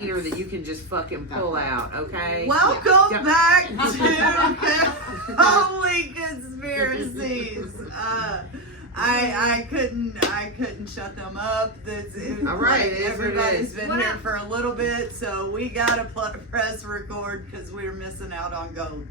that you can just fucking pull out, okay? Welcome back to Holy Conspiracies. I couldn't shut them up. All right, everybody's been here for a little bit, so we gotta press record because we're missing out on gold.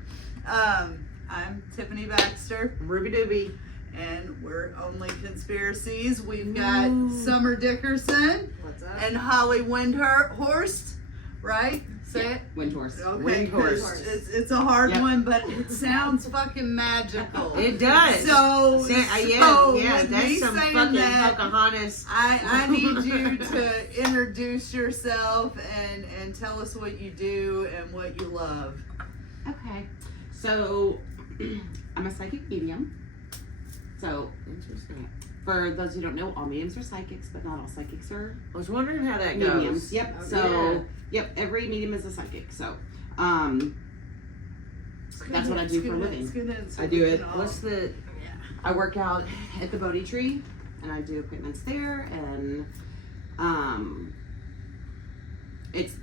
I'm Tiffany Baxter. Ruby Dooby. And we're Only Conspiracies. We've got Summer Dickerson. What's up? And Hollie Windhorst, right? Say it? Windhorst. Okay, Windhorst. It's a hard one, but it sounds fucking magical. It does. So that's some fucking that, Pocahontas. I need you to introduce yourself and tell us what you do and what you love. Okay. So, I'm a psychic medium. So, for those who don't know, all mediums are psychics, but not all psychics are I was wondering how that mediums. goes. Yep. Every medium is a psychic. So, that's what I do for a living. I do it. I work out at the Bodhi Tree, and I do appointments there, and it's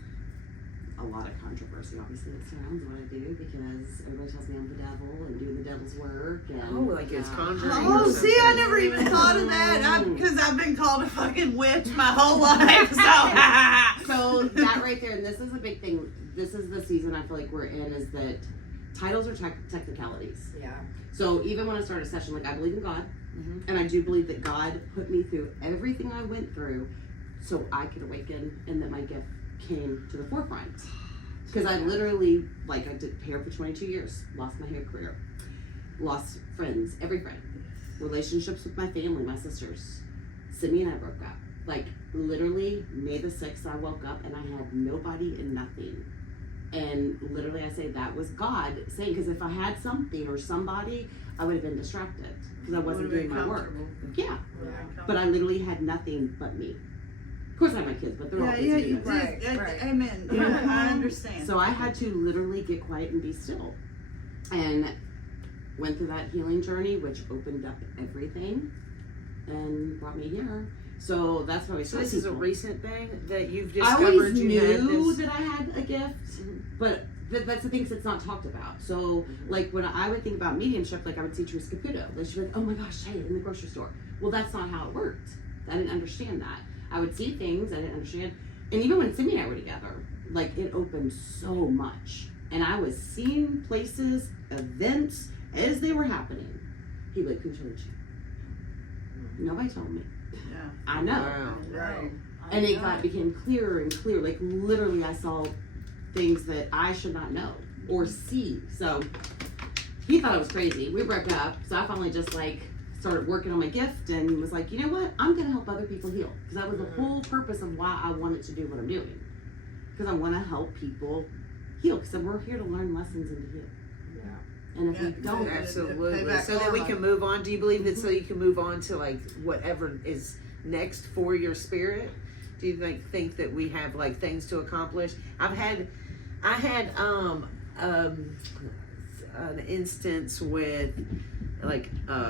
a lot of controversy, obviously, that surrounds what I do, because everybody tells me I'm the devil and doing the devil's work. And, like it's conjuring. Oh, see, I never even thought of that. Because I've been called a fucking witch my whole life. So that right there, and this is a big thing. This is the season I feel like we're in, is that titles are technicalities. Yeah. So even when I start a session, like, I believe in God, and I do believe that God put me through everything I went through so I could awaken and that my gift came to the forefront. Because I literally, I did hair for 22 years, lost my hair career, lost friends, every friend, relationships with my family, my sisters. Sydney and I broke up. Literally, May the 6th, I woke up and I had nobody and nothing. And literally, I say that was God saying, because if I had something or somebody, I would have been distracted because I wasn't doing my work. Yeah. But I literally had nothing but me. Of course I have my kids, but they're all busy. Right. Amen. Yeah. I understand. So I had to literally get quiet and be still. And went through that healing journey, which opened up everything and brought me here. So that's why we started. So this is a recent thing that you've I discovered. always knew that I had a gift, but that's the thing, that's not talked about. So, when I would think about mediumship, I would see Teresa Caputo. She'd be like, oh my gosh, hey, in the grocery store. Well, that's not how it worked. I didn't understand that. I would see things I didn't understand. And even when Sydney and I were together, it opened so much. And I was seeing places, events, as they were happening. He'd be like, who told you? Nobody told me. Yeah. I know. Wow. Right. And it became clearer and clearer. Literally, I saw things that I should not know or see. So he thought I was crazy. We broke up. So I finally just started working on my gift and was like, you know what? I'm going to help other people heal. Because that was the whole purpose of why I wanted to do what I'm doing. Because I want to help people heal. Because we're here to learn lessons and to heal. Yeah. And if we don't, absolutely. So that we can move on. Do you believe that so you can move on to whatever is next for your spirit? Do you think that we have things to accomplish? I had an instance with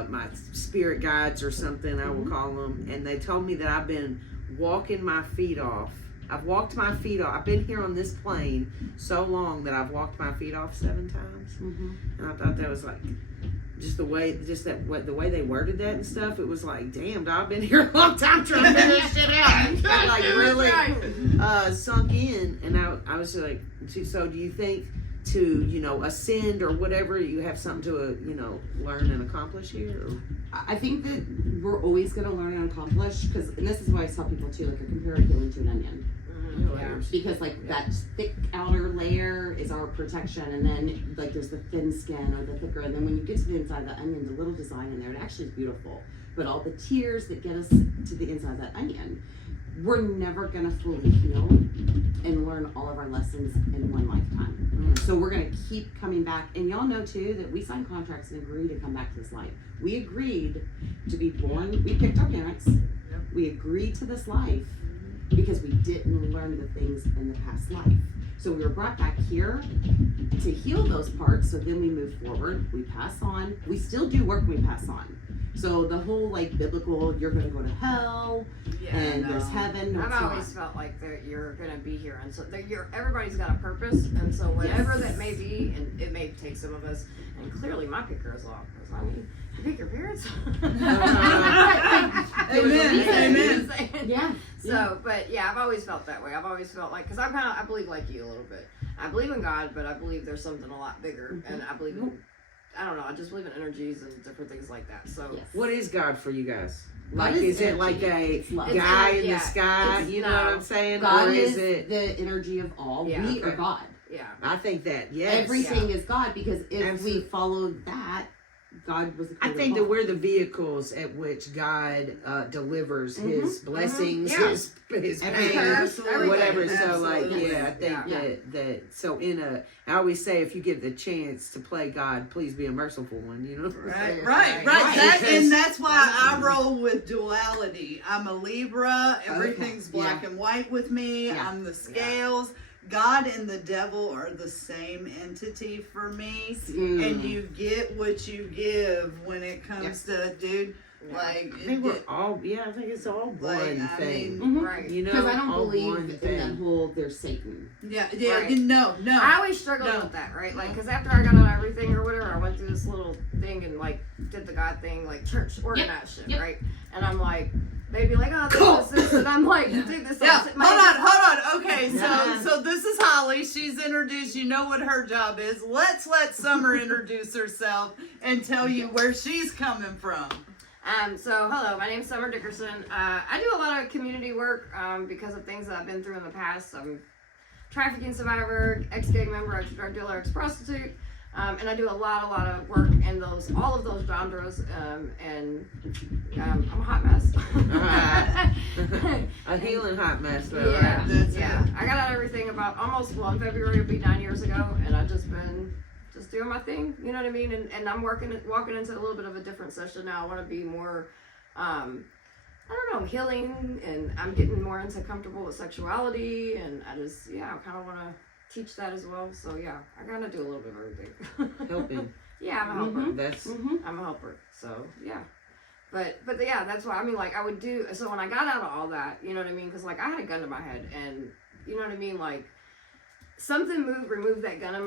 my spirit guides or something, I will call them, and they told me that I've been walking my feet off. I've walked my feet off. I've been here on this plane so long that I've walked my feet off 7 times. And I thought that was the way they worded that and stuff. It was damn, I've been here a long time trying to figure this shit out. It really sunk in, and I was so do you think to ascend or whatever, you have something to learn and accomplish here? Or? I think that we're always going to learn and accomplish, and this is why I tell people too, I compare healing to an onion. Because that thick outer layer is our protection, and then there's the thin skin or the thicker, and then when you get to the inside of the onion, the little design in there, it actually is beautiful. But all the tears that get us to the inside of that onion, we're never gonna fully heal and learn all of our lessons in one lifetime. So we're gonna keep coming back, and y'all know too that we signed contracts and agreed to come back to this life. We agreed to be born. We picked our parents. We agreed to this life because we didn't learn the things in the past life. So we were brought back here to heal those parts. So then we move forward. We pass on. We still do work when we pass on. So the whole like biblical, you're gonna go to hell and there's heaven. No, I've it's always not. felt like that you're gonna be here, and so that everybody's got a purpose, and so whatever Yes. that may be, and it may take some of us, and clearly my picker is off. Because I mean, you pick your parents. Amen. Yeah. So, but yeah, I've always felt that way. I've always felt like, because I believe like you a little bit. I believe in God, but I believe there's something a lot bigger, and I believe in, I don't know, I just believe in energies and different things like that. So, Yes. What is God for you guys? God Like, is it like a love. guy in the yeah, sky? it's- You know no. what I'm saying? God or is it? the energy of all. Yeah, We okay. are God. yeah. I think that yes. Everything is God, because if Absolutely. we followed that, God was the I creator think of that all. we're the vehicles at which God delivers His blessings, Yeah. His Everything. pain, Absolutely. whatever. So, Absolutely. like, yeah, I think Yeah. that. So, I always say, if you get the chance to play God, please be a merciful one. You know, Right. Right. And that's why I roll with duality. I'm a Libra. Everything's Okay. black and white with me. Yeah. I'm the scales. God and the devil are the same entity for me. And you get what you give when it comes to, dude. Yeah. Like, I think we're all. Yeah, I think it's all Like, one I thing. mean, Right. You know, Because I don't all believe one in that thing. whole there's Satan. yeah, Right. no. I always struggled No. with that, right? Like, because after I got on everything or whatever, I went through this little thing and, like, did the God thing, like, church organized shit, Yep. right? And I'm like, they'd be like, oh, this, and I'm like, dude, this Yeah, is hold on. Okay, Yeah. so this is Holly. She's introduced. You know what her job is. Let's let Summer introduce herself and tell you where she's coming from. So hello, my name's Summer Dickerson. I do a lot of community work because of things that I've been through in the past. I'm a trafficking survivor, ex-gang member, ex-drug dealer, ex-prostitute. And I do a lot of work in all of those genres, and I'm a hot mess. A healing hot mess, though. Yeah, Right? That's yeah. I got out everything about in February it'll be 9 years ago, and I've just been doing my thing, you know what I mean? And I'm walking into a little bit of a different session now. I want to be more, I don't know, healing, and I'm getting more into comfortable with sexuality, and I kind of want to teach that as well. So yeah, I kind of do a little bit of everything. Helping. Yeah, I'm a helper. That's I'm a helper. So yeah. But yeah, that's why, I mean, like, I would do, so when I got out of all that, you know what I mean? Because, like, I had a gun to my head, and, you know what I mean? Like, something removed that gun to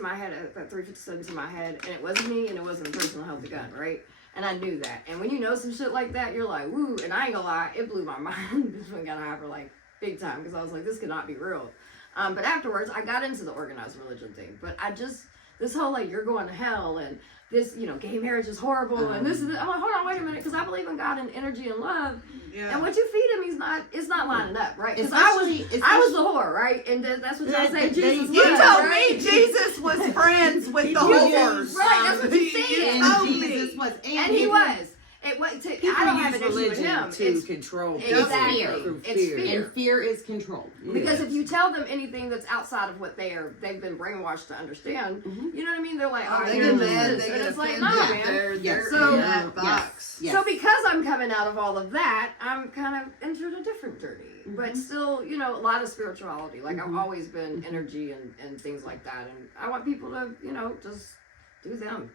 my head, that 357 to my head, and it wasn't me, and it wasn't the person who held the gun, right? And I knew that. And when you know some shit like that, you're like, woo, and I ain't gonna lie, it blew my mind. This one got high for, like, big time, because I was like, this cannot be real. But afterwards, I got into the organized religion thing, but this whole, like, you're going to hell, and this, you know, gay marriage is horrible, and this is, I'm like, hold on, wait a minute, because I believe in God and energy and love, Yeah. and what you feed him, it's not lining up, right? Because I was the whore, right? And that's what y'all say, Jesus You was, told right? me Jesus was friends with the People whores. use- Right, that's what you said. told And me. Jesus was. And he was. I don't have an use issue with religion him. to It's control people exactly. through It's fear. And fear is control. Because if you tell them anything that's outside of what they've been brainwashed to understand, you know what I mean? They're like, Oh, oh, they you're get this, mad. this. They And get it's like, offended. no, Yeah, man. they're So- in that box. Yes. So because I'm coming out of all of that, I'm kind of entered a different journey. But still, you know, a lot of spirituality. Like, I've always been energy and things like that. And I want people to, you know, just do them.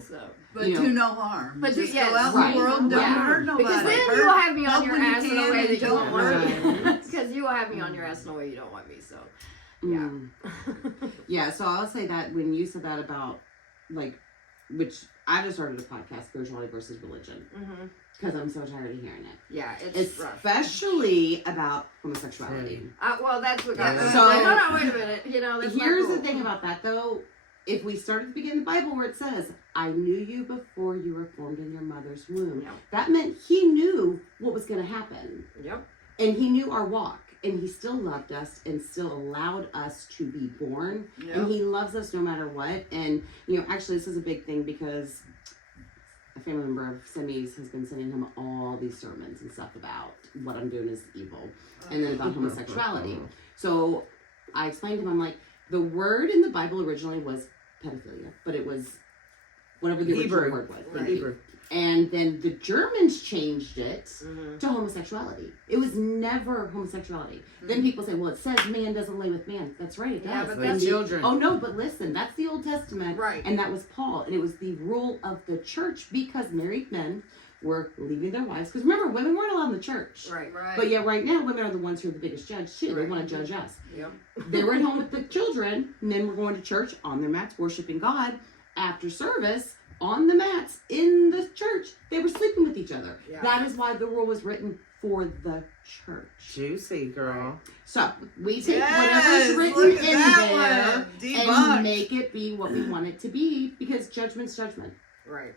So. But You know, do no harm. But just yes, go out right. in the world, don't Yeah. hurt nobody. Because then Hurt- you will have me on help your when you ass in a can way and that you don't don't want hurt. me. Because you will have me on your ass in a way you don't want me. So, yeah. Yeah, so I'll say that when you said that about, like, which I just started a podcast, Spirituality versus Religion, because I'm so tired of hearing it. Yeah, it's rough. Especially about homosexuality. Well, that's what got me. So- Like, no, wait a minute. You know, that's not Here's cool. the thing about that, though. If we start at the beginning of the Bible where it says, I knew you before you were formed in your mother's womb. Yep. That meant he knew what was going to happen. Yep. And he knew our walk. And he still loved us and still allowed us to be born. Yeah. And he loves us no matter what. And, you know, actually this is a big thing because a family member of Semi's has been sending him all these sermons and stuff about what I'm doing is evil. And then about homosexuality. So I explained to him, I'm like, the word in the Bible originally was pedophilia, but it was whatever the Hebrew. original word was. Right. Hebrew. And then the Germans changed it Mm-hmm. to homosexuality. It was never homosexuality. Then people say, well, it says man doesn't lay with man. That's right, it does. Yeah, but With that's children. Oh no, but listen, that's the Old Testament. Right. And that was Paul. And it was the rule of the church because married men were leaving their wives. Because remember, women weren't allowed in the church. Right. Right. But yeah, right now, women are the ones who are the biggest judge, too. They Right. want to judge us. Yep. They were at home with the children. Men were going to church on their mats, worshiping God. After service, on the mats in the church, they were sleeping with each other. Yeah. That is why the rule was written for the church. Juicy, girl. So, we take Yes, whatever's look written at in that there one. Debunked. and make it be what we want it to be, because judgment's judgment. Right.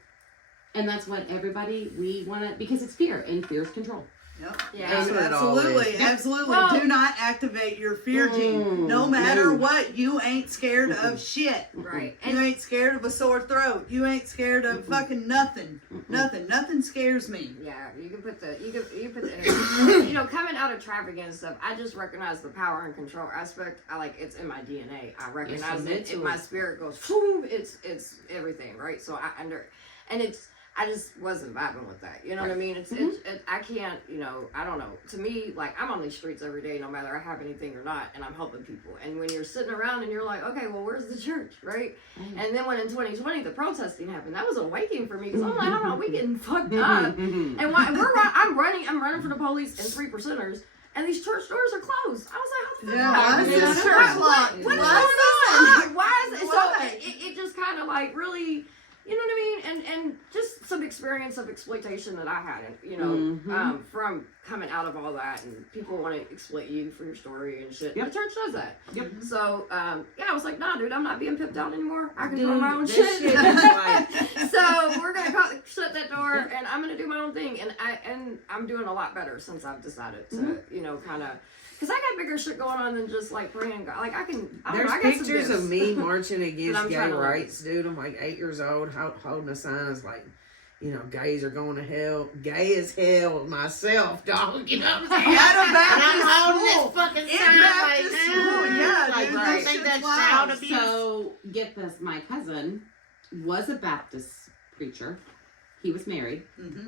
And that's what we want to, because it's fear, and fear is control. Yep. Yeah. That's what it all Absolutely, is. absolutely. Well- Do not activate your fear gene. No matter no. what, you ain't scared of shit. Right. You And ain't scared of a sore throat. You ain't scared of fucking nothing. Nothing. Nothing scares me. yeah, you can put the energy. Coming out of traffic and stuff, I just recognize the power and control aspect. It's in my DNA. I recognize Yes, it. it's If mental. my spirit goes, boom, it's everything, right? So I just wasn't vibing with that. You know what I mean? I can't, I don't know. To me, I'm on these streets every day, no matter I have anything or not, and I'm helping people. And when you're sitting around and you're like, okay, well, where's the church, right? And then when in 2020 the protesting happened, that was awakening for me because I'm like, hold on, we getting fucked up. And I'm running from the police and 3%ers. And these church doors are closed. I was like, Yeah, how the fuck? why is this church locked? What is Why going on? Why is it? So Why? it just kind of really, you know what I mean? And just some experience of exploitation that I had, from coming out of all that. And people want to exploit you for your story and shit. Yep. The church does that. Yep. So, I was like, nah, dude, I'm not being pimped out anymore. I can Dude, do my own this shit. shit is like- So we're gonna shut that door, and I'm gonna do my own thing, and I'm doing a lot better since I've decided to, kind of, because I got bigger shit going on than just praying God. I got There's some pictures gifts. of me marching But against I'm gay trying to learn. rights, dude. I'm 8 years old, holding a sign that's gays are going to hell. Gay as hell myself, dog. You know what I'm saying? At a And I'm Baptist holding school. this fucking In sign Baptist right school, now. yeah, Like, dude, you that think shit that's flies. child abuse? So, get this, my cousin was a Baptist preacher. He was married. Mm-hmm.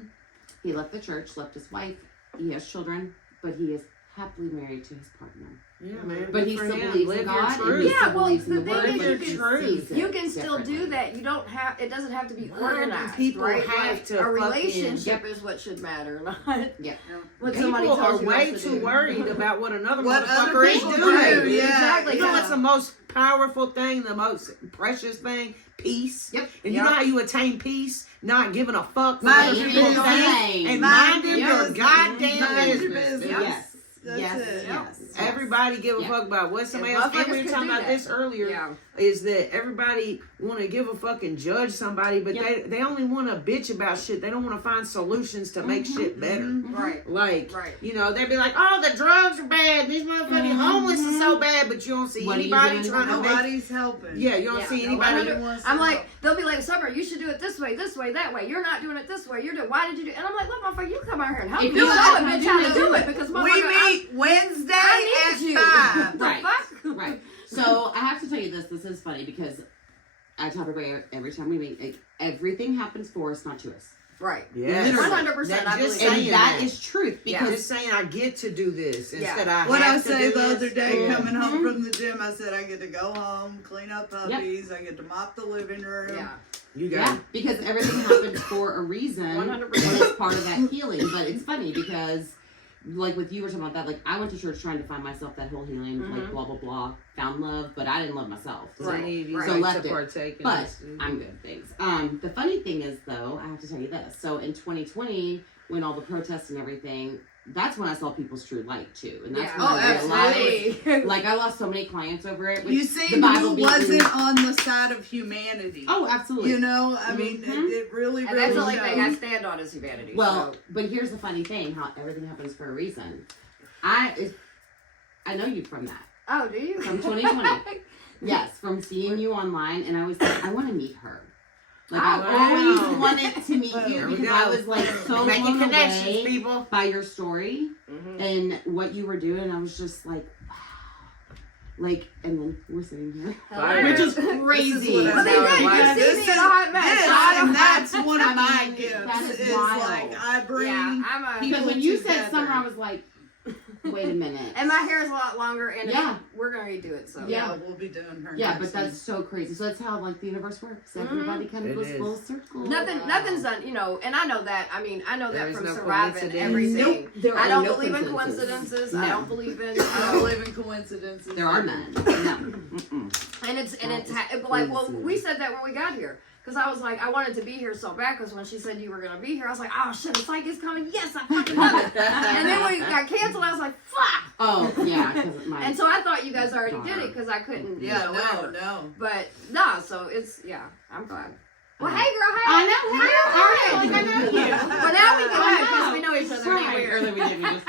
He left the church, left his wife. He has children, but he is happily married to his partner. Yeah, man. But good he for still him. believes Live in your God, and truth. he Yeah, still well, believes in the the thing Word, is but you he can- sees it You can still differently. do that. You don't have. It doesn't have to be Why do organized. people right? have to a fucking- relationship is what should matter, not Yeah. what People somebody are tells you way what to too do. worried about what another What other motherfucker is people doing. do, yeah. Exactly. You know Yeah. what's the most powerful thing, the most precious thing? Peace. Yep. And you know how you attain peace? Not giving a fuck what Mind other your people business. think and Mind minding your your business. goddamn Mind your business. business. Yes. That's Yes. it. Yes. Everybody give a Yeah. fuck about what somebody And else. And motherfuckers we were can talking do about that. this earlier. Yeah. Is that everybody want to give a fucking judge somebody, but Yep. they only want to bitch about shit. They don't want to find solutions to make shit better. Right. Like, Right. they'd be like, oh, the drugs are bad. These motherfucking homeless is so bad, but you don't see What are you anybody doing? trying to make. Nobody's helping. Yeah, you don't Yeah, see no, anybody. I'm like, they'll be like, Summer, you should do it this way, that way. You're not doing it this way. You're doing. Why did you do? And I'm like, look, motherfucker, you come out here and help If me. you Show have it, to bitch, do how it, to do it because We motherfucker, meet Wednesday I at need you. 5. The Right. fuck? Right. So I have to tell you this. This is funny because I tell everybody every time we meet, everything happens for us, not to us. Right. Yes. 100%. That- I just believe saying And that that. is truth Yeah. because Just saying I get to do this Yeah. instead I What I have to say do the this. other day, Yeah. coming home from the gym, I said I get to go home, clean up Yep. puppies, I get to mop the living room. Yeah. You got yeah, it. because everything happens for a reason. 100%. And it's part of that healing. But it's funny because, like with you were talking about that, like I went to church trying to find myself that whole healing, like blah blah blah, found love, but I didn't love myself. So Right. any of you Right. So like left to it. partake in But this. I'm good, thanks. The funny thing is, though, I have to tell you this. So in 2020, when all the protests and everything, that's when I saw people's true light too, and that's Yeah. when Oh, I realized. absolutely. Like I lost so many clients over it. with You see, the Bible who being- wasn't on the side of humanity. Oh, absolutely. You know, I mean, Mhm. it really, And really that's the only thing I shows. stand on is humanity. Well, so. but here's the funny thing: how everything happens for a reason. I know you from that. Oh, do you? From 2020. Yes, from seeing you online, and I was like, I want to meet her. Like I Oh, always wow. wanted to meet you There we because I go. was like so Making blown connections, away people. by your story Mhm. and what you were doing. I was just like, wow. Like, and then we're sitting here, Fire. which is This is crazy. what Well, they did. Yes. You see me in a hot mess. This, I and don't- that's one of I my mean, gifts. that is Is wild. like I bring. Yeah, I'm a. Because when people you said together. summer, I was like, wait a minute. And my hair is a lot longer, and Yeah. we're gonna redo it. So Yeah. Yeah, we'll be doing her. Yeah, next but that's so crazy. So that's how like the universe works. Everybody kind of It goes is. full circle. nothing's done. You know, and I know that. I mean, I know There that is from no surviving coincidence. everything. Nope, there I are don't no believe in coincidences. coincidences. No. I don't believe in. I believe in coincidences. There are none. No. Mm-mm. And it's That like, is well, crazy. we said that when we got here. Because I was like, I wanted to be here so bad. Because when she said you were going to be here, I was like, oh shit, it's like it's coming. Yes, I fucking love it. And then when it got canceled, I was like, fuck. Oh yeah, because my And so I thought you guys already did it because I couldn't. Yeah, you know, whatever. no. But nah, so it's I'm glad. Well, hey girl, hey. I know. How are you? Like, I know you. But now we can I laugh because know. we know each other. Right. Weird. Earlier we did. We just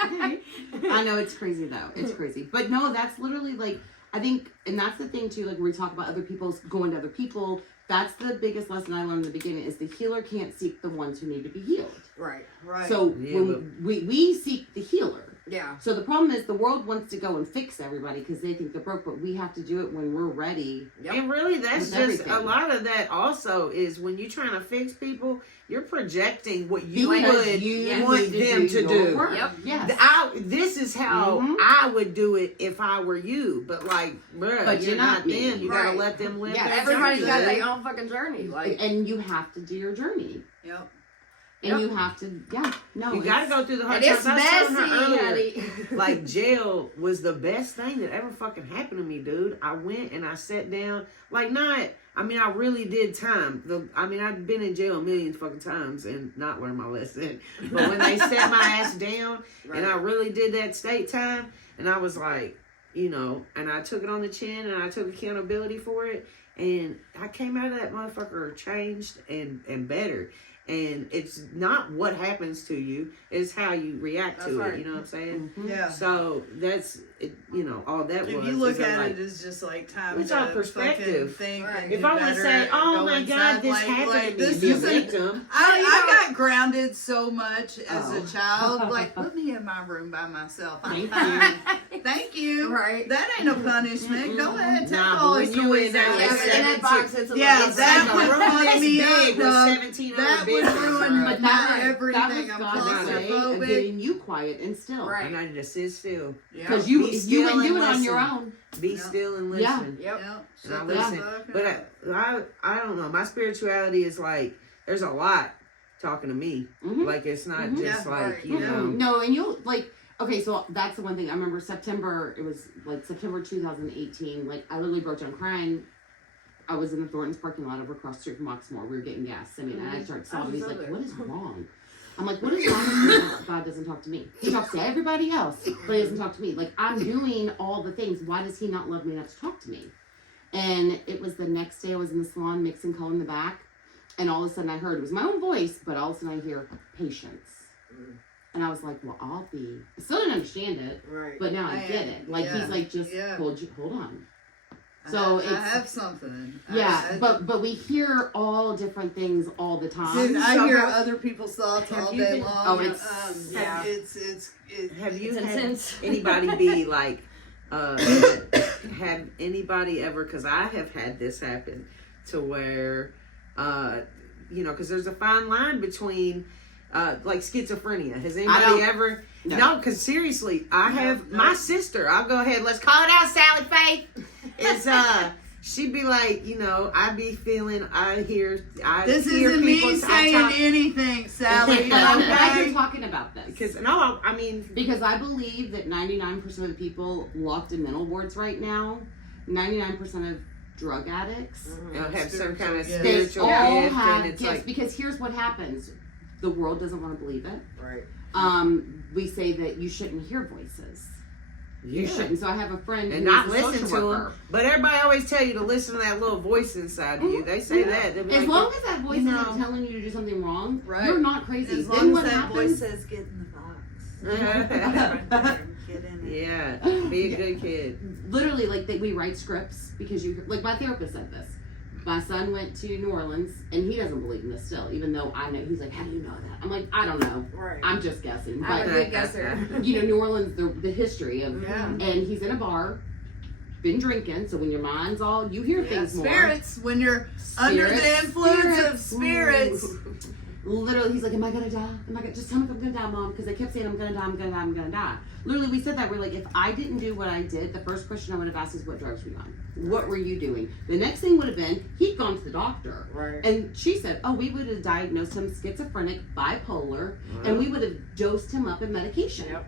okay. I know it's crazy though. It's crazy, but no, that's literally like I think, and that's the thing too. Like when we talk about other people's going to other people, that's the biggest lesson I learned in the beginning is the healer can't seek the ones who need to be healed. Right. Right. So Yeah, when we seek the healer. Yeah. So the problem is the world wants to go and fix everybody because they think they're broke, but we have to do it when we're ready. Yep. And really, that's With just everything. a lot of that. Also, is when you're trying to fix people, you're projecting what you Because would you want need them to your do. work. Yep. Yes. This is how Mhm. I would do it if I were you. But like, bruh, But you're you're not not me. them. You Right. gotta let them live. Yeah, their Everybody's got journey. their own fucking journey. Like, And you have to do your journey. Yep. And Yep. you have to, no. You gotta go through the hard and it's times. I was telling her messy, earlier, honey. like jail was the best thing that ever fucking happened to me, dude. I went and I sat down, like I really did time. I've been in jail a million fucking times and not learned my lesson. But when they set my ass down and I really did that state time, and I was like, and I took it on the chin and I took accountability for it, and I came out of that motherfucker changed and better. And it's not what happens to you, it's how you react to That's it. right. You know what I'm saying? Yeah. So that's it. All that If was. you look is at like, it as just like time It's to all perspective. fucking think Right. and if do I would better say, and "Oh go my inside," God, this happened to me," this be a isn't- victim. I got grounded so much as Oh. a child. Like, put me in my room by myself. I'm Thank fine. Thank you. Right. That ain't a punishment. Go ahead, take Nah, but all when the you stories in there out. like Yeah, but in that box, it's a Yeah, little that It's would like a room fuck this me big up, with dog. 17 That other would bitches, ruin bro. But that everything. was I'm God's way of claustrophobic. getting you quiet and still. Right. And I need to sit still, Because Be you wouldn't still do it and on your listen. own. be Yeah. still and Yeah. listen. Yep. Yeah. And I Shut the listen. fuck But up. I don't know. My spirituality is like there's a lot talking to me. Mhm. Like it's not Mhm. just Yeah, like right. you know. No, and you'll like. Okay, so that's the one thing I remember. September 2018. Like I literally broke down crying. I was in the Thornton's parking lot over across the street from Oxmoor. We were getting gas. And I started sobbing. He's like, "What is wrong?" I'm like, "What is wrong with you?" God doesn't talk to me. He talks to everybody else, but he doesn't talk to me. Like I'm doing all the things. Why does he not love me enough to talk to me? And it was the next day I was in the salon mixing color in the back, and all of a sudden I heard, it was my own voice, but all of a sudden I hear patience. And I was like, well, I still didn't understand it, Right. but now I get it. Like Yeah. he's like, just Yeah. hold on. I So have- I it's- have something. Yeah, but we hear all different things all the time. Dude, I So hear how- other people's thoughts have all you day been- long. Oh, it's- yeah. It's Have you It's had intense. anybody be like, have anybody ever? Because I have had this happen to where, because there's a fine line between. Like schizophrenia. Has anybody don't- ever? No. No, because seriously, I have no. my sister. I'll go ahead. Let's call it out, Sally Faith. It's she'd be like, I'd be feeling. This hear isn't me people saying anything, Sally. I'm glad you're Okay? talking about this. Because no, I mean, Because I believe that 99% of the people locked in mental wards right now, 99% of drug addicts, have some kind of Spiritual they gift. spiritual all gift, have and it's gifts. like, Because here's what happens. The world doesn't want to believe it. Right. We say that you shouldn't hear voices. You yeah. shouldn't. So I have a friend And who's not a listen social to them. worker. But everybody always tell you to listen to that little voice inside of you. They say that. They'll be As like, long as that voice you isn't know. telling you to do something wrong, Right. you're not crazy. As Then long what as that happens? voice says get in the box. Right there, get in it. yeah, be a good kid. Literally, like we write scripts because like my therapist said this. My son went to New Orleans and he doesn't believe in this still, even though I know. He's like, how do you know that? I'm like, I don't know. Right. I'm just guessing. I'm a But good guesser. New Orleans, the history of, Yeah. and he's in a bar been drinking, so when your mind's all, you hear things more. Spirits, when you're under the influence of spirits. Ooh. Literally, he's like, am I gonna die? Am I gonna, just tell me if I'm gonna die, Mom, because they kept saying I'm gonna die, I'm gonna die, I'm gonna die. Literally, we said that. We're like, if I didn't do what I did, the first question I would have asked is, what drugs were you on? What were you doing? The next thing would have been, he'd gone to the doctor. Right. And she said, oh, we would have diagnosed him schizophrenic, bipolar, and we would have dosed him up in medication. Yep.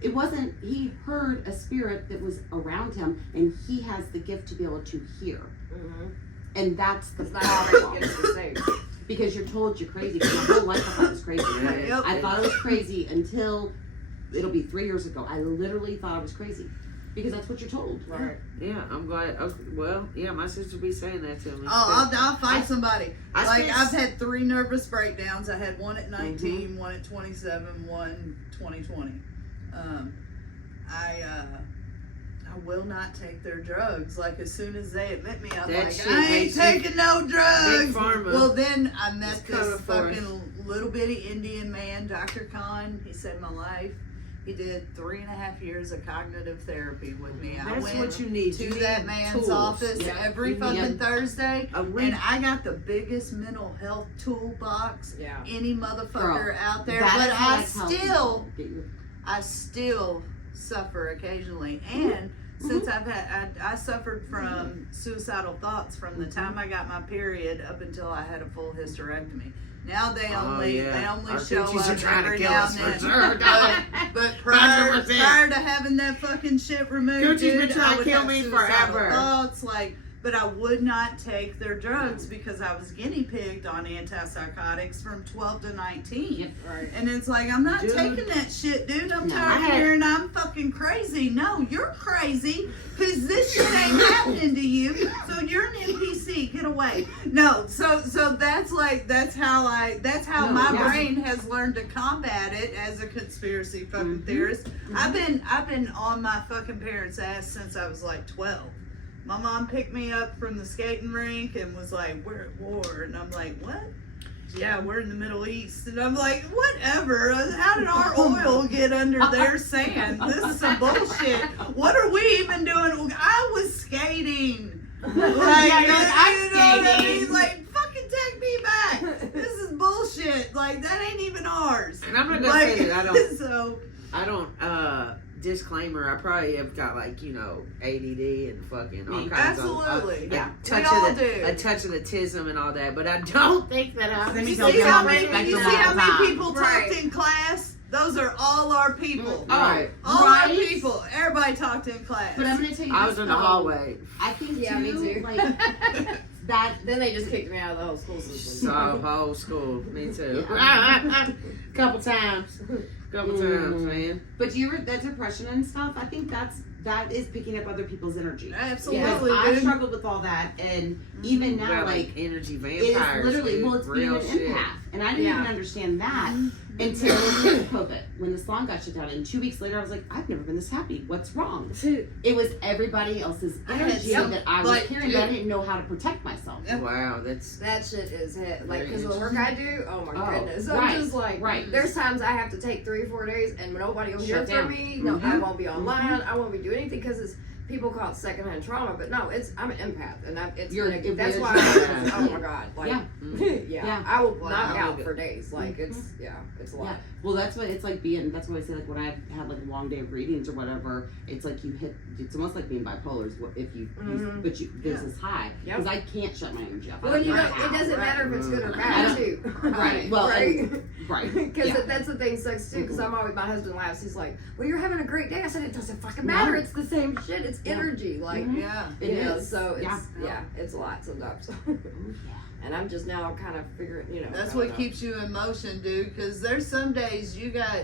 It wasn't, he heard a spirit that was around him, and he has the gift to be able to hear. Mm-hmm. And that's the It's not how problem. it gets you saved. Because you're told you're crazy. For my whole life I thought it was crazy. Right. Yep. I thought it was crazy until, it'll be 3 years ago. I literally thought I was crazy. Because that's what you're told. Right. Yeah, I'm glad. Okay, well, yeah, my sister be saying that to me. Oh, I'll fight somebody. I Like, spent- I've had 3 nervous breakdowns. I had one at 19, one at 27, one 2020. I will not take their drugs. Like, as soon as they admit me, I'm That like, shit I ain't makes you- taking no drugs. Big Pharma. Well, then I met It's this coming for us. fucking little bitty Indian man, Dr. Khan. He saved my life. He did 3.5 years of cognitive therapy with me. I That's went what you need. to You that need man's tools. office Yeah. every You need fucking Thursday, a and link. I got the biggest mental health toolbox Yeah. any motherfucker Girl, out there. That But is what I tell still, people. Get your- I still suffer occasionally, and since I suffered from suicidal thoughts from the time I got my period up until I had a full hysterectomy. Now they Oh, only yeah. Our show coochies are up trying to every kill now us and for then. sure, dog. But prior 100%. to having that fucking shit removed, Coochie's been dude, trying I to would kill have me suicidal forever. thoughts, like, but I would not take their drugs because I was guinea pigged on antipsychotics from 12 to 19. Yep. Right. And it's like, I'm not Dude. taking that shit, dude. I'm No, tired I of had- hearing I'm fucking crazy. No, you're crazy because this shit ain't happening to you. So you're an NPC. Get away. No, so that's how No, my yeah. brain has learned to combat it as a conspiracy fucking theorist. I've been on my fucking parents' ass since I was like 12. My mom picked me up from the skating rink and was like, we're at war. And I'm like, what? Yeah, we're in the Middle East. And I'm like, whatever. How did our oil get under their sand? This is some bullshit. What are we even doing? I was skating. Like, Yeah, you're like, I'm you know what I skating. mean? Like, fucking take me back. This is bullshit. Like, that ain't even ours. And I'm not gonna Like, say that so, I don't, disclaimer, I probably have got like, ADD and fucking all kinds absolutely. of, Yeah. We all do. a touch of autism and all that, but I don't think that I'm Let me You tell see you how on the many, spectrum you all see how the many time. people Right. talked in class? Those are all our people. Right. All Right? our people. Everybody talked in class. But I'm going to tell you I this, was in the though. hallway. I think, Yeah, me too. like, that, Then they just kicked me out of the whole school system. So whole school, me too. Yeah. Couple times, man. but that depression and stuff, I think that is picking up other people's energy. Absolutely, Because I dude. struggled with all that, and even now, Got, like, energy it's vampires. literally, dude. well, it's being real an shit. empath. And I didn't Yeah. even understand that until COVID, when the salon got shut down. And 2 weeks later, I was like, I've never been this happy. What's wrong? It was everybody else's I had energy some- that I was like, carrying, but I didn't know how to protect myself. Yeah. Wow, that's That shit is hit. Like, Very because the work I do, oh my Oh, goodness. I'm right, just like, right. there's times I have to take 3 or 4 days and nobody will hear Shut from down. me. No, I Mhm. won't be online. I won't be doing anything because it's people call it secondhand trauma, but no, I'm an empath, and that's why. Yeah. Oh my god, like Yeah. yeah, Yeah. I will Wow. knock out for days. Like it's it's a lot. Yeah. Well, that's what it's like being. That's why I say, like, when I've had like a long day of readings or whatever, it's like you hit. It's almost like being bipolar. Is what if you, Mhm. but this is high Yep. because I can't shut my energy off. I Well, don't you know know, how. it doesn't matter if it's good or I bad don't- too. Right. Well, right. and- right. Because Yeah. that's the thing sucks too. Because I'm always, my husband laughs. He's like, "Well, you're having a great day." I said, "It doesn't fucking matter. No. It's the same shit. It's Yeah. energy. Like, Mhm. Yeah. It you know, is. so it's Yeah. it's a lot sometimes. Oh, yeah. And I'm just now kind of figuring, That's I what don't know. keeps you in motion, dude. Because there's some days you got,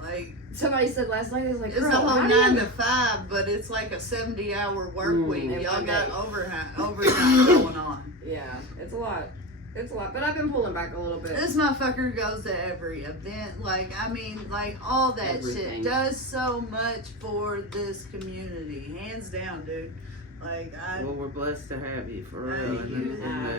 like, Somebody said last night, they was like, it's "Girl, a whole how do you-" 9 to 5, but it's like a 70-hour work week. In Y'all one got day. overtime going on. Yeah, it's a lot. It's a lot. But I've been pulling back a little bit. This motherfucker goes to every event. Like, I mean, like, all that Everything. shit does so much for this community. Hands down, dude. Like Well, we're blessed to have you for real. Thank And you.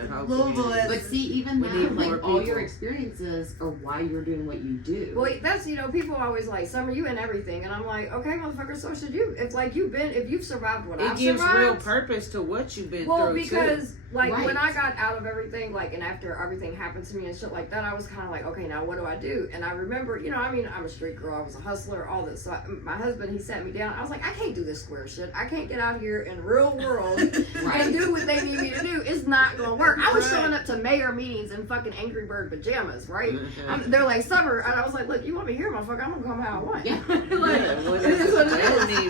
the whole Little community. boys. But see, even We need that, more like all your people. experiences are why you're doing what you do. Well, that's, people always like, Summer, you in everything. And I'm like, okay, motherfucker, so should you. It's like if you've survived what It I've gives survived. real purpose to what you've been Well, through, because, like, Right. when I got out of everything, like, and after everything happened to me and shit like that, I was kind of like, okay, now what do I do? And I remember, I'm a street girl, I was a hustler, all this. So my husband, he sat me down. I was like, I can't do this square shit. I can't get out here in real world and do what they need me to do. It's not going to work. I was showing up to mayor meetings in fucking Angry Bird pajamas, right? Okay. They're like, Summer, and I was like, look, you want me here, motherfucker? I'm going to come how I want. Yeah. Like, Yeah, well, it is what they don't it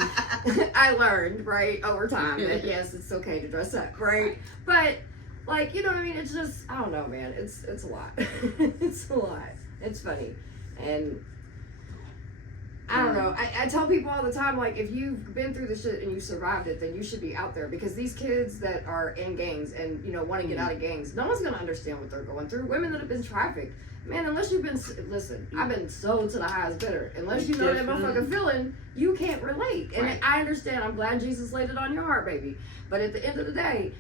need- is. I learned, right, over time that yes, it's okay to dress up, right? But, like, you know what I mean? It's just, I don't know, man. It's a lot. It's a lot. It's funny. And I don't know. I tell people all the time, like, if you've been through the shit and you survived it, then you should be out there. Because these kids that are in gangs and, want to get out of gangs, no one's going to understand what they're going through. Women that have been trafficked, man, unless you've been, listen, I've been sold to the highest bidder. Unless you know that motherfucking feeling, you can't relate. And Right. I understand. I'm glad Jesus laid it on your heart, baby. But at the end of the day,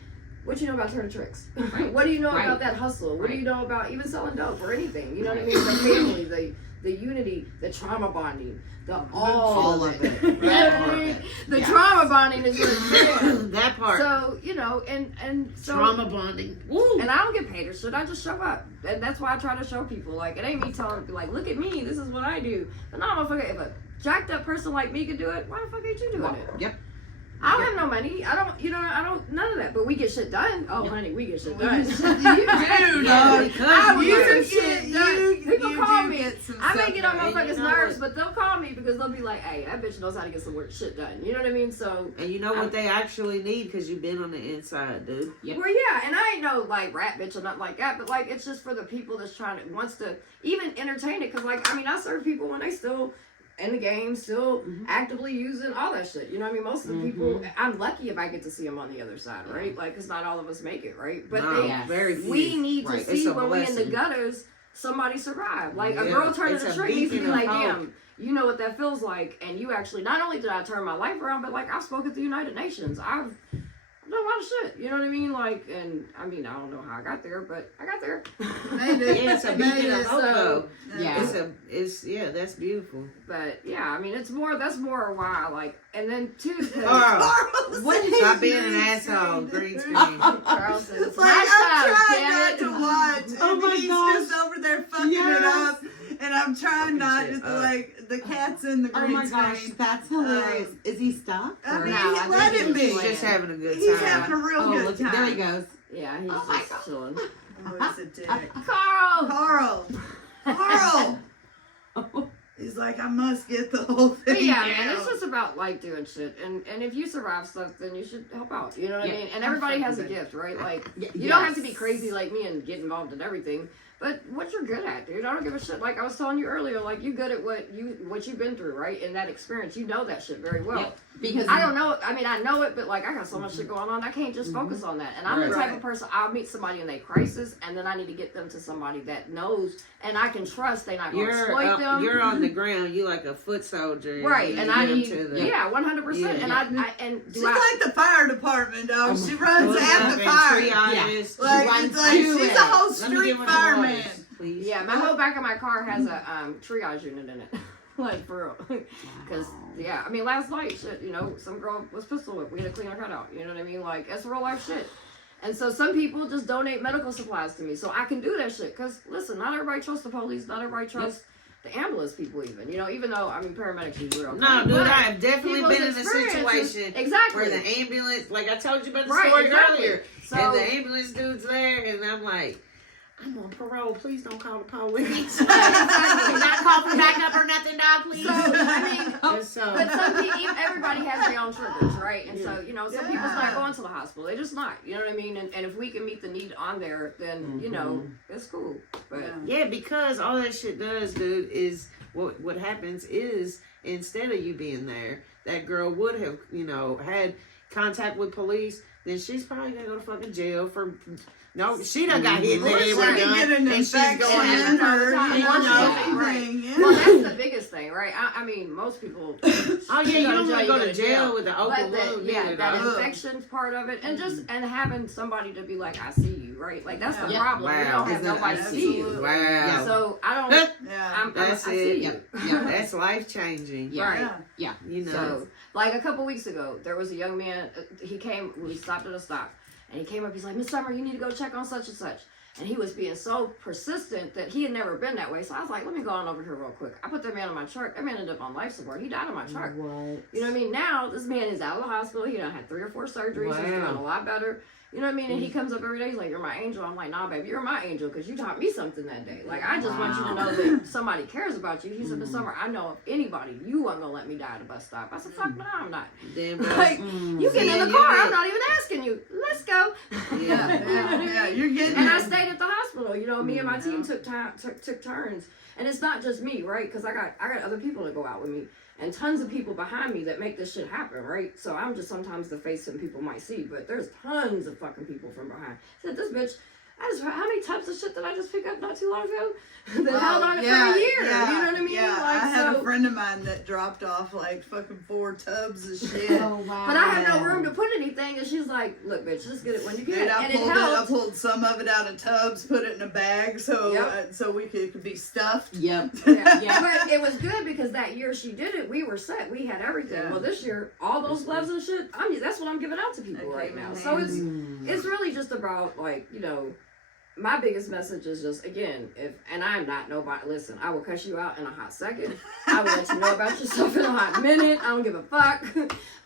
what you know about turning tricks? Right. What do you know Right. about that hustle? What do Right. you know about even selling dope or anything? You know what I Right. mean? The family, the unity, the trauma bonding, all of it. You know what I mean? The Yes. trauma bonding is what it's doing. that part. So, and so Trauma bonding. Woo! and I don't get paid or shit. I just show up, and that's why I try to show people. Like, it ain't me telling, like, look at me. This is what I do. But no, motherfucker, if a jacked up person like me could do it, why the fuck ain't you doing it? Yep. I don't have no money. I don't, none of that. But we get shit done. Oh, honey, we get shit done. You do, Yeah, dog. because I you will are. get shit done. People you call do me. get some I may stuff get on done. And you motherfuckers' know nerves, what? but they'll call me because they'll be like, hey, that bitch knows how to get some work shit done. You know what I mean? So, And you know what they actually need because you've been on the inside, dude. Yep. well, yeah, and I ain't no, like, rat bitch or nothing like that, but, like, it's just for the people that's trying to, wants to even entertain it. Because, like, I mean, I serve people when they still in the game, still actively using all that shit. You know what I mean? Most of the people, I'm lucky if I get to see them on the other side, right? Like, because not all of us make it, right? But No, Yes. very few. we need Right. to It's see a when we in the blessing. gutters, somebody survive. Like, a Yeah. girl turning It's the a trick needs to be beacon of like, hope. damn, you know what that feels like. And you actually, not only did I turn my life around, but, like, I've spoken at the United Nations. I've done a lot of shit. You know what I mean? Like, and I mean, I don't know how I got there, but I got there. Made it. Yeah, it's a Made beacon of it. hope, So- though. Yeah. That's beautiful. But yeah, I mean, that's more why I like, and then too, because Carl, What stop being an asshole. Green screen. Charles says, It's like, I'm trying not it. to watch. Oh and my he's gosh. just over there fucking it Yes. up. And I'm trying not shit to, up. like, the cat's in the Oh green my gosh, screen. that's hilarious. Is he stuck? I Or- mean, No, I let think him he's be. He's just having a good time. He's having a real Oh, good look, time. there he goes. Yeah, he's Oh my just God. chilling. Oh, he's a dick. Carl! Carl! Carl! He's like, I must get the whole thing. But yeah, down. man, it's just about like doing shit, and if you survive stuff, then you should help out. You know what Yeah. I mean? And everybody has a fucking gift, right? Like Y- you don't have to yes. be crazy like me and get involved in everything. But what you're good at, dude, I don't give a shit. Like I was telling you earlier, like you good at what you've been through, right? In that experience, you know that shit very well. Yep. Because I don't know it. I mean, I know it, but like I got so much shit going on, I can't just focus on that. And I'm the type Right. of person, I'll meet somebody in a crisis, and then I need to get them to somebody that knows and I can trust they're not going to exploit them. You're on the ground. You like a foot soldier. Right, You and get I 'em need, to the- yeah, 100%. And She's like the fire department, dog. Oh She my runs Look at up the and fire. triages. Like, runs it's like to she's it. a whole Let me street get one of the fireman. waters, please. yeah, my whole back of my car has a triage unit in it. Like, for real. Because, yeah, I mean, last night, shit, some girl was pistol whipped. We had to clean her cut out. You know what I mean? Like, it's real life shit. And so some people just donate medical supplies to me. So I can do that shit. Because, listen, not everybody trusts the police. Not everybody trusts the ambulance people even. Even though, I mean, paramedics usually are okay. No, dude, But I have definitely people's been in a experiences- situation Exactly. where the ambulance, like I told you about the Right, story exactly. earlier, So- and the ambulance dude's there, and I'm like, I'm on parole. Please don't call the police. Not call for backup or nothing, dog. Please. So, I mean, And so, but some people, everybody has their own triggers, right? And so, some people's Yeah. not going to the hospital. They're just not. You know what I mean? And if we can meet the need on there, then, it's cool. But yeah, because all that shit does, dude, is what happens is instead of you being there, that girl would have, had contact with police, then she's probably gonna go to fucking jail for. No, she done got hit in the Or head she with a can gun, get an and she's infection going or, in. you know, Right. anything. Yeah. Well, that's the biggest thing, right? I mean, most people. Oh yeah, you don't want to go to jail with an But open wound. yeah, either, that dog. infection's part of it, and just and having somebody to be like, I see you, right? Like that's the Yeah. problem. We Wow. don't have Isn't that nobody see you. absolutely. Wow. So I don't. Yeah. That's I it. see you. Yeah. That's life changing. Yeah. Right. Yeah. You know. So, like a couple weeks ago, there was a young man. He came. We stopped at a stop, and he came up. He's like, Miss Summer, you need to go check on such and such. And he was being so persistent that he had never been that way. So I was like, let me go on over here real quick. I put that man on my chart. That man ended up on life support. He died on my chart. What? You know what I mean? Now this man is out of the hospital. He done had 3 or 4 surgeries. He's doing a lot better. You know what I mean? And he comes up every day. He's like, "You're my angel." I'm like, "Nah, baby, you're my angel because you taught me something that day. Like I just want you to know that somebody cares about you." He said, "Miss Summer, I know if anybody, you weren't gonna let me die at a bus stop." I said, "Fuck no, I'm not." Damn. Like you get in the car, I'm not even asking you. Let's go. Yeah. You're getting And I it. stayed at the hospital. You know, me and my team took turns, and it's not just me, right? Because I got other people to go out with me, and tons of people behind me that make this shit happen, right? So I'm just sometimes the face that people might see, but there's tons of fucking people from behind. Said this bitch. How many types of shit did I just pick up not too long ago? That held on it for a year. Yeah, You know what I mean? Yeah, Like, I had so, a friend of mine that dropped off like fucking 4 tubs of shit. Oh wow. but I had no room to put anything, and she's like, "Look, bitch, just get it when you Dude, can." I And it pulled helped. I pulled some of it out of tubs, put it in a bag, so so we could be stuffed. Yep. Yeah. But it was good because that year she did it, we were set. We had everything. Yeah. Well, this year, all those gloves and shit, that's what I'm giving out to people right now. So it's really just about like, you know, my biggest message is just, again, and I'm not nobody, listen, I will cuss you out in a hot second. I will let you know about yourself in a hot minute. I don't give a fuck.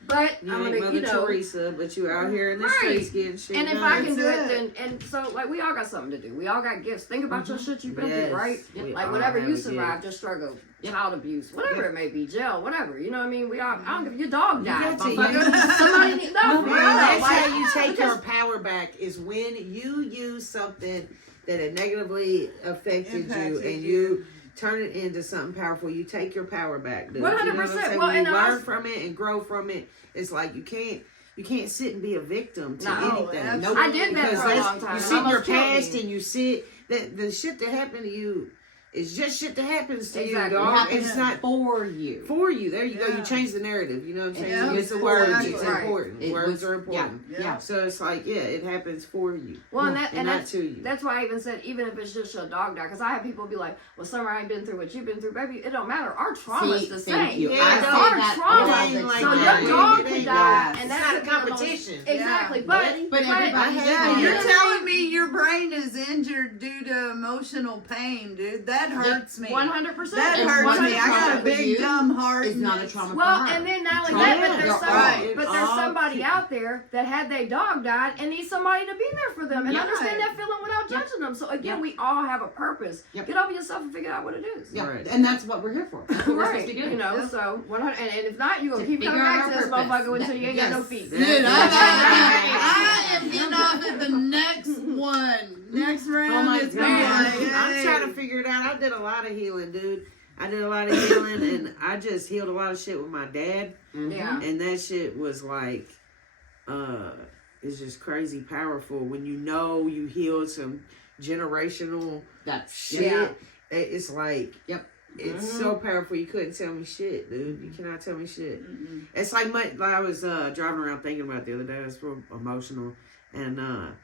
But You I'm ain't gonna, Mother you know. Teresa, but you out here in the Right. streets getting shit And if done. I can do That's it, then, and so, like, we all got something to do. We all got gifts. Think about your shit you've been through, right? we Like, all whatever have you a gift. survived, your struggle, child abuse, whatever it may be, jail, whatever. You know what I mean? We all, I don't give your dog died. got to- motherfucker. Somebody need, no, for real. That's Like, how you take because- your power back is when you use something that had negatively affected you and you turn it into something powerful. You take your power back, dude. 100%. You know what I'm saying? Well, When and you I learn was- from it and grow from it, it's like you can't sit and be a victim to No, anything. absolutely. I did that Because for a that's- long time. You It sit in your almost killed past me. and you sit that the shit that happened to you is just shit that happens to Exactly. you, It dog. happens It's not for you. for you. There you go. Yeah. You change the narrative. You know what I'm saying? Yeah, You use the words. exactly. It's Right. important. It Words was- are important. Yeah. So it's like, yeah, it happens for you. Well, and and not that's to you. That's why I even said, even if it's just your dog died, because I have people be like, "Well, Summer, I ain't been through what you've been through, baby. It don't matter. Our trauma's See, the thank same. you. Yeah, I it say don't- Our that trauma. all ain't the like So time. that. your dog It could ain't die, that. and It's that's not a one of those- competition. Exactly, Yeah. But everybody has Yeah, that. you're telling me your brain is injured due to emotional pain, dude. That hurts me. 100%. That And hurts what's me. I got trauma a for big you dumb heart. It's and not a it's- trauma Well, for her. and then not only Trauma that, is but there's your somebody, own. but there's All somebody out there that had their dog died and needs somebody to be there for them and Yeah. understand that feeling without judging them. So again, we all have a purpose. Yep. Get over yourself and figure out what it is. Yeah, Right. and that's what we're here for. That's what we're Right, supposed to do. you know, so 100, and if not, you gonna To keep coming figure out back to our this purpose. motherfucker until you ain't got no Yes. feet. Dude, Yeah. I am getting off at the next one. Next round, Oh my it's God. gonna be like, I'm hey. trying to figure it out. I did a lot of healing, dude. I did a lot of healing, and I just healed a lot of shit with my dad, Yeah. and that shit was like, it's just crazy powerful when you know you healed some generational That's shit. Yeah. It's like, Yep. it's so powerful. You couldn't tell me shit, dude. You cannot tell me shit. It's like like I was driving around thinking about the other day. I was real emotional, and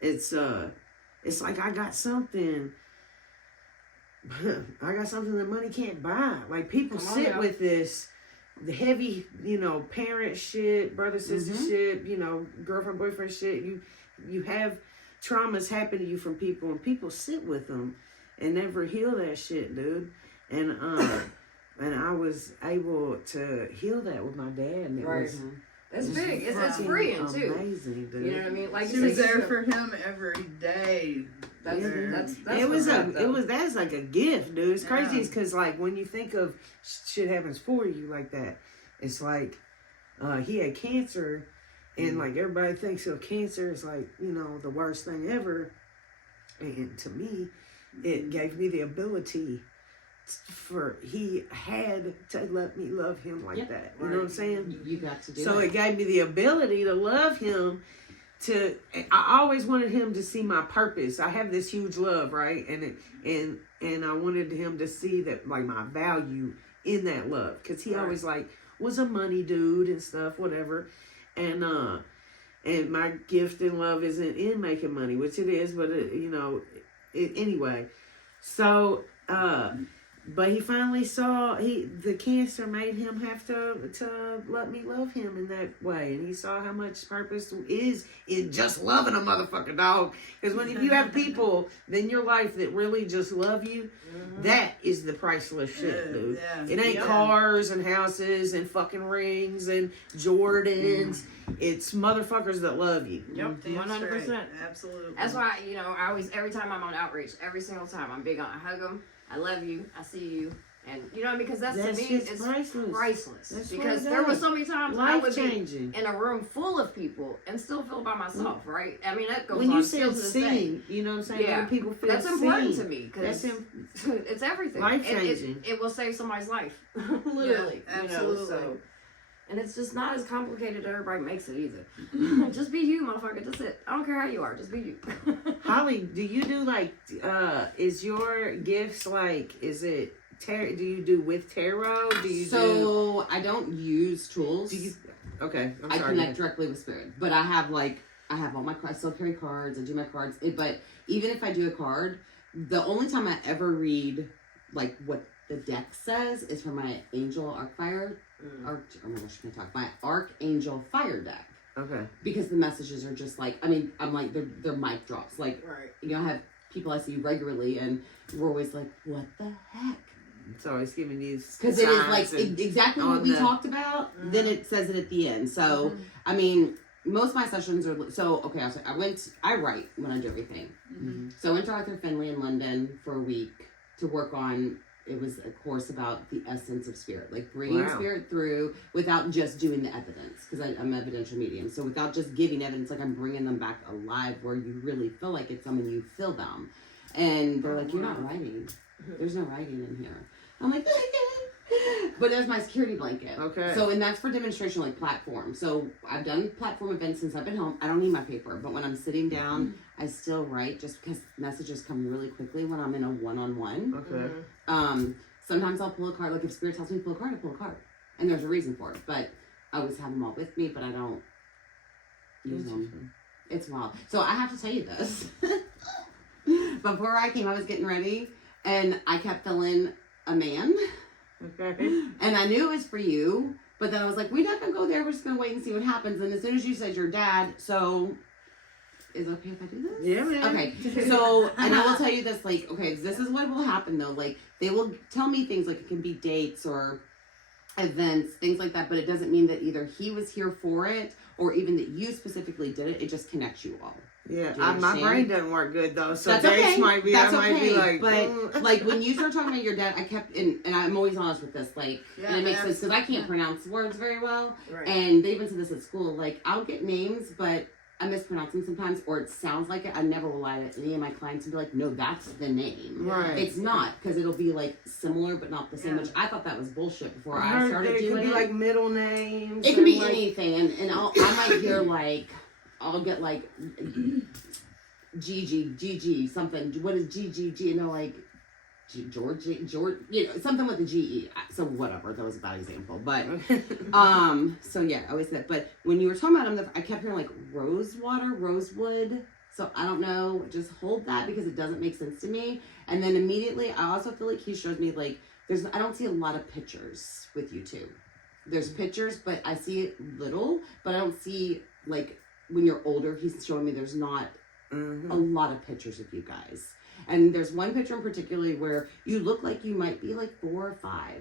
it's like I got something. I got something that money can't buy. Like people Come on sit now. with this, the heavy, parent shit, brother sister shit, girlfriend boyfriend shit. You have traumas happen to you from people, and people sit with them and never heal that shit, dude. And and I was able to heal that with my dad, and it Right. was It's big. It's fucking freeing too. amazing, dude. You know what I mean? Like She you was said, there for him every day. That's That's like a gift, dude. It's crazy Yeah. because like when you think of shit happens for you like that, it's like he had cancer, and like everybody thinks of cancer as like the worst thing ever, and to me, it gave me the ability he had to let me love him like Yep. that. You know what I'm saying? You got to do So it. it gave me the ability to love him. I always wanted him to see my purpose. I have this huge love, right? And I wanted him to see that, like, my value in that love, because he always like was a money dude and stuff, whatever. And my gift in love isn't in making money, which it is, but anyway. So but he finally saw the cancer made him have to let me love him in that way, and he saw how much purpose is in just loving a motherfucking dog. Because if you have people in your life that really just love you, that is the priceless shit, dude. Yeah. It ain't cars and houses and fucking rings and Jordans. It's motherfuckers that love you. Yep, 100%. Absolutely. That's why, I always, every time I'm on outreach, every single time, I'm big on, I hug them, I love you, I see you, and because that's to me, just it's priceless. priceless. That's Because what it there is. was so many times I would Life be changing. in a room full of people and still feel by myself, right? I mean, that goes When on you still said to this day. seen, you know what I'm saying? Yeah. When people feel That's important seen. to me because That's it's everything. Life-changing. It will save somebody's life, literally. Yeah, absolutely. So, and it's just not as complicated as everybody makes it either. Just be you, motherfucker. That's it. I don't care how you are. Just be you. Holly, do you do like, is your gifts like, is it, do you do with tarot? Do you I don't use tools. Okay, I'm I sorry. connect directly with spirit, but I have all my cards. I still carry cards. I do my cards. But even if I do a card, the only time I ever read like what the deck says is from my Angel Arcfire. Oh my gosh, I can't talk. My Archangel Fire deck. Okay. Because the messages are just like, I'm like, they're mic drops. Like, Right. I have people I see regularly, and we're always like, what the heck? It's always giving these Because it is like signs exactly what on we the- talked about. Then it says it at the end. So I mean, most of my sessions are okay. I write when I do everything. So I went to Arthur Findlay in London for a week to work on. It was a course about the essence of spirit, like bringing spirit through without just doing the evidence, because I'm an evidential medium. So without just giving evidence, like I'm bringing them back alive where you really feel like it's them and you feel them. And they're like, you're not writing. There's no writing in here. I'm like, but there's my security blanket. Okay. So, and that's for demonstration, like platform. So I've done platform events since I've been home. I don't need my paper, but when I'm sitting down, I still write just because messages come really quickly when I'm in a one-on-one. Okay. Sometimes I'll pull a card. Like if spirit tells me to pull a card, I pull a card. And there's a reason for it. But I always have them all with me, but I don't use them. It's wild. So I have to tell you this. Before I came, I was getting ready, and I kept feeling a man. Okay. And I knew it was for you, but then I was like, we're not going to go there. We're just going to wait and see what happens. And as soon as you said your dad, so is it okay if I do this? Yeah, man. Okay. So, and I will tell you this, like, okay, this is what will happen though. Like, they will tell me things like it can be dates or events, things like that, but it doesn't mean that either he was here for it or even that you specifically did it. It just connects you all. Yeah, Do you my brain doesn't work good though, so That's dates okay. might be. That's I might be like, but like when you start talking about your dad, I kept and I'm always honest with this, like, Yeah, and it makes sense because I can't pronounce words very well, Right. and they even said this at school. Like, I'll get names, but I mispronounce them sometimes, or it sounds like it. I never will lie to any of my clients and be like, no, that's the name. Right. It's not, because it'll be like similar but not the same. Yeah. Which I thought that was bullshit before I I heard started that it doing could be it. like middle names. It can be like, anything, and I might hear like, I'll get like Gigi, something. What is Gigi? You know, like George, you know, something with the GE. So whatever, that was a bad example, but so yeah, I always said. But when you were talking about him, I kept hearing like rosewood. So I don't know. Just hold that because it doesn't make sense to me. And then immediately, I also feel like he showed me like I don't see a lot of pictures with you two. There's pictures, but I see little. But I don't see like when you're older. He's showing me there's not a lot of pictures of you guys. And there's one picture in particular where you look like you might be like 4 or 5,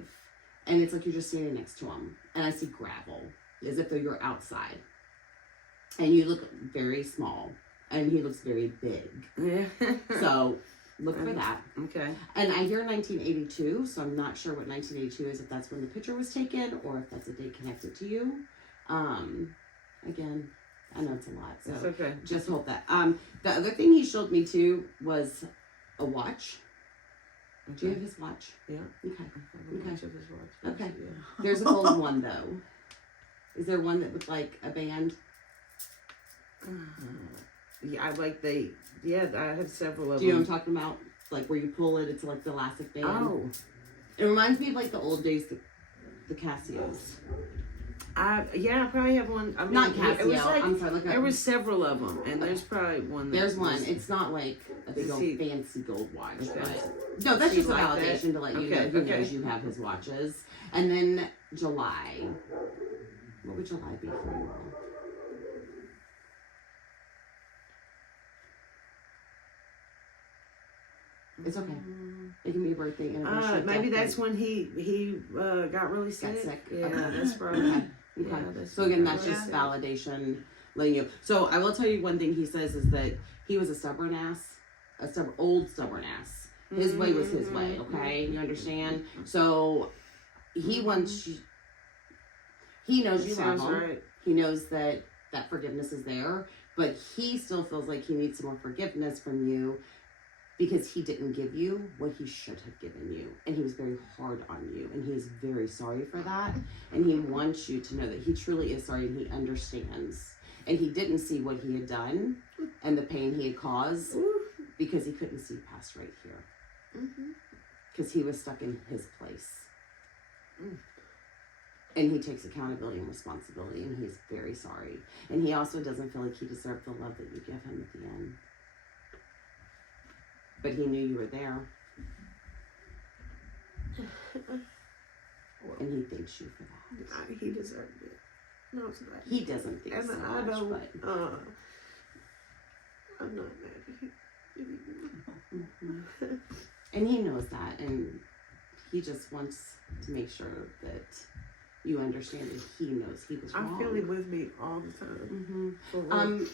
and it's like you're just standing next to him. And I see gravel, as if though you're outside, and you look very small, and he looks very big. Yeah. So look for that. Okay. And I hear 1982, so I'm not sure what 1982 is, if that's when the picture was taken or if that's a date connected to you. Again, I know it's a lot, so It's okay. just hold that. The other thing he showed me too was a watch. Do you have his watch? Yeah. Okay. Okay. Of his watch. Okay. Yeah. There's a gold one though. Is there one that with like a band? Yeah, I have several of Do you know them. what I'm talking about? Like where you pull it, it's like the elastic band. Oh, It reminds me of like the old days, the Casios. I probably have one. I mean, Not Casio. It was like, I'm sorry. there was several of them, and there's probably one. There's one. It's not like a big old See- fancy gold watch. Okay. But no, that's See, just a like validation that? to let you Okay, know who okay. knows you have his watches. And then July. What would July be for you all? It's okay. It can be a birthday, anniversary. Maybe death that's date. when he got really sick. sick. Yeah, Okay. that's probably. Okay. Yeah, Okay. that's So again, when he that's got just really validation, letting you. So I will tell you one thing he says is that he was a stubborn ass, old stubborn ass. His way was his way. Okay, you understand? So he wants you. He knows sick. you Sounds love him. right. He knows that forgiveness is there, but he still feels like he needs some more forgiveness from you because he didn't give you what he should have given you, and he was very hard on you, and he is very sorry for that, and he wants you to know that he truly is sorry and he understands, and he didn't see what he had done and the pain he had caused because he couldn't see past right here because he was stuck in his place. And he takes accountability and responsibility, and he's very sorry. And he also doesn't feel like he deserved the love that you give him at the end. But he knew you were there. And he thanks you for that. He deserved it. No, it's not. He doesn't think And so I much, don't. but... I'm not mad at you. And he knows that, and he just wants to make sure that you understand that he knows he was wrong. I feel it with me all the time. For real.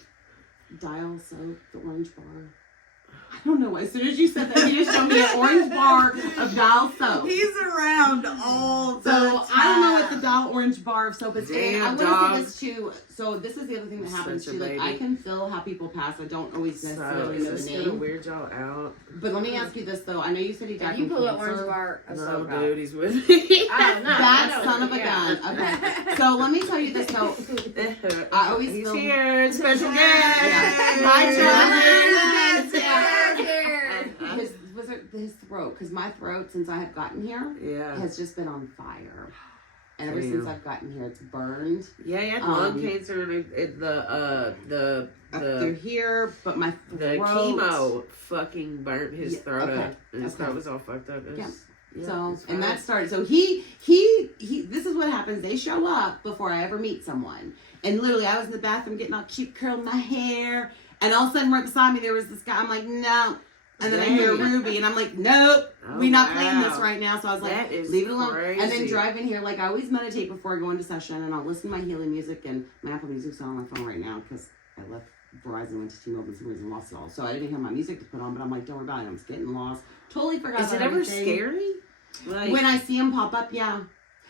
Dial soap, the orange bar. I don't know why. As soon as you said that, he just showed me an orange bar of Dial soap. He's around all the So time. I don't know what the Dial orange bar of soap is. And I Damn, want to dog. say this too. So this is the other thing that happens Such a too. Like baby. I can feel how people pass. I don't always So, necessarily is know this the gonna name. weird y'all out? But let me ask you this though. I know you said he died If you from pull an cancer. orange bar of No, soap out. dude, he's with me. Oh, no, That no, son of a yeah. gun. Okay. So let me tell you this though. I always He's feel- here, special guest. Yeah. Hi, Charlie. His throat, because my throat since I have gotten here Yeah. has just been on fire. And ever Damn. since I've gotten here, it's burned. Yeah, he had lung cancer and the Up through here, but my throat. the chemo fucking burnt his Yeah, throat okay, up. And his okay. throat was all fucked up. It was- yeah, So, it's and fine. that started. So he, this is what happens. They show up before I ever meet someone. And literally, I was in the bathroom getting all cute, curling my hair. And all of a sudden, right beside me, there was this guy. I'm like, no. And then I hear Dang. Ruby, and I'm like, nope, Oh, we're not playing wow. this right now. So I was like, That is leave it alone. And then crazy. driving here, like I always meditate before I go into session, and I'll listen to my healing music, and my Apple Music's on my phone right now because I left Verizon, went to T-Mobile, and some reason lost it all. So I didn't have my music to put on, but I'm like, don't worry about it. I'm just getting lost. Totally forgot Is it about ever everything. scary? Like, When I see him pop up, yeah.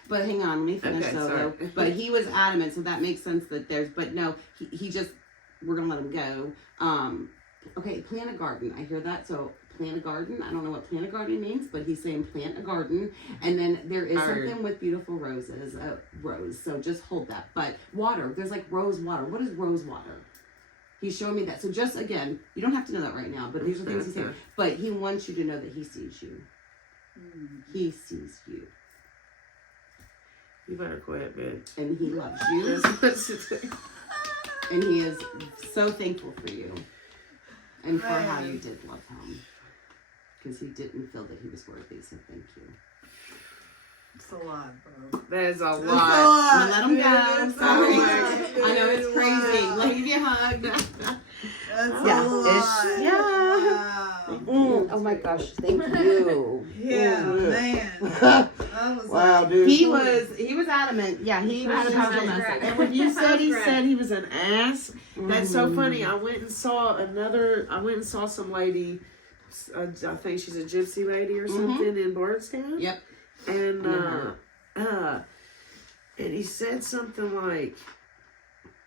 But hang on, let me finish Okay, though. sorry. But he was adamant, so that makes sense that there's. But no, he just. We're gonna let him go. Okay, plant a garden. I hear that. So plant a garden. I don't know what plant a garden means, but he's saying plant a garden. And then there is Heard. something with beautiful roses. Rose. So just hold that. But water. There's like rose water. What is rose water? He's showing me that. So just again, you don't have to know that right now. But these are things he's saying. Okay. But he wants you to know that he sees you. He sees you. you better quit, bitch. And he loves you. And he is so thankful for you. And for how you did love him. Because he didn't feel that he was worthy, so thank you. It's a lot, bro. That is a It's a lot. lot. Let him go. It's a Sorry. lot. I know it's crazy. Wow. Let me give you a hug. That's Yeah, a lot. it's- yeah. Wow. Oh my gosh, thank you. Yeah, man. That was Wow, like, dude. He was adamant. Yeah, he was That's adamant. great. And when you said he Right. said he was an ass, that's so Mhm. funny. I went and saw some lady. I think she's a gypsy lady or something in Bardstown. Yep. And I know and he said something like,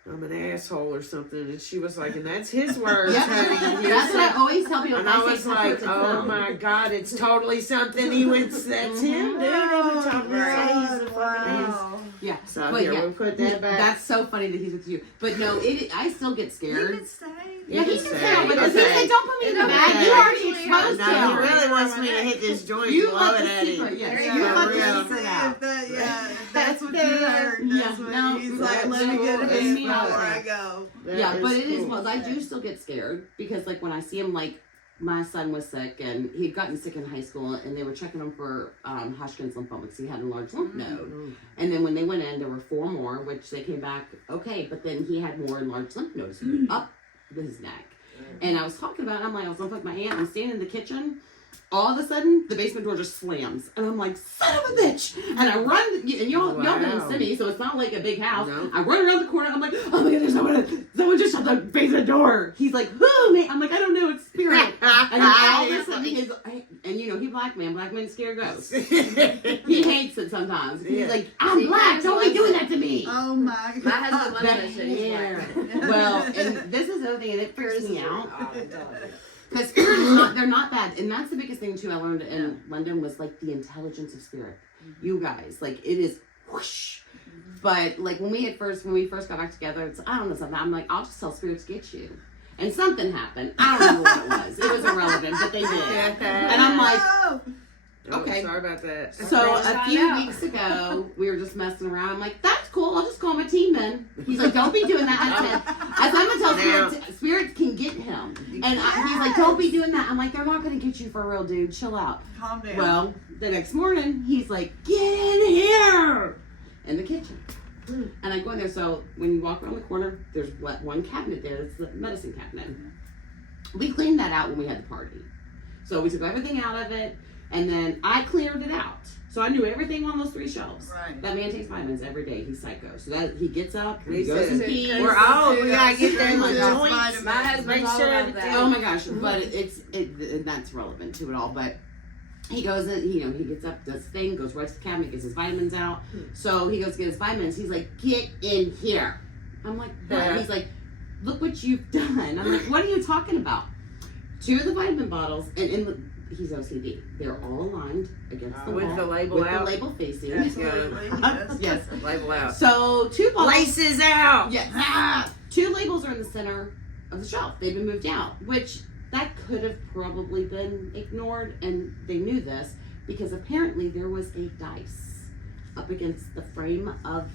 I'm an asshole or something. And she was like, and that's his words, Yep. honey. That's what I always tell people. And if I say was cuss like, words, it's oh them. my God, it's totally something he would, that's him, dude. He would totally say he's a fucking ass. Wow. Yeah. So But here, yeah, we'll put that back. That's so funny that he's with you. But no, I still get You scared. can say. Yeah, he can can say, say, but okay. he said, don't put me in the Okay. bag. You already Actually, exposed No, he him. really wants me to hit this joint. You blow let it the at secret, him. yes. Yeah, You I let was the gonna secret say, out. if that's what you heard. Yeah, That's what no, he's that's like, let me get cool. a It's hit me before out I there. go. That Yeah, but it is cool. well. I do still get scared because, like, when I see him, like, my son was sick and he'd gotten sick in high school, and they were checking him for Hodgkin's lymphoma because he had a large lymph node. Mm. And then when they went in, there were 4 more, which they came back okay, but then he had more enlarged lymph nodes up his neck. And I was talking about it, I'm like, I was gonna fuck my aunt. I'm standing in the kitchen. All of a sudden, the basement door just slams, and I'm like, "Son of a bitch!" And I run, and y'all been in Wow. Simi, so it's not like a big house. No. I run around the corner. I'm like, "Oh my god, there's someone just shut the basement door." He's like, "Who, man?" I'm like, "I don't know, it's spirit." And then all of a sudden, and you know, black man scared ghosts. He hates it sometimes. He's Yeah. like, "I'm See, black. that's Don't what be doing that to me." Oh my God. My husband loves That that shit. He's hair. like, Well, and this is the other thing, and it freaks me out. Oh, I'm telling you. Because spirit is not, they're not bad. And that's the biggest thing, too, I learned in London was, like, the intelligence of spirit. You guys, like, it is whoosh. But, like, when we first got back together, it's, I don't know something. I'm like, I'll just tell spirits to get you. And something happened. I don't remember what it was. It was irrelevant, but they did. And I'm like, Oh. okay. Sorry about that. So a Find few out. weeks ago, we were just messing around. I'm like, that's cool. I'll just call my team then. He's like, don't be doing that. I said, I'm going to tell Spirit can get him. And he's like, don't be doing that. I'm like, they're not going to get you for real, dude. Chill out. Calm down. Well, the next morning, he's like, get in here. In the kitchen. And I go in there. So when you walk around the corner, there's one cabinet there. It's the medicine cabinet. We cleaned that out when we had the party. So we took everything out of it. And then I cleared it out. So I knew everything on those 3 shelves. Right. That man takes vitamins every day. He's psycho. So that he gets up, he He goes says, and pees. we gotta get that Oh my God. joints. My husband's Make all sure about everything. that. Oh my gosh, but and that's relevant to it all. But he goes in, he gets up, does his thing, goes right to the cabinet, gets his vitamins out. So he goes to get his vitamins. He's like, get in here. I'm like, what? Yeah. He's like, look what you've done. I'm like, what are you talking about? 2 of the vitamin bottles, and he's OCD. They're all aligned against the With wall. the label with out. the label facing. Absolutely. Yes. Yes. Label out. So 2 bottles. Laces out. Yes. 2 labels are in the center of the shelf. They've been moved out, which that could have probably been ignored, and they knew this because apparently there was a dice up against the frame of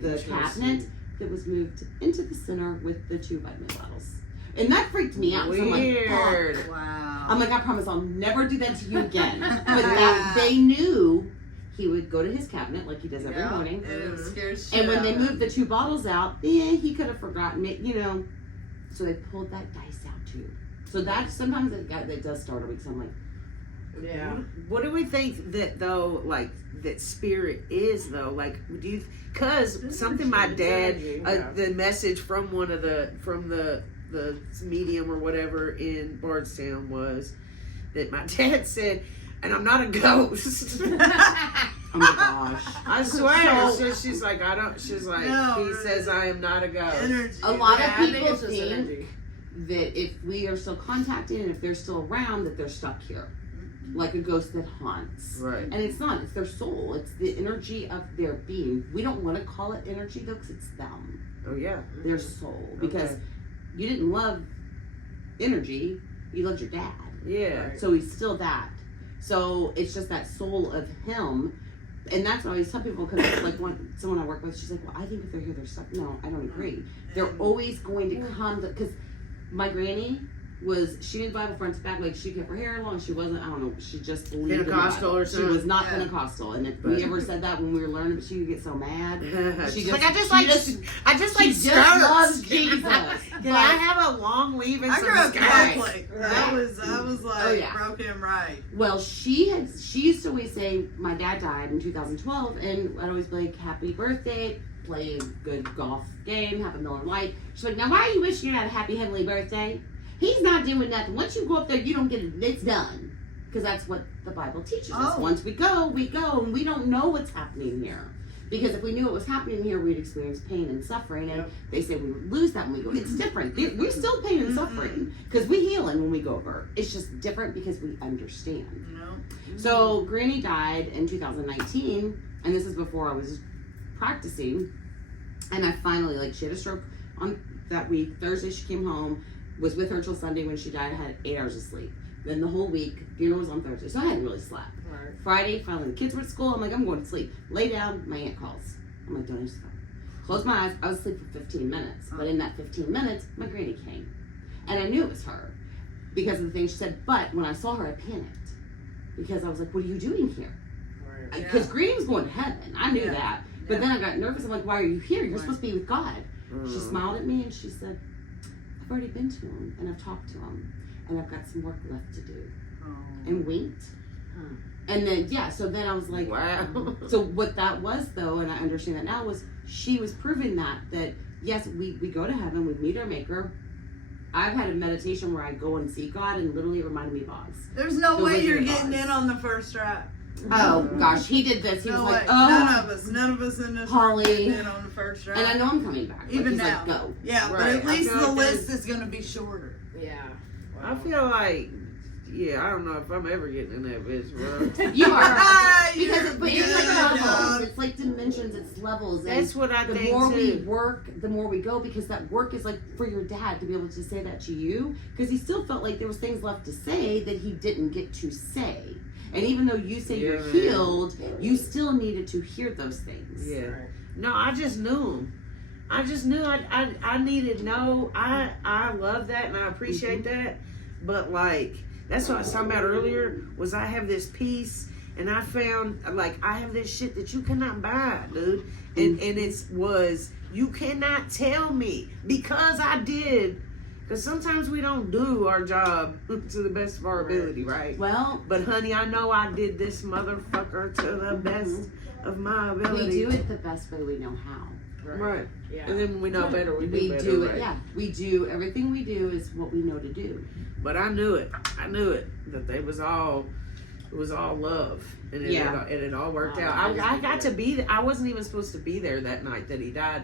the cabinet that was moved into the center with the 2 vitamin bottles. And that freaked me out. So I'm like, Weird. fuck. Wow. I'm like, I promise I'll never do that to you again. But that, they knew he would go to his cabinet like he does every morning. It scares shit And when out they of moved the 2 bottles out, he could have forgotten it, So they pulled that dice out too. So that sometimes it does startle me. So I'm like, Yeah. What do we think that though, like that spirit is though? Like, do you? Because something my dad, the message from one of the medium or whatever in Bardstown was that my dad said, and I'm not a ghost. oh my gosh. I swear. So- She's like, I don't. She's like, No, he says I am not a ghost. energy. A lot Yeah, of I think people it's just think energy. that if we are still contacted and if they're still around, that they're stuck here. Like a ghost that haunts. Right. And it's not, it's their soul. It's the energy of their being. We don't want to call it energy though, because it's them. Oh yeah. Their soul. Because Okay. you didn't love energy, you loved your dad. Yeah. So he's still that. So it's just that soul of him. And that's what I always tell people, because like someone I work with, she's like, well, I think if they're here, they're stuck. No, I don't agree. They're always going to come, because my granny she did Bible front to back, like she kept her hair long, she wasn't, I don't know, she just believed in the Pentecostal Bible. or something? She was not Yeah. Pentecostal, and if But- we ever said that when we were learning, she would get so mad. She's just- like, I just she like just- She skirts. just loves Jesus. Can I have a long weave and I some grew up skirts? Catholic. Right. I was like Oh, yeah. broken right. Well, she used to always say, my dad died in 2012, and I'd always be like, happy birthday, play a good golf game, have a Miller Lite. She's like, now why are you wishing you had a happy heavenly birthday? He's not doing nothing. Once you go up there, you don't get it. It's done. Because that's what the Bible teaches us. Oh. Once we go, and we don't know what's happening here. Because if we knew what was happening here, we'd experience pain and suffering. And they say we would lose that when we go. It's different. We're still pain and suffering because we healing when we go over. It's just different because we understand. So Granny died in 2019, and this is before I was practicing. And I finally, like, she had a stroke on that week. Thursday she came home, was with her till Sunday. When she died, I had 8 hours of sleep. Then the whole week, funeral was on Thursday, so I hadn't really slept. Right. Friday, finally the kids were at school. I'm like, I'm going to sleep. Lay down, my aunt calls. I'm like, don't I just go? Close my eyes. I was asleep for 15 minutes. But in that 15 minutes, my granny came. And I knew it was her because of the things she said. But when I saw her, I panicked. Because I was like, what are you doing here? Because Granny was going to heaven. I knew that. But then I got nervous. I'm like, why are you here? You're supposed to be with God. She smiled at me and she said, I've already been to him and I've talked to him. And I've got some work left to do. And winked. And then, so then I was like, wow. So what that was, though, and I understand that now, was she was proving that yes, we go to heaven, we meet our maker. I've had a meditation where I go and see God, and literally it reminded me of Oz. There's no The way Wizard you're of getting Oz. in on the first try. Oh, gosh, he did this. He No was way. like, oh. None of us in this Hollie. room getting in on the first try. And I know I'm coming back. Even he's now. like, go. Yeah, but Right. at least I feel the like list is going to be shorter. Yeah. I feel like, I don't know if I'm ever getting in that bitch, bro. You are. You're But it's like good, levels. It's like dimensions. It's levels. And That's what I the think more we too. work, the more we go, because that work is like for your dad to be able to say that to you, because he still felt like there was things left to say that he didn't get to say. And even though you say you're man. healed, you still needed to hear those things. Yeah. No, I just knew him. I just knew I needed I love that and I appreciate that. But like, that's what I was talking about earlier, was I have this peace and I found, like, I have this shit that you cannot buy, dude. And you cannot tell me, because I did. Because sometimes we don't do our job to the best of our ability, right? Well, But honey, I know I did this motherfucker to the best of my ability. we do it the best way we know how. Right. Yeah. And then when we know better, we do better. do it. right? Yeah, we do. Everything we do is what we know to do. But I knew it. That it was all love, and it all worked out. I got to be there. I wasn't even supposed to be there that night that he died.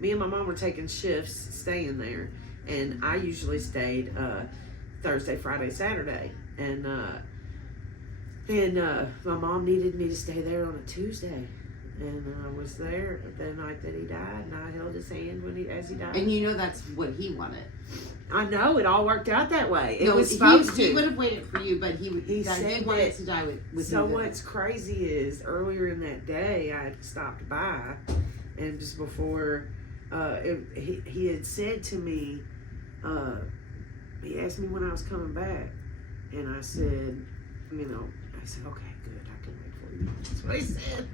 Me and my mom were taking shifts, staying there, and I usually stayed Thursday, Friday, Saturday, and my mom needed me to stay there on a Tuesday. And I was there the night that he died, and I held his hand as he died. And you know that's what he wanted. I know, it all worked out that way. It No, was supposed to. He would have waited for you, but he said wanted that. to die with So you. what's crazy is, earlier in that day, I had stopped by, and just before, he had said to me, he asked me when I was coming back, and I said, okay, good, I can wait for you. That's what he said.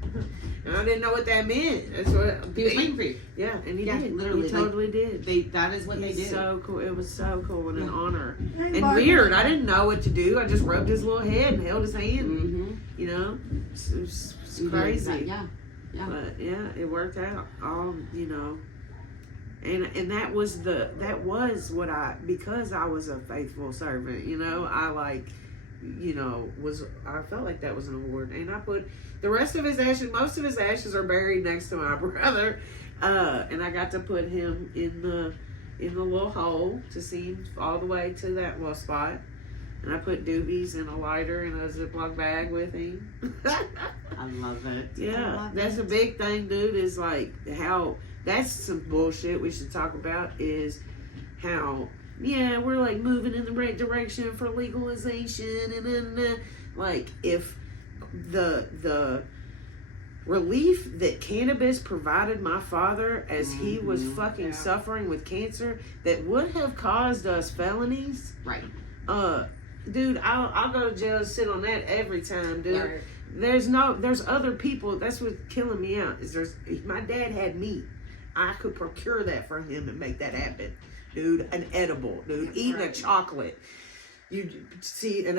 And I didn't know what that meant. That's what He was waiting for you. Yeah, and he Yeah, did. literally, He totally did. That is what they He's do. so cool. It was so cool and an honor. Hey, And Mark. weird. I didn't know what to do. I just rubbed his little head and held his hand. Mm-hmm. You know? It's crazy. Yeah. But yeah, it worked out. And that was what because I was a faithful servant, I felt like that was an award. And I put the rest of his ashes, most of his ashes are buried next to my brother. And I got to put him in the little hole to see him all the way to that little spot. And I put doobies and a lighter in a Ziploc bag with him. I love it. Yeah, that's a big thing, dude, is like how, that's some bullshit we should talk about, is how, we're like moving in the right direction for legalization, and then like, if the relief that cannabis provided my father as he was fucking suffering with cancer that would have caused us felonies, Right. dude, I'll go to jail and sit on that every time, dude. Right. There's other people. That's what's killing me out. My dad had me. I could procure that for him and make that happen, dude. An edible, dude. Eating a chocolate. You see, an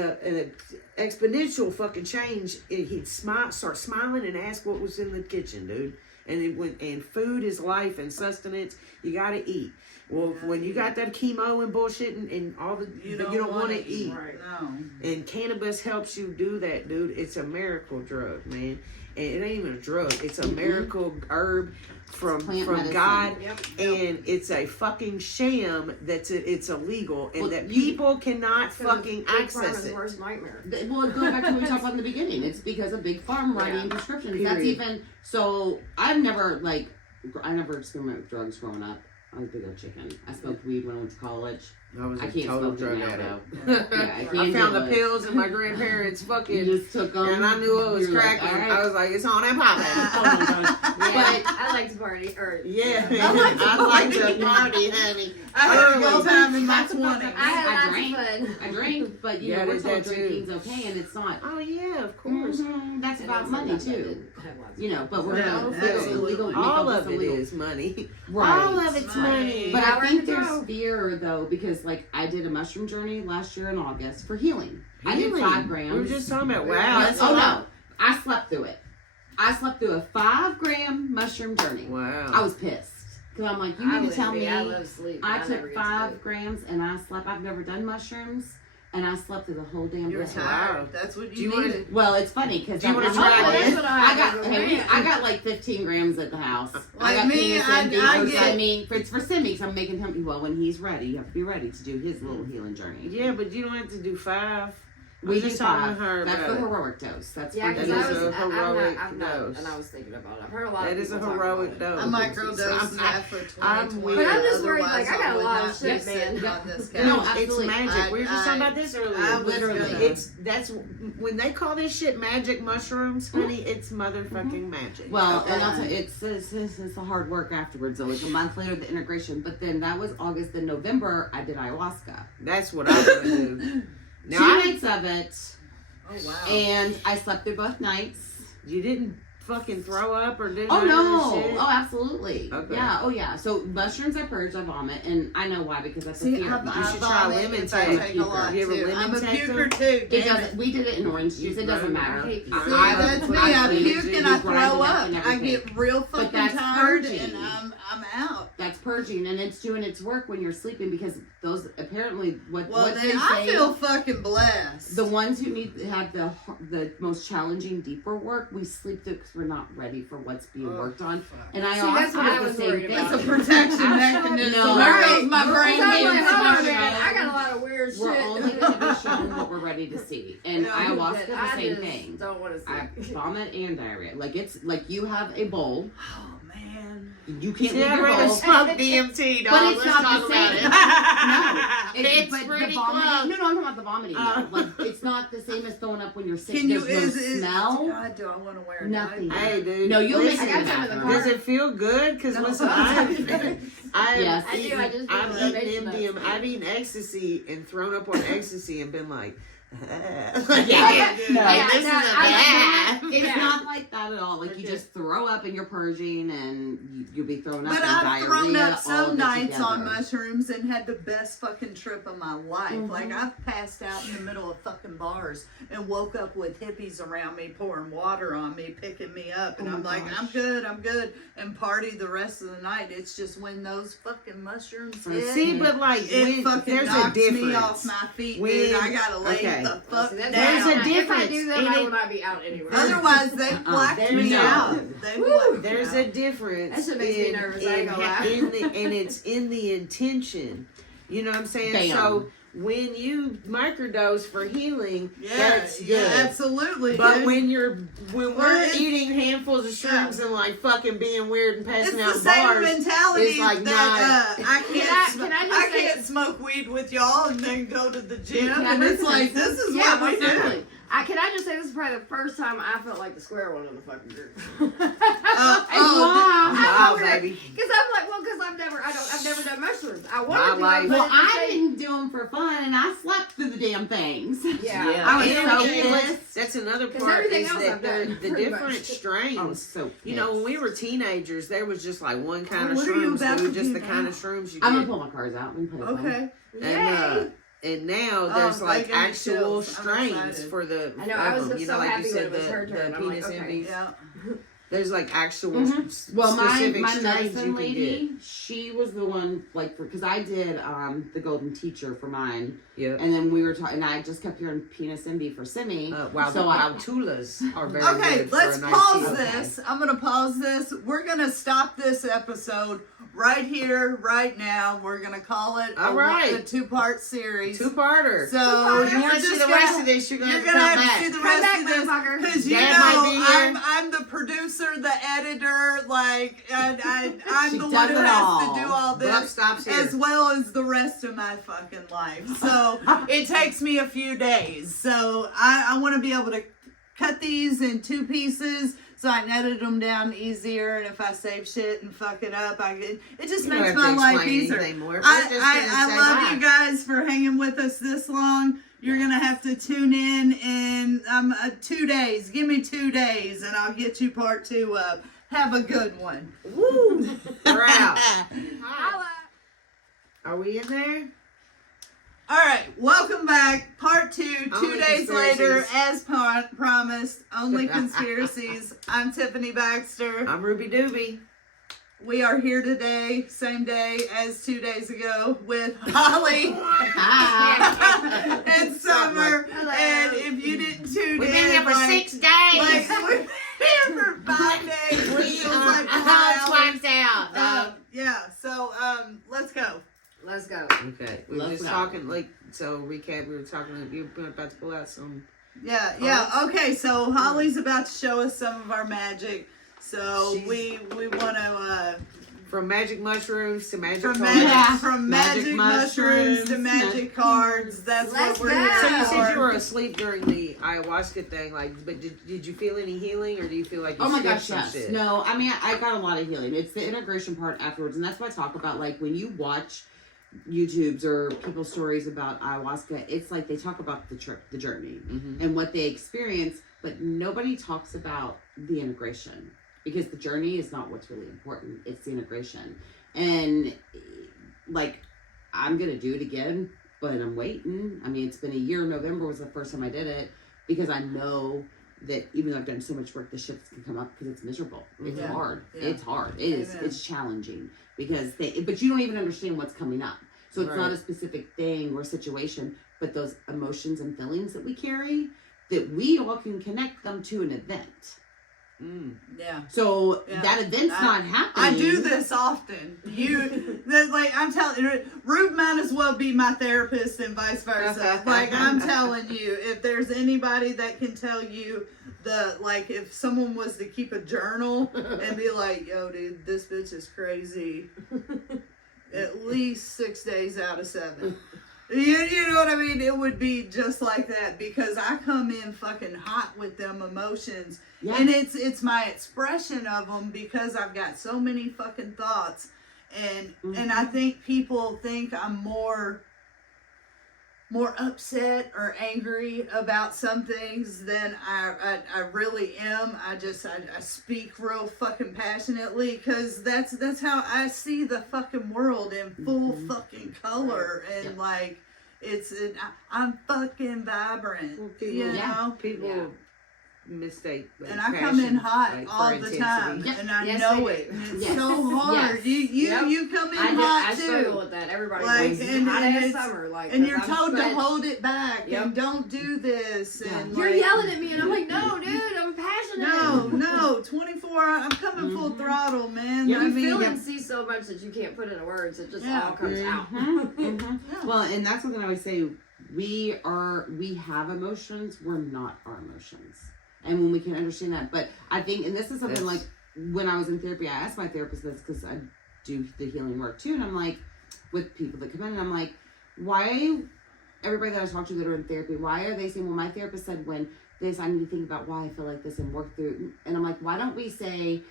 exponential fucking change. He'd start smiling and ask what was in the kitchen, dude. And food is life and sustenance. You gotta eat. Well, when you got that chemo and bullshit and all the, you don't want to eat. Right. No. And cannabis helps you do that, dude. It's a miracle drug, man. and it ain't even a drug. It's a miracle herb from medicine. God, Yep. and it's a fucking sham. It's illegal, and Well, that people cannot fucking Big Pharma's access it. worst nightmare. Well, go back to what we talked about in the beginning. It's because of Big Pharma writing prescriptions. That's Period. even so. I never experimented with drugs growing up. I was a big old chicken. I smoked weed when I went to college. I was I a can't total smoke drug it now, addict. though. Yeah, I I can't found do the it. pills in my grandparents' You fucking, just took them, and I knew it was you were like, cracking. all right. I was like, it's on and popping. Oh my gosh. Yeah, But I like to party. Or Yeah, I like to I like to party, honey. I had a Early. good time in my That's about 20s. I had I lots drank. of fun. I drink, but you Yeah, know, we're there's told that too. drinking's okay, and it's not. Oh yeah, of course. That's And about also money sometimes I too. didn't have lots of You know, but we're Yeah, not absolutely. illegal. All make of it illegal. is money. Right. All of it's money. But Yeah, I think we're there's gonna go. fear though, because like I did a mushroom journey last year in August for healing. I did Really? 5 grams. We were just talking about wow. Yeah. That's Oh a lot. no, I slept through it. I slept through a 5-gram mushroom journey. Wow. I was pissed because I'm like, you I need to tell wouldn't me. be. I love sleep. I never took get to 5 sleep. grams and I slept. I've never done mushrooms, and I slept through the whole damn You're day. tired. That's what Do you you wanna- needed. Well, it's funny because Do you wanna try Oh, it? that's what I got was hey, wearing. I got like 15 grams at the house. I Like got me, penis I envy for get- Simi. It's for Simi because I'm making him. Well, when he's ready, you have to be ready to do his little healing journey. Yeah, but you don't have to do 5. We just do talking 5. to her That's about the it. heroic dose. That's Yeah, for because That I is was. a heroic I'm not, dose. and I was thinking about it. I've heard a lot That of is a people talk heroic about it. dose. I microdosed that for 2020. I'm weird. But I'm just worried, like, I got a Otherwise, lot of would not be shit, sitting man. on this No, couch. It's absolutely. magic. We were just talking I- about this earlier. I was Literally. gonna- That's when they call this shit magic mushrooms, honey. It's motherfucking magic. Well, Okay? and I'll tell you, it's the hard work afterwards. So like a month later, the integration. But then that was August. Then November, I did ayahuasca. That's what I'm gonna do. Now, 2 nights of it, Oh wow. and I slept through both nights. you didn't fucking throw up or did Oh none of no! that shit? Oh, absolutely. Okay. Yeah. Oh yeah. So mushrooms, I purge, I vomit, and I know why because that's a See, fear I of mine. You should try vomit lemon if I tea. take a lot You ever too. lemon I'm a take puker them? too. It damn doesn't. We did it in orange juice. It doesn't matter. I hate See, I- that's me. I grind puke and I it throw up and up. I everything. get real But fucking that's tired purging. and I'm out. That's purging, and it's doing its work when you're sleeping because those apparently Well, what then they I say. feel fucking blessed. The ones who need have the most challenging, deeper work, we sleep through because we're not ready for what's being Oh, worked on. fuck. And I See, also that's what I did was the same worried thing. about. It's a protection mechanism. No. There Right. goes my brain I'm being like, hold on, smart. man. I got a lot of weird shit. We're only going to be shown what we're ready to see. And Yeah, ayahuasca, I the same just thing. don't want to see. I vomit and diarrhea. Like it's like you have a bowl. Oh man. You can't See, leave I'd your rather bowl. smoke DMT, dog. But it's Let's not talk the about same. it. It's It's but pretty the vomiting. close. No, I'm talking about the vomiting. Oh. Like it's not the same as throwing up when you're sick. Can you? There's no smell. God, do I want to wear a Nothing. diaper? Hey, dude. No, you'll listen, make it in the I got some in the bathroom. car. Does it feel good? Because No. listen, I've Yes. I do, I just I've feel the eaten motivation MDMA. of it. I've eaten ecstasy and thrown up on ecstasy and been like, Yeah. like, No. this Yeah, isn't I- bad. It's Yeah. not like that at all. Like you Okay. just throw up and you're purging, and you'll be throwing up. But and I've diarrhea thrown up all some of it nights on together. mushrooms and had the best fucking trip of my life. Mhm. Like I've passed out in the middle of fucking bars and woke up with hippies around me pouring water on me, picking me up, and Oh my I'm like, gosh. I'm good, and party the rest of the night. It's just when those fucking mushrooms hit, See, but like, it when, fucking there's a knocks difference. me off my feet, When- dude. I gotta lay okay. the fuck See, that's There's down. a If I difference, do that, and I it- will not be out anywhere. Otherwise, they blacked there's me no- out. They Woo! blacked me There's out. a difference. That shit makes me nervous, I ain't gonna lie. and it's in the intention. You know what I'm saying? Bam. So when you microdose for healing, Yeah, that's good. yeah, absolutely. But dude. when we're it's- eating handfuls of shrooms and like fucking being weird and it's passing the out same bars, mentality it's like, that I can't. Can I just say- can't smoke weed with y'all and then go to the gym, Can I and it's listen? like this is Yeah, what we most do. definitely. Can I just say this is probably the first time I felt like the square one in the fucking group. I'm wild, baby. Because I'm like, well, because I've never done mushrooms. I want to My do life. it, Well, but I it's didn't do them for fun, and I slept through the damn things. Yeah. I was And so that's- that's another 'Cause part everything is else that I've done, the pretty different much. strains. I was so You know, when we were teenagers, there was just like one kind of What are you shrooms, about dude, to just do the kind now? of shrooms you I'm gonna get. pull my cards out. We can play with them. Okay. And now Oh, there's they like gave me actual chills. I'm strains excited. for the. I know, I was of them. just You know, so like happy you when said, it was her the turn. I'm like, penis okay. envy. Yeah. There's like actual Well, my specific strains medicine you can lady, she was the one, like, because I did the Golden Teacher for mine. Yeah. And then we were talking, and I just kept hearing Penis Envy for Simi. Wow, so tulas are very Okay, good. let's for a nice pause tea. this. I'm going to pause this. We're going to stop this episode right here, right now. We're going to call it All right. a two-part series. Two-parter. So If you want to see the rest of this, you're You're gonna gonna have have to to see come the back. rest of this motherfucker. because you Dad might be know here. I'm the producer, the editor, like I'm She the one does who it has all. to do all Buck this stops here. as well as the rest of my fucking life. So it takes me a few days. So I want to be able to cut these in 2 pieces. So I can edit them down easier, and if I save shit and fuck it up, it just You don't makes have my to life explain easier. anything more. We're I just gonna say love bye. you guys for hanging with us this long. You're gonna have to tune in 2 days. Give me 2 days, and I'll get you part 2 up. Have a good one. Woo! We're out. Holla. Are we in there? All right, welcome back. Part 2, 2 Only days conspiracies. later, as promised. Only conspiracies. I'm Tiffany Baxter. I'm Ruby Doobie. We are here today, same day as 2 days ago, with Holly Ah. and Summer. Hello. And if you didn't tune We've in, been here for like, 6 days. Like, we've been here for 5 days. It We feels are like a while. twice out. Yeah, so let's go. Let's go. Okay, we were Let's just go. talking, like, so recap, we were talking, you were about to pull out some. Yeah. Okay, so Holly's about to show us some of our magic. So She's- we want to From magic mushrooms to magic from cards. magic Yeah. from Magic magic mushrooms to mushrooms, magic cards. That's Let's what we're go. here So you said you for. were asleep during the ayahuasca thing, like, but did you feel any healing, or do you feel like you Oh my skipped gosh, some yes. shit? No, I mean, I got a lot of healing. It's the integration part afterwards. And that's what I talk about. Like, when you watch YouTubes or people's stories about ayahuasca, it's like they talk about the trip, the journey, Mhm. and what they experience, but nobody talks about the integration. Because the journey is not what's really important. It's the integration. And, like, I'm going to do it again, but I'm waiting. I mean, it's been a year. November was the first time I did it. Because I know that even though I've done so much work, the shit can come up because it's miserable. It's Yeah. hard. Yeah. It's hard. It is. Amen. It's challenging. Because but you don't even understand what's coming up. So it's not Right. a specific thing or situation, but those emotions and feelings that we carry, that we all can connect them to an event. Mm. Yeah. So Yeah. that event's not happening. I do this often. Like I'm telling you, Rube might as well be my therapist and vice versa. Like I'm telling you, if there's anybody that can tell you if someone was to keep a journal and be like, yo, dude, this bitch is crazy, at least 6 days out of 7. You know what I mean? It would be just like that because I come in fucking hot with them emotions. Yeah. And it's my expression of them because I've got so many fucking thoughts, and I think people think I'm more upset or angry about some things than I really am. I speak real fucking passionately because that's how I see the fucking world in full fucking color, and like I'm fucking vibrant, Well, people, you know. People Yeah. mistake. Like, And I come in passion, hot like, for all the intensity. time, Yep. and I Yes, know they it. do. And it's Yes. so hard. Yes. You you come in I hot struggle too, with that. Everybody Like, goes, and hot ass it's- summer. Like, and 'cause you're I'm told to sweating. hold it back Yep. and don't do this. Yeah. And You're like, yelling at me, and I'm like, no, dude, I'm passionate. No, 24 hours. I'm coming full throttle, man. Yeah, I You mean, feel and see so much that you can't put into words. It just Yeah. all comes out. Well, and that's something I always say. We have emotions. We're not our emotions. And when we can understand that. But I think, and this is something like when I was in therapy, I asked my therapist this because I do the healing work too. And I'm like, with people that come in, and I'm like, why, everybody that I talk to that are in therapy, why are they saying, well, my therapist said when this, I need to think about why I feel like this and work through. And I'm like, why don't we say,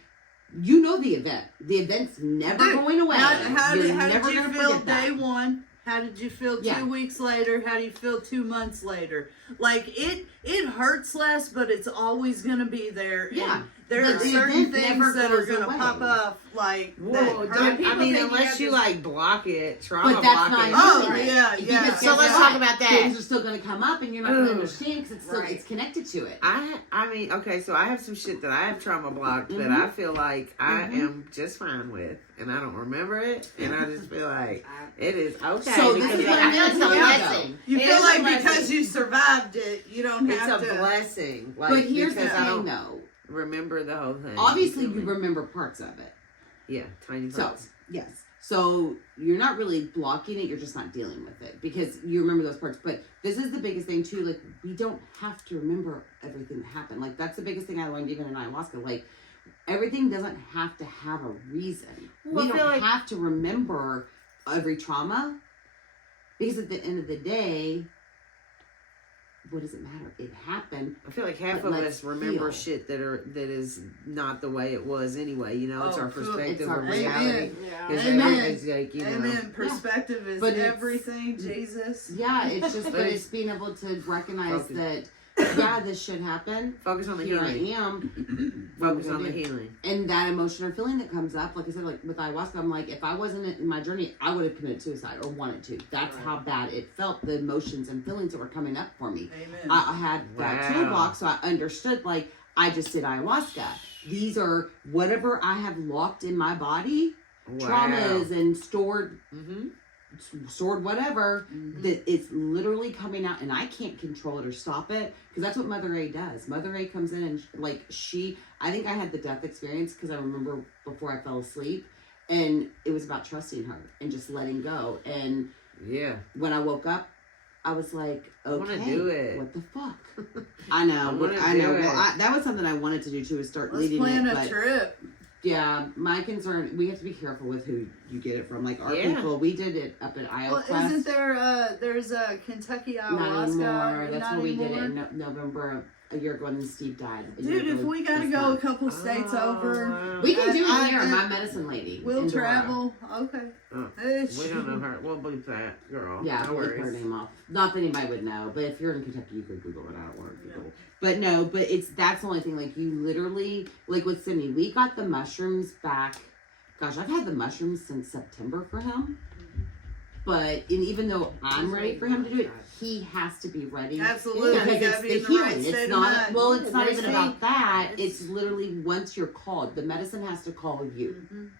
you know the event. The event's never Dude, going away. How You're did never you gonna feel forget that. day one? How did you feel 2 Yeah. weeks later? How do you feel 2 months later? Like it hurts less, but it's always gonna be there. Yeah. And there But are the certain event never things that are goes gonna away. pop up like Whoa, that don't- hurt. I people mean, think you unless have you to- like block it, trauma But that's block not it. Oh, healing it. yeah, Because yeah. guess So let's what? talk about that. Things are still going to come up, and you're not going to Ugh. understand because it's still Right. it's connected to it. I mean, okay, so I have some shit that I have trauma blocked that I feel like I am just fine with, and I don't remember it, and I just feel like it is okay. So this because is what I I feel like it's a meant to blessing. You It feel is a like blessing. because you survived it, you don't It's have a to. blessing. Like, But here's the because I thing, don't though. remember the whole thing. Obviously, feel you me? remember parts of it. Yeah, tiny So, parts. yes. So, you're not really blocking it, you're just not dealing with it because you remember those parts. But this is the biggest thing, too. Like, we don't have to remember everything that happened. Like, that's the biggest thing I learned even in ayahuasca. Like, everything doesn't have to have a reason. Well, We I don't feel like- have to remember every trauma because at the end of the day, what does it matter? It happened. I feel like half But of let's us remember feel. shit that is not the way it was anyway. You know, it's Oh, our cool. perspective It's our of reality. Amen. Yeah. Because Amen. everything's like, you know. Amen. Perspective is But it's- everything, Jesus. Yeah, it's just, but But it's being able to recognize Focus. that, yeah, this should happen. Focus on the Here I healing. am. Focus What on we the do. healing. And that emotion or feeling that comes up, like I said, like with ayahuasca, I'm like, if I wasn't in my journey, I would have committed suicide or wanted to. That's Right. how bad it felt, the emotions and feelings that were coming up for me. Amen. I had that Wow. toolbox, so I understood, like, I just did ayahuasca. These are whatever I have locked in my body, traumas and stored whatever, that it's literally coming out and I can't control it or stop it because that's what Mother A does. Mother A comes in and I think I had the death experience because I remember before I fell asleep and it was about trusting her and just letting go. And Yeah. when I woke up, I was like, okay, wanna do it. what the fuck? I know, I wanna I know. do it. Well, that was something I wanted to do too, is start Let's leading plan it. a But trip. yeah, my concern, we have to be careful with who you get it from. Like our Yeah. people, we did it up at Iowa Well, Quest. isn't there there's a Kentucky ayahuasca? Not anymore. That's Not where we did it anymore? in November a year ago, and then Steve died. a year Dude, if ago we gotta this go a month. couple states over, wow. We can do it I- there. I- My medicine lady. we'll in Dora. travel. Okay. Oh, Hey, We don't know her. We'll bleep that, girl. Yeah, no we'll put her worries. name off. Not that anybody would know, but if you're in Kentucky, you could Google it. I don't want to Yeah. Google. But no, but that's the only thing. Like you literally, like with Sydney, we got the mushrooms back. Gosh, I've had the mushrooms since September for him. But even though I'm ready for him to do it, he has to be ready. Absolutely. Because You it's gotta be the in the healing. right It's state of not. mind. Well, it's not There's even the- about that. it's- It's literally once you're called, the medicine has to call you. Mhm.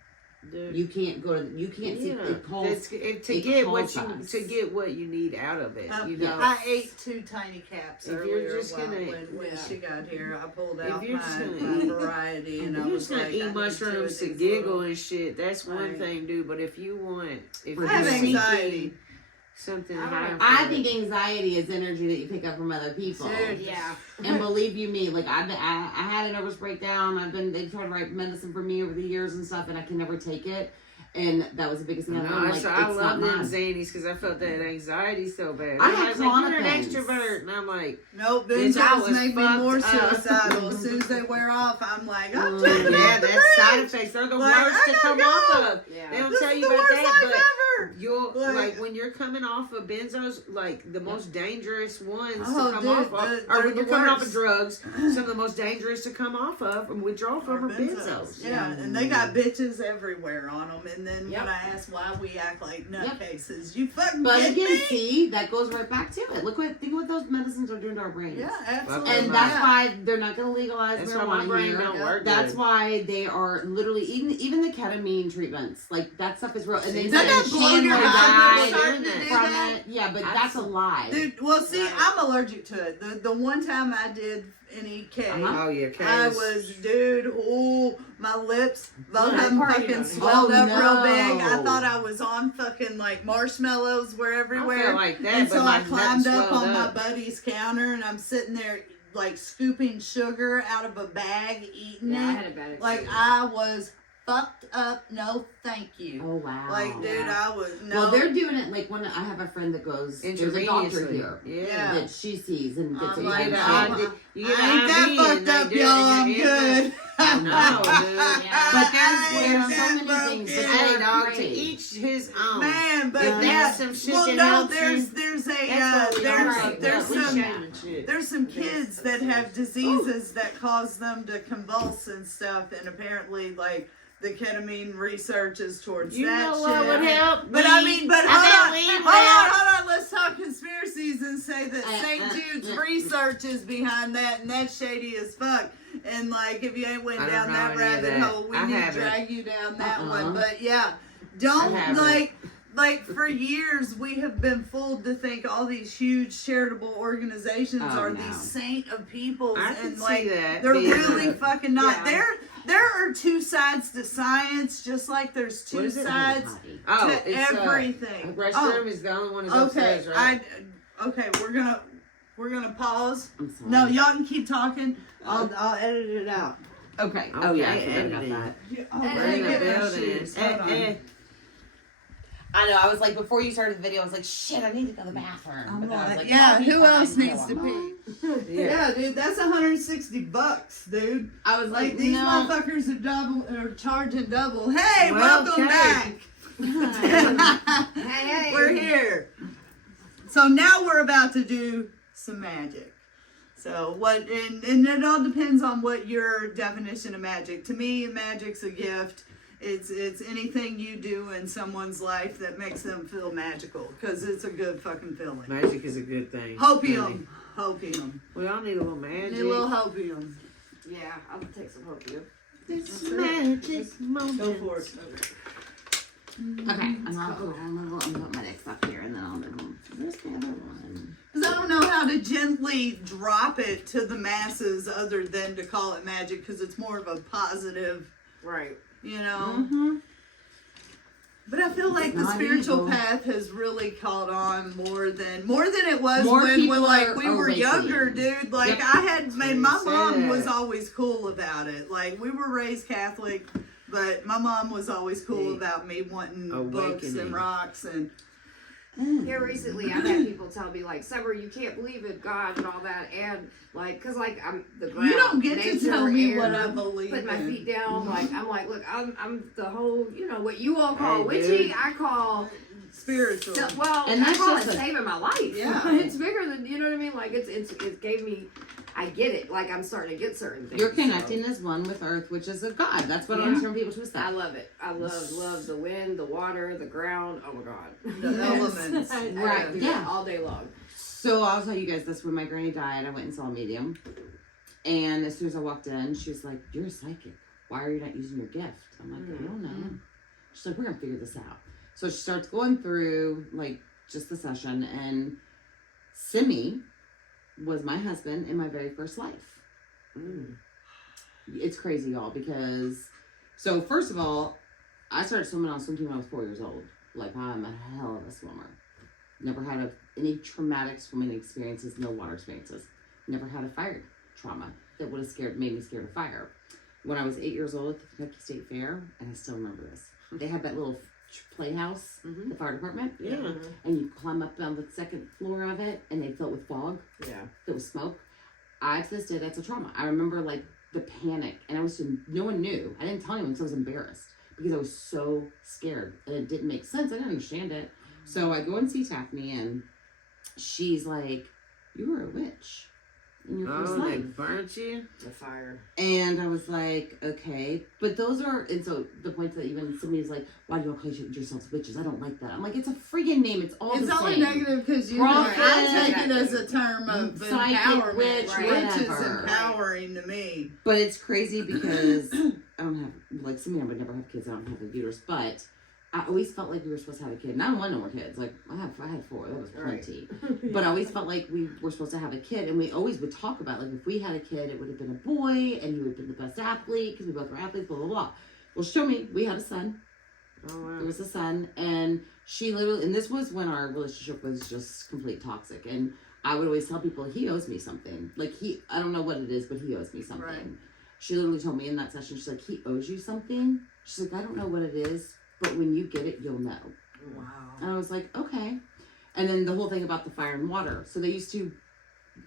Dude. You can't go to. You can't see. Yeah. It calls. To it get what calls you us. to get what you need out of it. You know. I ate 2 tiny caps If you're earlier just when gonna- she got here. I pulled If out you're just my gonna variety, and I If you're was just gonna like, I eat need 2 mushrooms of to these giggle little- and shit, that's one Right. thing, dude. But if you want, if I you're have seeking anxiety. something I don't high, know. I think anxiety is energy that you pick up from other people. Dude. Yeah. And believe you me, like I had a nervous breakdown. They tried to write medicine for me over the years and stuff, and I can never take it. And that was the biggest thing I learned. Like, so I it's love not them mine. zanies because I felt that anxiety so bad. I had was like, you're an Klonopins. extrovert, and I'm like, Nope, Bitch, I benzos was make me more fucked up. suicidal. As soon as they wear off, I'm like, I'm Mm, jumping yeah, off the that's bridge. side effects. They're the Like, worst I to gotta come go. off of. They Yeah. don't This tell is you the about worst that, life but ever. you'll Like- like when you're coming off of benzos, like the most dangerous ones Oh, to come dude, off of, they're or when you're the coming off worst. of drugs, some of the most dangerous to come off of and withdraw from are benzos. Yeah, and they got bitches everywhere on them. And then Yep. when I ask why we act like nutcases, you fucking But get again, me? see, that goes right back to it. Think what those medicines are doing to our brains. Yeah, absolutely. And that's why they're not going to legalize That's why my marijuana brain here. don't work. That's good. why they are literally even the ketamine treatments, like that stuff is real. And they See, said that blow Chandler your mind died when you're starting to doing do from that? it. Yeah, but I that's a saw- lie. Dude, well, see, Right. I'm allergic to it. The one time I did an EK, Uh-huh. Oh yeah, I case. was, dude, ooh, my lips, both Yeah, of them party fucking on it. swelled Oh, up real big. I no. thought I was on fucking like marshmallows were I everywhere. felt like that, And but so my I climbed nothing up on swelled my up. buddy's counter and I'm sitting there like scooping sugar out of a bag, eating Yeah, I it. had a bad experience. Like I was fucked up. No, thank you. Oh wow. Like, dude, I was no. Well, they're doing it like when I have a friend that goes. There's a doctor here. Yeah. That she sees and gets I'm a like, IV. You get I ain't that IV fucked and they up, do it in y'all. your I'm head. good. I know, dude. Yeah. But there's so many that things. broken. But hey, they're dog, great. to each his own. Man, but If that's there's some shit well, that no, helps there's you, there's a that's what we are. right. there's Yeah, we some should. there's some kids that have diseases that cause them to convulse and stuff, and apparently like the ketamine research is towards You that know shit. what would help? But I mean, but hold on, let's talk conspiracies and say that St. Jude's research is behind that, and that's shady as fuck. And like, if you ain't went I don't down know that any of rabbit that. hole, we I need to haven't. drag you down that Uh-uh. one. But yeah, don't I haven't. like for years we have been fooled to think all these huge charitable organizations Oh, are no. these saint of peoples, I can and see like that. they're being really a- fucking not. Yeah. There are two sides to science, just like there's What two is it? sides Oh, to it's everything. a restroom is the only one that's Okay, upstairs, right? okay, we're gonna pause. I'm sorry. No, y'all can keep talking. I'll edit it out. Okay. Oh Okay, yeah, I forgot about editing. that. Oh, We're let me in the get my building. shoes. Hold on. I know. I was like, before you started the video, I was like, shit, I need to go to the bathroom. I'm But then I was like, like, yeah, I'll be who fine. else No, needs I'm to not. pee? Yeah, dude, that's $160, dude. I was Like like, these no. motherfuckers are charging double. Hey, Well, welcome okay. back. Hey. We're here. So now we're about to do some magic. So what, and it all depends on what your definition of magic. To me, magic's a gift. It's anything you do in someone's life that makes them feel magical, because it's a good fucking feeling. Magic is a good thing. Hopium. Hopium. We all need a little magic. Need a little hopium. Yeah, I'll take some hope This magic moment. Go for it. Okay, I'm gonna put my next up here, and then I'll do. Where's the other one? Because I don't know how to gently drop it to the masses other than to call it magic, because it's more of a positive, Right. you know. Mm-hmm. But I feel like It's the not spiritual evil. path has really caught on more than it was More when people like are we were awakening. younger, dude. Like Yep. I had made my Say mom that. was always cool about it. Like we were raised Catholic, but my mom was always cool The about me wanting books awakening. and rocks and Here recently, I've had people tell me like, "Summer, you can't believe in God and all that," and like, cause like I'm the ground. you don't get to nature, tell me air, what I believe Put my in. feet down. Like I'm like, look, I'm the whole, you know, what you all call Hey, witchy, dude. I call. Spiritual. Well, And I that's call it just a- saving my life. Yeah. It's bigger than, you know what I mean. Like it gave me. I get it. Like I'm starting to get certain things. You're so. connecting as one with Earth, which is a God. That's what I Yeah. want to turn people to. I love it. I love the wind, the water, the ground. Oh my God. The elements. I Right, do yeah. that all day long. So I'll tell you guys this: when my granny died, I went and saw a medium, and as soon as I walked in, she was like, "You're a psychic. Why are you not using your gift?" I'm like, "I don't know." She's like, "We're gonna figure this out." So she starts going through like just the session, and Simi was my husband in my very first life. Mm. It's crazy, y'all, because so first of all, I started swimming on a swim team when I was 4 years old. Like I'm a hell of a swimmer. Never had any traumatic swimming experiences, no water experiences. Never had a fire trauma that would have made me scared of fire. When I was 8 years old at the Kentucky State Fair, and I still remember this, they had that little playhouse, Mhm. the fire department, Yeah. and you climb up on the second floor of it, and they fill it with fog. Yeah. There was smoke. To this day, that's a trauma. I remember like the panic, and no one knew. I didn't tell anyone because I was embarrassed because I was so scared and it didn't make sense. I didn't understand it. So I go and see Taffany, and she's like, "You were a witch in your first Oh, they life." burnt you? The fire. And I was like, okay. But those are, and so the point that even somebody's like, "Why do you all call yourselves witches?" I don't like that. I'm like, it's a friggin' name. It's all It's the only same. negative because you Prophet, I take it as a term of psychic, empowerment. witch, Which is whatever. empowering to me. But it's crazy because I don't have, like, some would never have kids. I don't have a uterus. But I always felt like we were supposed to have a kid. And I don't want no more kids. Like, I had 4. That was plenty. But I always felt like we were supposed to have a kid. And we always would talk about, like, if we had a kid, it would have been a boy. And he would have been the best athlete because we both were athletes, blah, blah, blah. Well, show me. We had a son. Oh, wow. There was a son. And she literally, and this was when our relationship was just complete toxic. And I would always tell people, he owes me something. Like, I don't know what it is, but he owes me something. Right. She literally told me in that session, she's like, he owes you something She's like, I don't know what it is, but when you get it, you'll know. Wow. And I was like, okay. And then the whole thing about the fire and water. So they used to,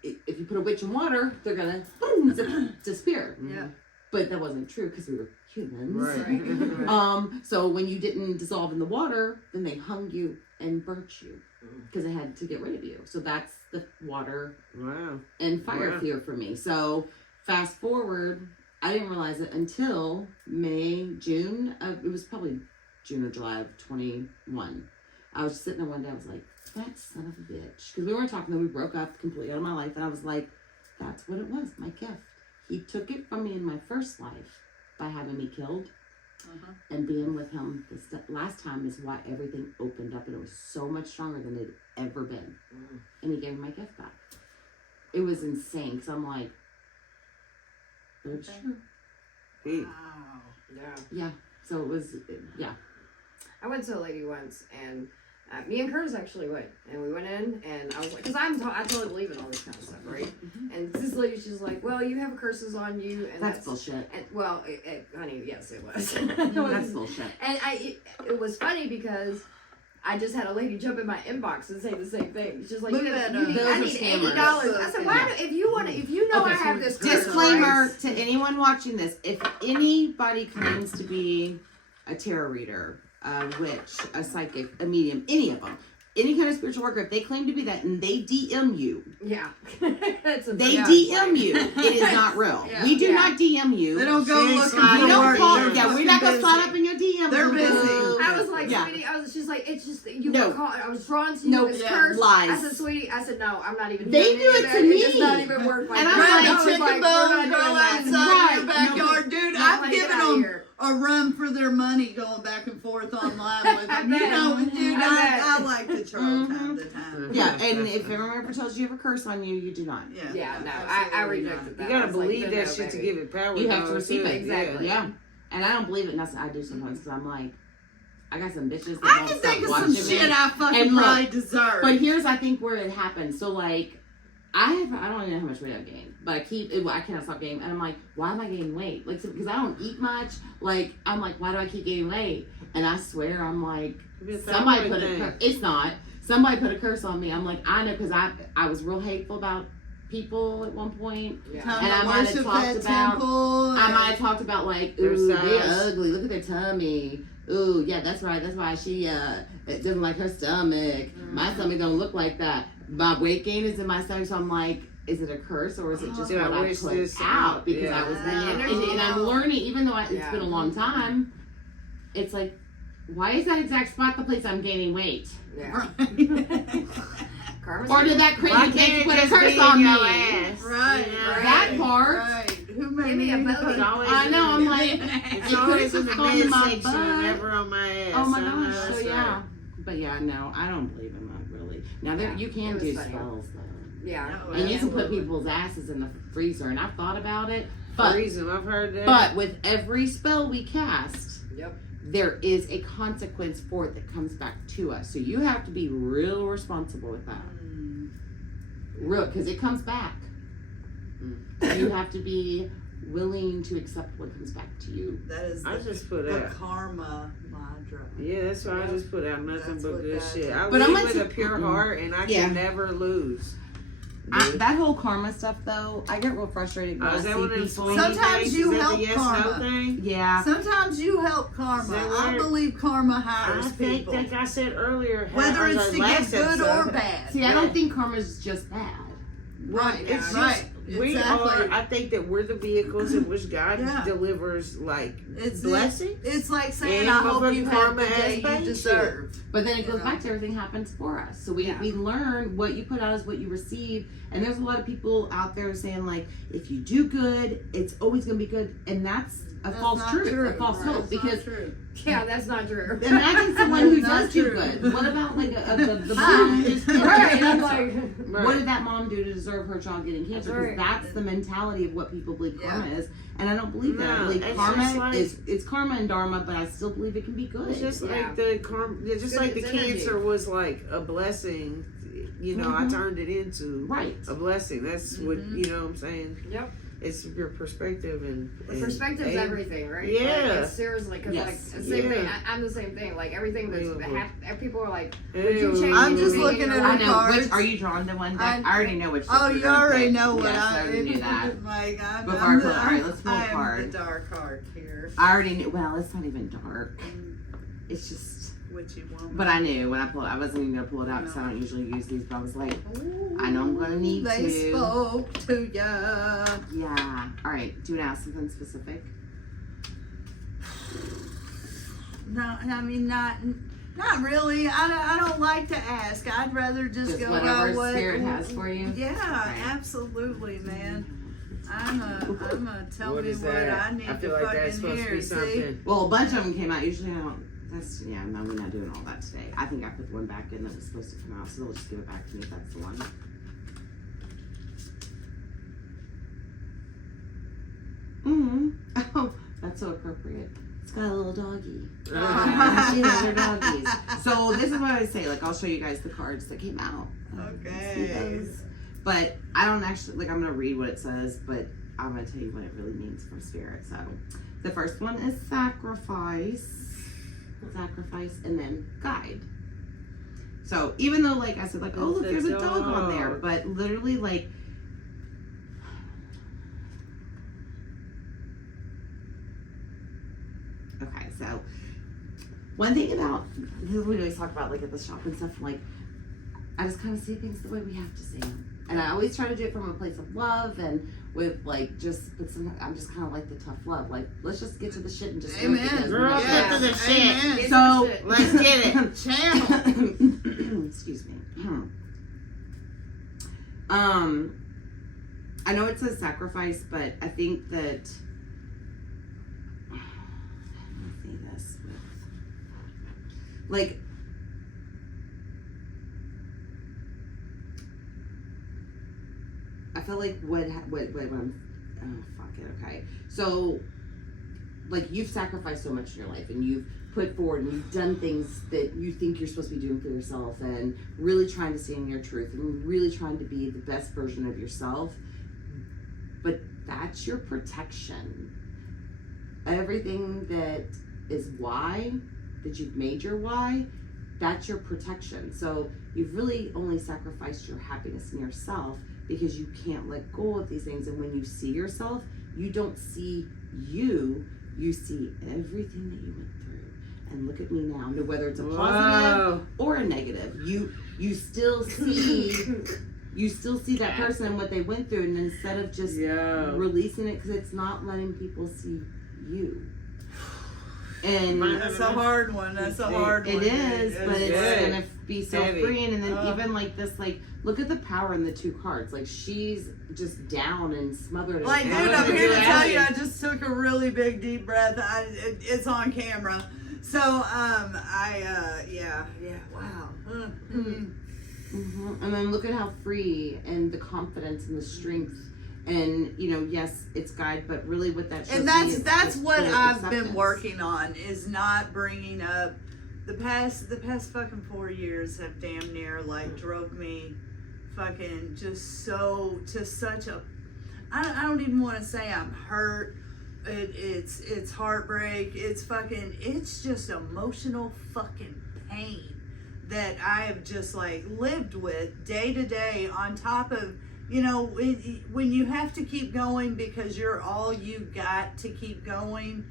if you put a witch in water, they're gonna boom, disappear. Yeah. But that wasn't true because we were humans. Right. So when you didn't dissolve in the water, then they hung you and burnt you because they had to get rid of you. So that's the water Wow. and fire Wow. fear for me. So fast forward, I didn't realize it until June. It was probably June or July of 21. I was sitting there one day. I was like, that son of a bitch. Because we weren't talking, then we broke up completely out of my life. And I was like, that's what it was, my gift. He took it from me in my first life by having me killed. And being with him this last time is why everything opened up. And it was so much stronger than it had ever been. And he gave me my gift back. It was insane. Because I'm like, but it's true. Hey. Wow. Yeah. Yeah. So it was, yeah. I went to a lady once, and me and Curtis actually went, and we went in, and I was like, because I totally believe in all this kind of stuff, right? And this lady, she's like, well, you have curses on you, and That's bullshit. And, well, honey, yes, it was. That's bullshit. And it was funny because I just had a lady jump in my inbox and say the same thing. She's like, Look you at need, those I are need scammers. $80. I said, why? If you know Okay, I so have this curse, Disclaimer right? to anyone watching this: if anybody claims to be a tarot reader, a witch, a psychic, a medium, any of them, any kind of spiritual worker, if they claim to be that and they DM you, Yeah. they DM you, it is not real. Yeah. We do Yeah. not DM you. They don't go She ain't looking sliding for We don't work. call. They're Yeah, we're not gonna fucking slide busy. up in your DM. They're busy. I was like, Yeah. sweetie, she's like, it's just, you No. were called, I was drawn to you, Nope. it's Yeah. cursed. Lies. I said, sweetie, no, I'm not even They doing do any it of to that. me. It's not even worth my And I'm time. like, I was chicken like, bones we're not grow doing that. outside your Right. backyard, dude. Not I've like, given get out of them here. a run for their money going back and forth online with them. You bet. know, dude, I I bet. like to troll time to time. Yeah, and if anyone ever tells you you have a curse on you, you do not. Yeah, no, I absolutely rejected that. You I gotta was like, believe no, that no, shit to baby. give it power. You have to though, receive too. it. Exactly. Yeah. And I don't believe it, and that's what I do sometimes because I'm like, I got some bitches that I won't can stop think of watching some me. shit I fucking And look, probably deserve. But here's, I think, where it happens. So, like, I don't even know how much weight I've gained, but I cannot stop gaining. And I'm like, why am I gaining weight? Like, so, because I don't eat much. Like, I'm like, why do I keep gaining weight? And I swear, I'm like, somebody put it's not. Somebody put a curse on me. I'm like, I know, because I was real hateful about people at one point. Yeah. Time and to I might have worship talked that about- temple. I might have talked about, like, Their ooh, size. they're ugly. Look at their tummy. Ooh, yeah, that's right. That's why she it doesn't like her stomach. My stomach don't look like that. My weight gain is in my stomach, so I'm like, is it a curse or is it just Yeah, what I I wish put this out? Because yeah. I was Yeah. and I'm learning, even though it's Yeah. been a long time, it's like, why is that exact spot the place I'm gaining weight? Yeah. Karma's Or did that Why crazy can't bitch it put a just curse be on in me? your ass? Right, Yeah. right. That part. Right. Who made Give me a me belly. It's always I know, I'm like, It's it always could've in the just gone to my midsection, butt. never on my ass. Oh my I know gosh, that's so yeah. right. But yeah, no, I don't believe in that really. Now there Yeah, you it can was do funny. spells though. Yeah. Oh, And you can put absolutely. people's asses in the freezer, and I've thought about it. But Reason I've heard that. but with every spell we cast, Yep. there is a consequence for it that comes back to us. So you have to be real responsible with that. Real, because it comes back. You have to be willing to accept what comes back to you. That is I the, just put the out. karma mantra. Yeah, that's why I Yep. just put out nothing That's but what good that shit. is. I But I'm live gonna with a t- pure heart, and I Yeah. can never lose. That whole karma stuff, though, I get real frustrated when Oh, I is that see one of the people. swinging Sometimes things? you Is that help the yes karma. no thing? Yeah. Sometimes you help Is karma. that I right? believe karma I hires think, people. like I said earlier, Whether or it's the to get last good episode, or bad. See, I don't think karma's just bad. Right, It's right. just we exactly. are. I think that we're the vehicles in which God Yeah. delivers like It's blessings. It's like saying, And I hope motherfucking you have karma the has day you paid deserve. But then it goes Yeah. back to everything happens for us. So we Yeah. learn what you put out is what you receive. And there's a lot of people out there saying, like, if you do good, it's always going to be good. And that's a That's false not truth, true. a false Right, hope. that's not Because true. Yeah, that's not true. imagine someone who That's not does do true. good. What about, like, the Hi. mom who's Right. I'm like, Right. What did that mom do to deserve her child getting cancer? That's Because right. that's the mentality of what people believe Yeah. karma is. And I don't believe that. I No, believe it's karma just like- it's karma and dharma, but I still believe it can be good. It's just Yeah. like the just Good, like the it's energy. cancer was like a blessing. You know, I Mhm. turned it into Right. a blessing. That's what Mhm. you know. What I'm saying. yep. It's your perspective and Perspective's everything, right? Yeah. Like, it's seriously, because like the same thing. I'm the same thing. Like everything that's people are like, would you change I'm just anything looking in your at I life? know. cards. Which are you drawn to one deck? I already know which. Oh, you already know what I already knew that. Like, Before I pull, all right, let's pull a I'm card. the dark card here. I already knew. Well, it's not even dark. It's just. Witchy woman. But I knew when I pulled it. I wasn't even gonna pull it out because I don't usually use these. But I was like, I know I'm gonna need they to. They spoke to ya. Yeah. All right. Do you want to ask something specific? No, I mean not really. I don't like to ask. I'd rather just go whatever by what spirit has for you. Yeah, Okay. absolutely, man. I'm a tell What me is what that? I need I feel to like that's fucking supposed to hear. be See? something. Well, a bunch of them came out. Usually I don't. That's no, we're not doing all that today. I think I put the one back in that was supposed to come out, so they'll just give it back to me if that's the one. Oh, that's so appropriate. It's got a little doggy. These are doggies. So this is what I would say. Like, I'll show you guys the cards that came out. See Okay. those. But I don't actually, like, I'm going to read what it says, but I'm going to tell you what it really means from spirit. So the first one is sacrifice, and then guide. So even though, like I said, like, oh, look, there's a dog on there, but literally, like, okay, so one thing about, we always talk about, like, at the shop and stuff, like, I just kind of see things the way we have to see them. And I always try to do it from a place of love and with, like, but sometimes I'm just kind of like the tough love. Like, let's just get to the shit and just do it because we Girl, know get to the that. shit. Amen. So, Let's get it. Channel. excuse me. I know it says sacrifice, but I think that, let's see this with, like, I feel like what I'm, oh, fuck it, okay. So, like, you've sacrificed so much in your life and you've put forward and you've done things that you think you're supposed to be doing for yourself and really trying to stand in your truth and really trying to be the best version of yourself. But that's your protection. Everything that is why, that you've made your why, that's your protection. So you've really only sacrificed your happiness in yourself because you can't let go of these things. And when you see yourself, you don't see you see everything that you went through. And look at me now. No, whether it's a positive or a negative, you still see that person and what they went through, and instead of just releasing it, because it's not letting people see you. And That's a hard one. That's a hard one. It is, but it's gonna be so Heavy. freeing. And then even like this, like, look at the power in the two cards. Like, she's just down and smothered. Like, dude, and I'm here to tell you, heavy. I just took a really big deep breath. It's on camera. So, wow. And then look at how free and the confidence and the strength. And, you know, yes, it's guide, but really what that shows And me is that's just what full I've acceptance. been working on, is not bringing up the past fucking 4 years have damn near like drove me fucking just so to such a I don't even want to say I'm hurt. It's heartbreak. It's just emotional fucking pain that I have just like lived with day to day, on top of, you know, when you have to keep going because you're all you got to keep going.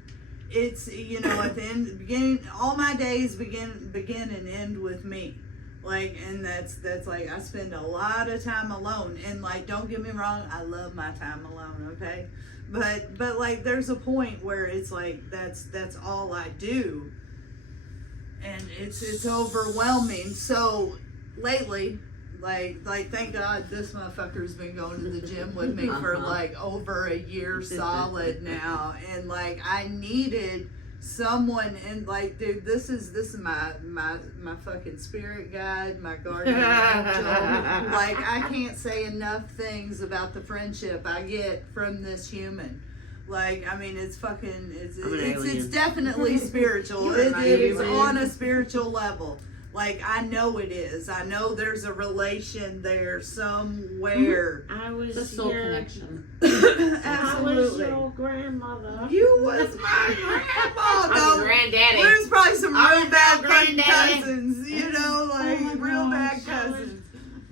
It's, you know, at the end, beginning, all my days begin and end with me. Like, and that's like, I spend a lot of time alone. And like, don't get me wrong, I love my time alone, okay? But like, there's a point where it's like, that's all I do. And it's overwhelming. So lately, like thank God this motherfucker's been going to the gym with me for like over a year solid now, and like I needed someone, and like, dude, this is my fucking spirit guide, my guardian angel. Like, I can't say enough things about the friendship I get from this human. Like, I mean, it's fucking, it's definitely spiritual. It is on a spiritual level. Like, I know it is. I know there's a relation there somewhere. I was The soul your, connection. I was Absolutely. your grandmother. You was my grandma. No, granddaddy. there's probably some I'm real bad your fucking granddaddy. cousins, you know, like my real gosh. bad cousins.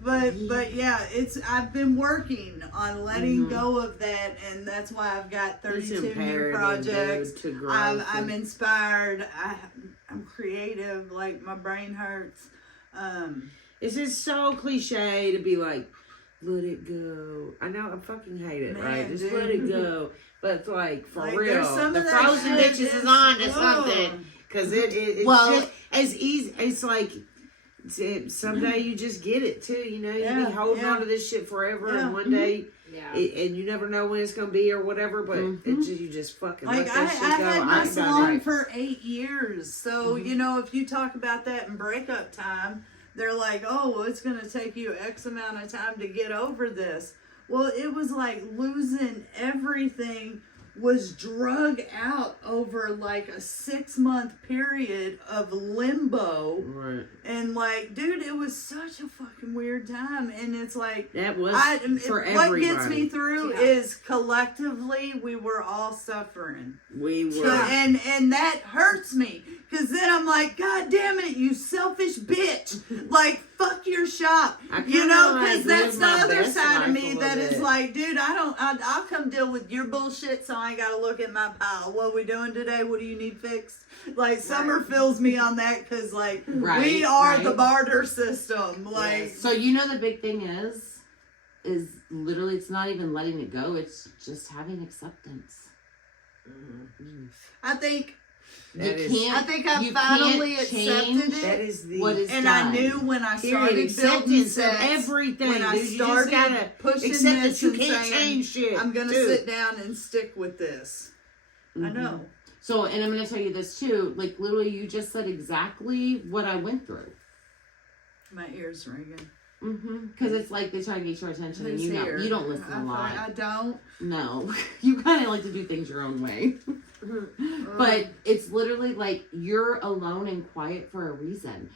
But yeah, I've been working on letting go of that, and that's why I've got 32 new projects. To grow I'm inspired. I'm creative. Like, my brain hurts. It's just so cliche to be like, let it go. I know, I fucking hate it, right? Just let it go. But it's like, for Like, real, there's some the of that frozen shit bitches is is- on to ugh. something. Because it's Well- just as easy. It's like, someday you just get it too, you know? You Yeah, be holding yeah. on to this shit forever, Yeah. and one day, Yeah. and you never know when it's going to be or whatever, but it's just, you just fucking Like, let I that shit go. had my ain't done salon it. for 8 years. So, you know, if you talk about that in breakup time, they're like, oh, well, it's going to take you X amount of time to get over this. Well, it was like losing everything was drug out over like a 6-month period of limbo. Right. And like, dude, it was such a fucking weird time. And it's like, That was for what everybody. gets me through Yeah. is collectively we were all suffering. We were. So, and that hurts me, because then I'm like, God damn it, you selfish bitch! Like, fuck your shop, I you kinda, know? like, Because that's live the my other best side of life me a that little is bit. like, dude, I'll come deal with your bullshit, so I ain't gotta look at my pile. What we doing today? What do you need fixed? Like, Summer fills me on that, because like Right, we are right. the barter system. Like, So you know the big thing is literally it's not even letting it go. It's just having acceptance. I think That is- I think I you finally can't accepted change it. that is the what is And done. I knew when I period. started building Acceptance of sets, everything. when I dude. You started just gotta pushing accept this that you and can't saying, change shit. I'm gonna dude. sit down and stick with this. I know. So, and I'm going to tell you this too. Like, literally, you just said exactly what I went through. My ears ringing. Because it's like they try to get your attention, and Who's you know here? you don't listen a I lot. don't. No, you kind of like to do things your own way. But it's literally like you're alone and quiet for a reason.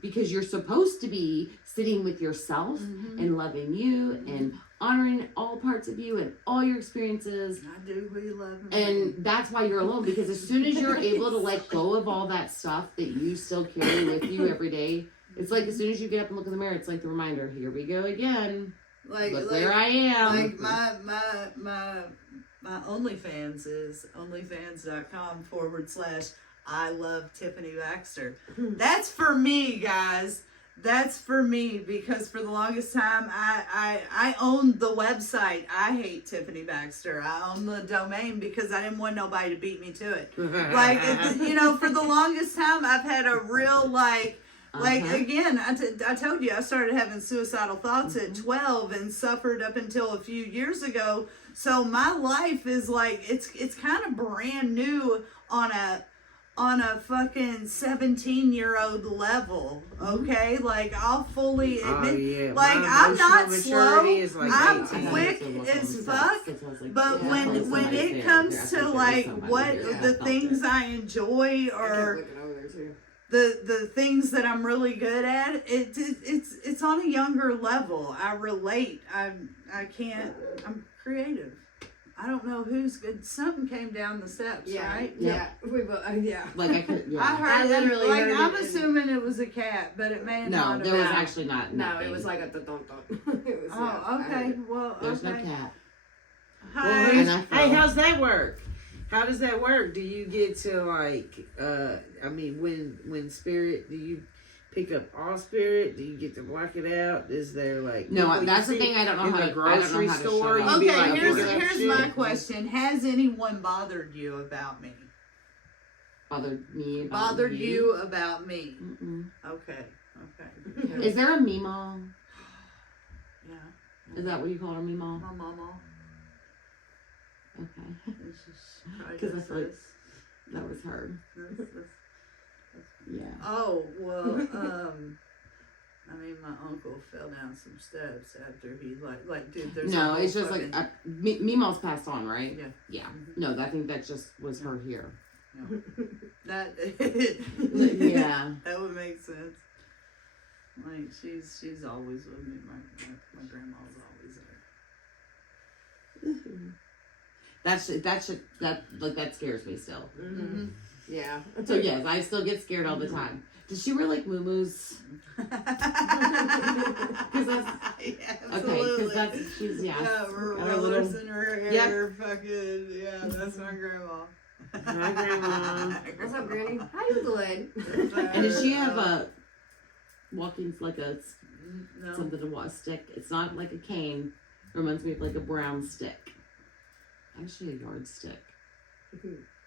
Because you're supposed to be sitting with yourself and loving you and honoring all parts of you and all your experiences. I do. We love me. And that's why you're alone, because as soon as you're able to let go of all that stuff that you still carry with you every day, it's like as soon as you get up and look in the mirror, it's like the reminder, here we go again. Look where I am. Like my OnlyFans is onlyfans.com/I love Tiffany Baxter. That's for me, guys. That's for me, because for the longest time I owned the website. I hate Tiffany Baxter. I own the domain because I didn't want nobody to beat me to it. Like, you know, for the longest time I've had a real again, I told you I started having suicidal thoughts at 12 and suffered up until a few years ago. So my life is like, it's kind of brand new on a fucking 17-year-old level, okay? Like, I'll fully admit, like, I'm not slow, I'm quick as fuck, but when it comes to, like, what the things I enjoy or the things that I'm really good at, it's on a younger level. I relate. I'm creative. I don't know who's good. Something came down the steps, right? Yeah. We both. Yeah. Like I could. Yeah. I heard I literally it. Like, heard I'm it. assuming it was a cat, but it may not have No, there was been. actually not. No, nothing. it was like a thon. It was. Oh, okay. Well, There's okay. no cat. Hi. Well, And I hey, felt- how's that work? How does that work? Do you get to like, I mean, when spirit, do you pick up all spirit? Do you get to block it out? Is there like No, people you that's the see thing. I don't know in how the to. I don't grocery know how to store? shut You up. be Okay, like, here's "Look at that here's shit." my question. Has anyone bothered you about me? Bothered me. About Bothered you about me? Mm-mm. Okay. Is there a Meemaw? Yeah. Is that what you call her, Meemaw? My mama. Okay, It's just try 'Cause I this, feel like- this, that was her. this. Yeah. Oh, well, I mean, my uncle fell down some steps after he, like, dude, there's No, a it's whole just fucking- like Meemaw's passed on, right? Yeah. Yeah. No, I think that just was her here. That Yeah. that would make sense. Like she's always with me. My grandma's always there. That scares me still. Mm-hmm. Yeah. So yes, I still get scared all the time. Does she wear like muumuus? Absolutely. Because she's Yeah, rollers in her hair. Fucking yeah, that's my grandma. My grandma. What's up, Granny? How you doing? And does she have a walking like a No. something to walk stick? It's not like a cane. It reminds me of like a brown stick. Actually, a yardstick.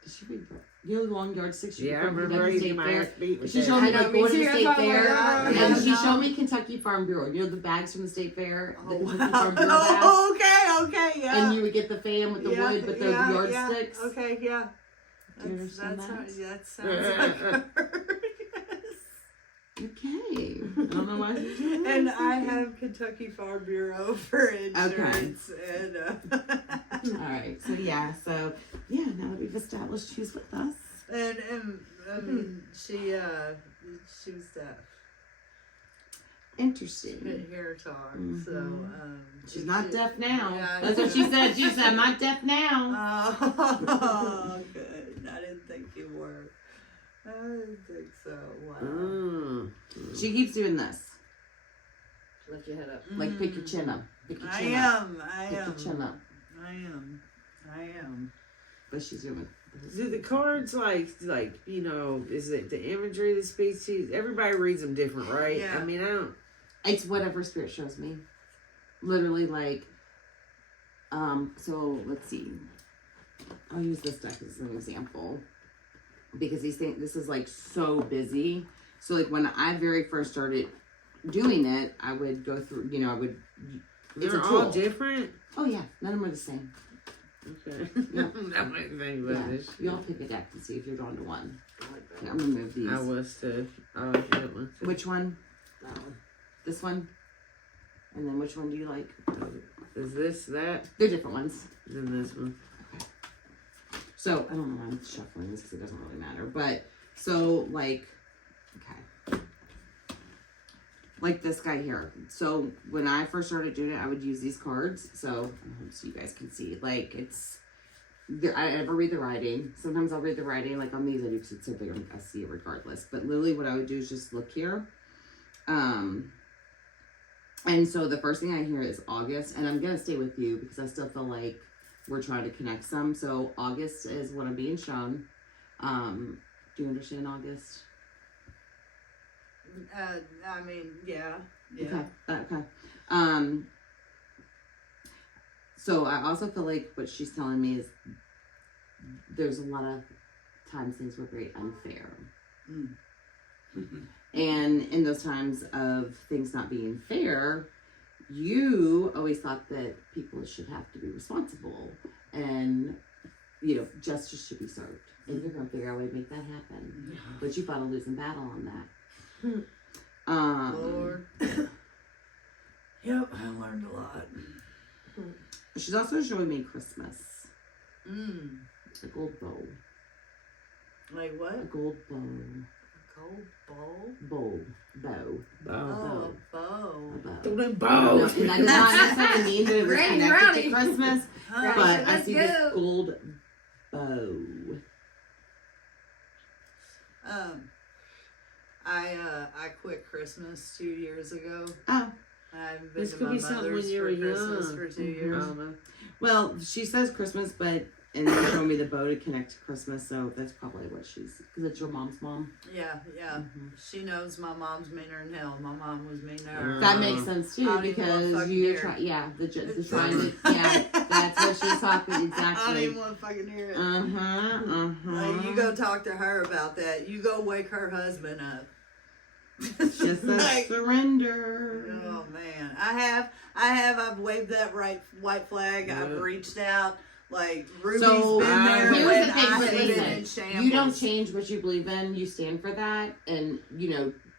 Does she read? You know the long yardsticks you Yeah, I get from remember Kentucky reading State my Fair? ass beat with She that. showed me I know, like me going to too, the that's state why I'm like, fair, oh, and yeah, she no. showed me Kentucky Farm Bureau. You know the bags from the state fair, the Oh, Kentucky Farm Bureau bags, wow. Okay, yeah. and you would get the fan with the wood, but they're yardsticks. Yeah. Okay, yeah. Do you understand that? That sounds like her. Okay, I don't know why. She And I have Kentucky Farm Bureau for insurance. And All right, so yeah, now that we've established who's with us, and she was deaf. interesting. Couldn't hear her talk. Mhm. So She's not deaf now. Yeah, That's what she said. She said, "I'm not deaf now." Oh, good. I didn't think you were. I didn't think so. Wow. Mm. She keeps doing this, Lift your head up. like pick your chin up, pick your I chin up, am. I pick am. your chin up. I am. But she's doing. Do the cards like you know? Is it the imagery that speaks to you? Everybody reads them different, right? Yeah. I mean, I don't. It's whatever spirit shows me. Literally, like, so let's see. I'll use this deck as an example because this is like so busy. So like when I very first started doing it, I would go through, it's They're a all tool. different. Oh yeah, none of them are the same. Okay. Yeah. That might think about Yeah, this. y'all pick a deck and see if you're drawn to one. Okay, I'm gonna move these. I was too. I like that one. Too. Which one? That one. This one? And then which one do you like? Is this that? They're different ones. Then this one. So, I don't know why I'm shuffling this because it doesn't really matter. But, so, like, okay. Like this guy here. So, when I first started doing it, I would use these cards. So you guys can see. Like, I never read the writing. Sometimes I'll read the writing. Like, on these, I do because it's so big, I see it regardless. But literally, what I would do is just look here. And so, the first thing I hear is August. And I'm going to stay with you because I still feel like we're trying to connect some. So August is what I'm being shown. Do you understand August? I mean, yeah. Okay. So I also feel like what she's telling me is there's a lot of times things were very unfair. And in those times of things not being fair, you always thought that people should have to be responsible and, justice should be served. And you're going to figure out a way to make that happen. But you fought a losing battle on that. Lord. Yep, I learned a lot. She's also showing me Christmas. A gold bow. Like A what? gold bow. Gold bowl? Bow. Bow. Oh, a bow. A bow. The No, bow. and that does not necessarily mean that it was Randy connected Rowdy. to Christmas, Huh. but I Let's see go. this gold bow. I quit Christmas 2 years ago. Oh. I haven't been This to could my be something when mother's you for were Christmas young. for 2 Mhm. years. Well, she says Christmas, but and they're showing me the bow to connect to Christmas, so that's probably what because it's your mom's mom. Yeah. Mhm. She knows my mom's meaner than hell. My mom was mean to her. That makes sense too I don't even wanna because fucking you're hear trying. The trying to. Yeah, that's what she's talking I don't exactly. even want to fucking hear it. Like, You go talk to her about that. You go wake her husband up. Just a Like, surrender. oh man, I've waved that white flag. I've Yep. reached out. Like Ruby's So, been there here's when the thing I for put it Lisa. in shambles. You don't change what you believe in. You stand for that, and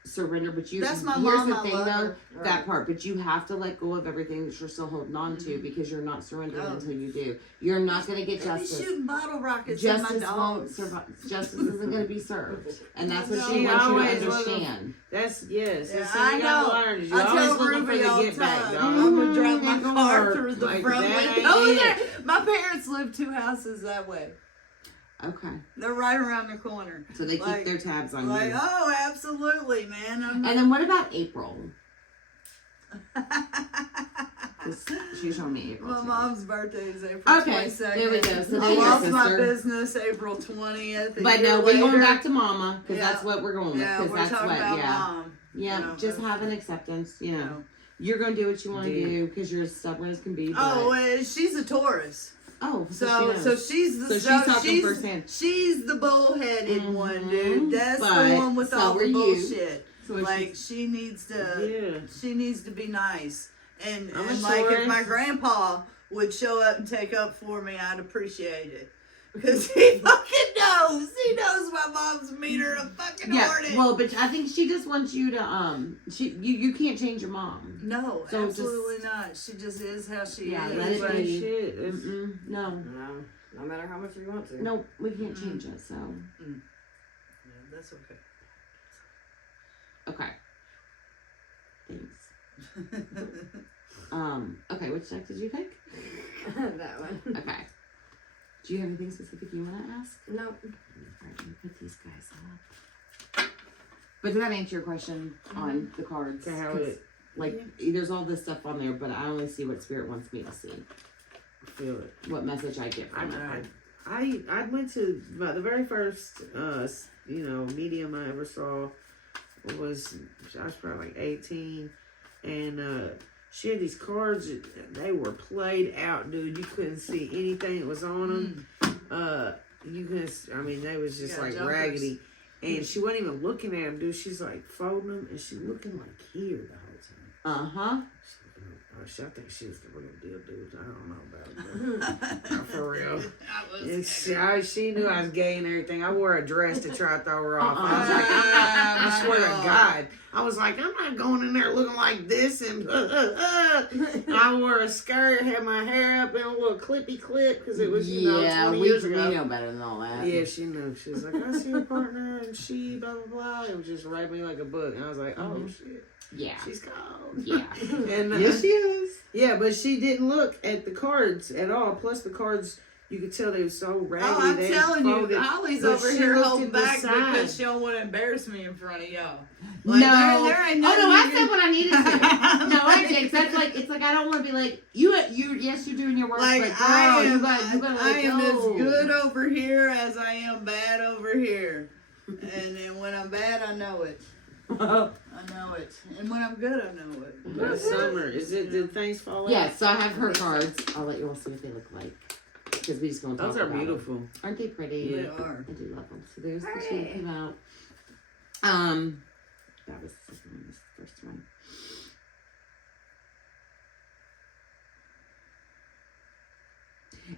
surrender, but you. That's my here's mom. the I thing, love though, her. that part. But you have to let go of everything that you're still holding on to because you're not surrendering Oh. until you do. You're not going to get They be justice. shooting bottle rockets Justice at my won't dogs. survive. Justice isn't going to be served, and that's what No. she She wants you to always understand. That's yes. Yeah, That's I something you gotta know. learn. Is you I always tell looking for Ruby the all the get back, time. dog. I'm gonna drive my Ain't gonna car work. through the Like, front that window. ain't There. it. My parents live 2 houses that way. Okay, They're right around the corner. so they keep Like- their tabs on Like, you. oh, absolutely, man. I'm And then what about April? 'Cause she showed me April. My too. mom's birthday is April Okay, 22nd. there we go. So I there's your lost my sister. business April 20th. But no, we're going back to Mama because Yeah. that's what we're going with. Yeah, Because we're that's talking what, about yeah, mom. yeah. you know, just but- have an acceptance. You know, You know. you're gonna do what you want to Indeed. do because you're as stubborn as can be. But, Oh, she's a Taurus. oh, So she's the So she's talking she's, firsthand. she's the bullheaded one, Mhm. dude. That's But the one with so all are the you. bullshit. So if Like she needs to Yeah. she needs to be nice. And, I'm a and like if Taurus. my grandpa would show up and take up for me, I'd appreciate it. Because he fucking knows. He knows my mom's meter a fucking yeah, hornet. well, but I think she just wants you to you can't change your mom. No, So absolutely not. She just is how she Yeah, is. let it Like Like, be. shit. It's, No, No, no matter how much you want to. no, we can't change it. So yeah, that's okay. okay, thanks. Okay, which deck did you pick? That one. Okay. Do you have anything specific you want to ask? No. Alright, let me put these guys up. But does that answer your question on the cards? Okay, how 'Cause, it- like, there's all this stuff on there, but I only see what Spirit wants me to see. I feel it. What message I get from it. I went to the very first medium I ever saw was I was probably like 18, and she had these cards. They were played out, dude. You couldn't see anything that was on them. You couldn't. I mean, they was just Yeah, like jumpers. raggedy. And she wasn't even looking at them, dude. She's like folding them, and she looking like here the whole time. Uh-huh. I think she was the real deal, dude. I don't know about it. Not for real. She knew I was gay and everything. I wore a dress to try to throw her off. I was like, I swear to God. I was like, I'm not going in there looking like this. And I wore a skirt, had my hair up in a little clippy clip because it was, 20 we years ago. know better than all that. Yeah, she knew. She was like, I see your partner and she, blah, blah, blah. It was just read me like a book. And I was like, oh, shit. Yeah. She's cold. Yeah. And, Yes, she is. yeah, but she didn't look at the cards at all. Plus, the cards, you could tell they were so raggedy. Oh, I'm they telling you, folded. Ollie's But over she here looked holding at the back side. because she don't want to embarrass me in front of y'all. No. there ain't Oh no, nothing I you said can- what I needed to. No, I did. 'Cause that's like it's like I don't want to be like you. Yes, you're doing your work, Like, but girl, I am, you gotta I let am go. as good over here as I am bad over here. And then when I'm bad, I know it. I know it. And when I'm good, I know it. But summer, did things fall out? Yes, so I have her cards. I'll let you all see what they look like because we just want to talk Those are about beautiful. them. Aren't they pretty? They are. I do love them. So there's the two that Hooray. came out. That was the second one. This is the first one.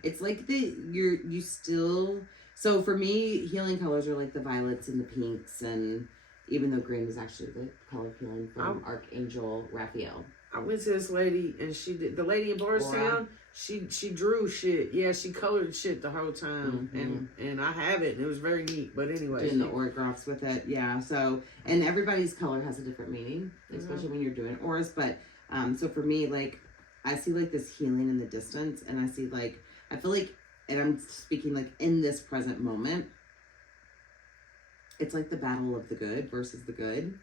It's like you still. So for me, healing colors are like the violets and the pinks, and even though green is actually the color of healing from Archangel Raphael. I went to this lady and she did the lady in Bardstown. She drew shit. Yeah, she colored shit the whole time, and I have it. And it was very neat. But anyway, Doing the autographs with it, yeah. So and everybody's color has a different meaning, especially when you're doing auras. But so for me, like I see like this healing in the distance, and I see like I feel like, and I'm speaking like in this present moment. It's like the battle of the good versus the good,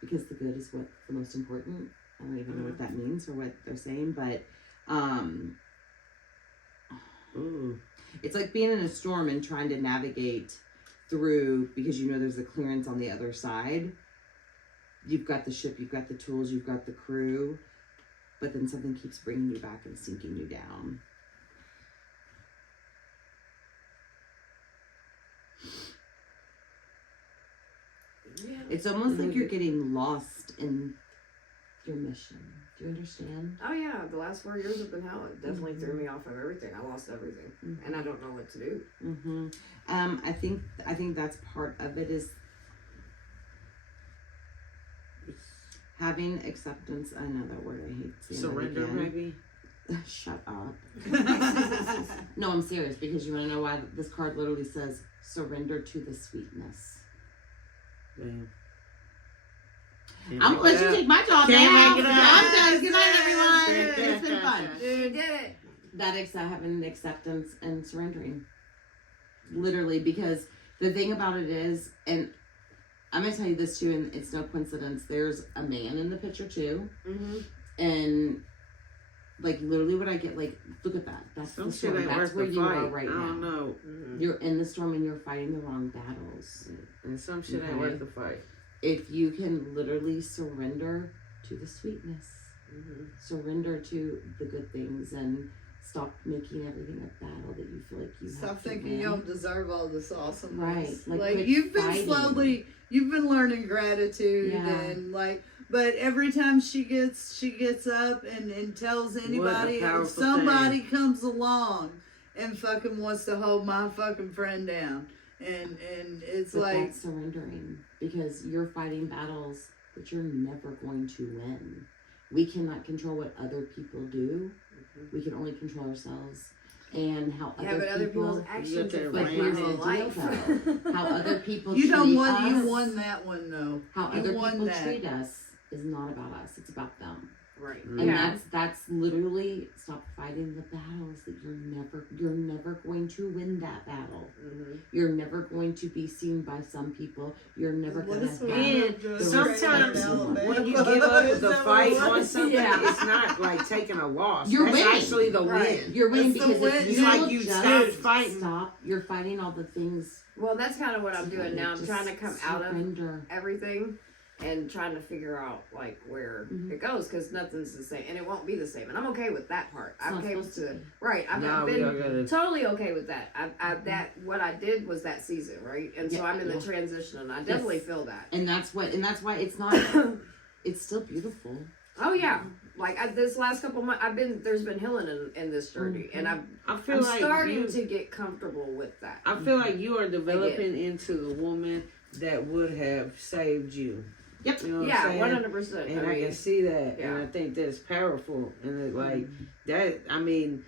because the good is what's the most important. I don't even know what that means or what they're saying, but it's like being in a storm and trying to navigate through, because you know there's a clearance on the other side. You've got the ship, you've got the tools, you've got the crew, but then something keeps bringing you back and sinking you down. Yeah. It's almost like you're getting lost in your mission. Do you understand? Oh yeah, the last 4 years have been hell. It definitely threw me off of everything. I lost everything, and I don't know what to do. I think that's part of it is Having acceptance, I know that word, I hate saying Surrender, it again. maybe. Shut up. No, I'm serious, because you want to know why this card literally says surrender to the sweetness. Damn. I'm gonna let you take my job Can't now. make it up. I'm done. Good night, everyone. It's been fun. You did it. That having acceptance and surrendering. Literally, because the thing about it is, and I'm gonna tell you this too, and it's no coincidence, there's a man in the picture too. Mm-hmm. And like literally what I get, like, look at that. That's Some the shit storm. ain't That's worth where the you fight. are right I don't now. know. You're in the storm and you're fighting the wrong battles. And some shit ain't Okay. worth the fight. If you can literally surrender to the sweetness, surrender to the good things, and stop making everything a battle that you feel like you Stop have to thinking win. you don't deserve all this awesomeness. Right. Like quit you've been fighting. you've been learning gratitude, Yeah. and like, but every time she gets up and tells anybody, powerful if somebody comes along and fucking wants to hold my fucking friend down, and it's But like, that's surrendering, because you're fighting battles that you're never going to win. We cannot control what other people do. We can only control ourselves and how other people. people's actions there affect But right here's my the deal, life. though: how other people you treat don't us, you won that one though. how You other won people that. treat us is not about us. It's about them. Right. And Yeah. that's literally stop fighting the battles that you're never going to win that battle. You're never going to be seen by some people. You're never What gonna is have. And the sometimes Alabama? when you give up Is the that fight what it on was? something, Yeah. it's not like taking a loss. You're That's winning. actually the Right. win. You're winning It's the because win. if It's you like you just stopped fighting. stop, you're fighting all the things. Well, that's kind of what I'm doing now. I'm Just trying to come out of surrender. everything and trying to figure out like where Mhm. it goes, because nothing's the same, and it won't be the same, and I'm okay with that part. It's I'm not okay with supposed to the be. right. I've Now we been are gonna. totally okay with that. That what I did was that season, right? And so Yeah, I'm in the yeah. transition, and I definitely Yes. feel that. And that's why it's not. It's still beautiful. Oh yeah, like this last couple months, there's been healing in this journey, and I feel I'm like starting you, to get comfortable with that. I feel like you are developing into the woman that would have saved you. Yep. You know what Yeah, I'm saying? 100%. And I can see that, Yeah. and I think that's powerful. And it, like that, I mean,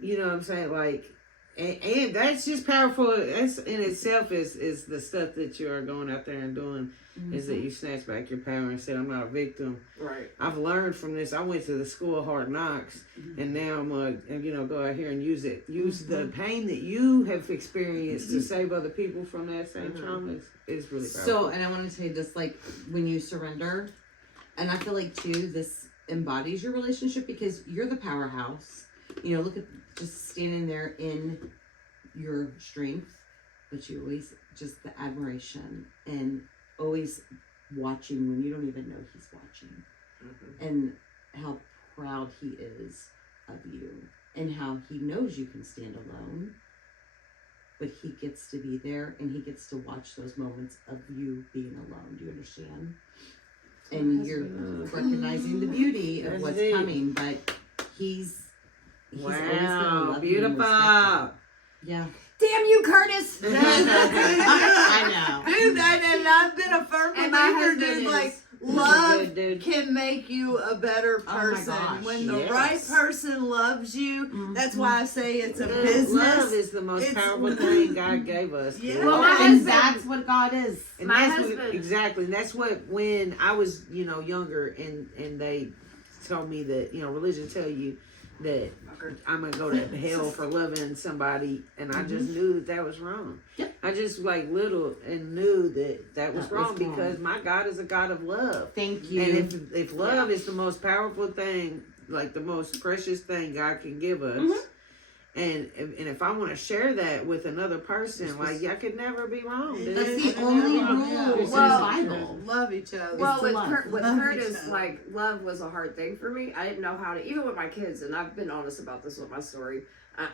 you know what I'm saying? Like, and that's just powerful. That's in itself is the stuff that you are going out there and doing. Is that you snatch back your power and said, "I'm not a victim." Right. I've learned from this. I went to the school of hard knocks, and now I'm gonna go out here and use it. Use the pain that you have experienced to save other people from that same trauma. Is really powerful. So, and I want to tell you this, like, when you surrender, and I feel like, too, this embodies your relationship, because you're the powerhouse. You know, look at just standing there in your strength, but you always, just the admiration, and always watching when you don't even know he's watching. And how proud he is of you, and how he knows you can stand alone, but he gets to be there, and he gets to watch those moments of you being alone. Do you understand? And you're recognizing the beauty of That's what's it. coming, but he's always gonna wow, love you and beautiful. respect you. Yeah. Damn you, Curtis! I know. Dude, and I've been a firm And my believer, husband dude. is. Like, love Good dude. can make you a better Oh my person. gosh, When the yes. right person loves you, that's why I say it's a Love business. is the most It's- powerful thing God gave us. Yeah. Well, my And husband- that's what God is. And My that's husband- what, exactly. And that's what, when I was, younger, and they told me that, religion tell you that I'm gonna go to hell for loving somebody, and I just knew that was wrong. Yep. I just knew that was That wrong was wrong. because my God is a God of love. Thank you. And if love is the most powerful thing, like the most precious thing God can give us, and if I want to share that with another person, like I could never be wrong. dude. That's I the could only never be wrong. rule in the Well- Bible. Love each other. Well, to with, love. with Love each Curtis, other. like, love was a hard thing for me. I didn't know how to, even with my kids, and I've been honest about this with my story,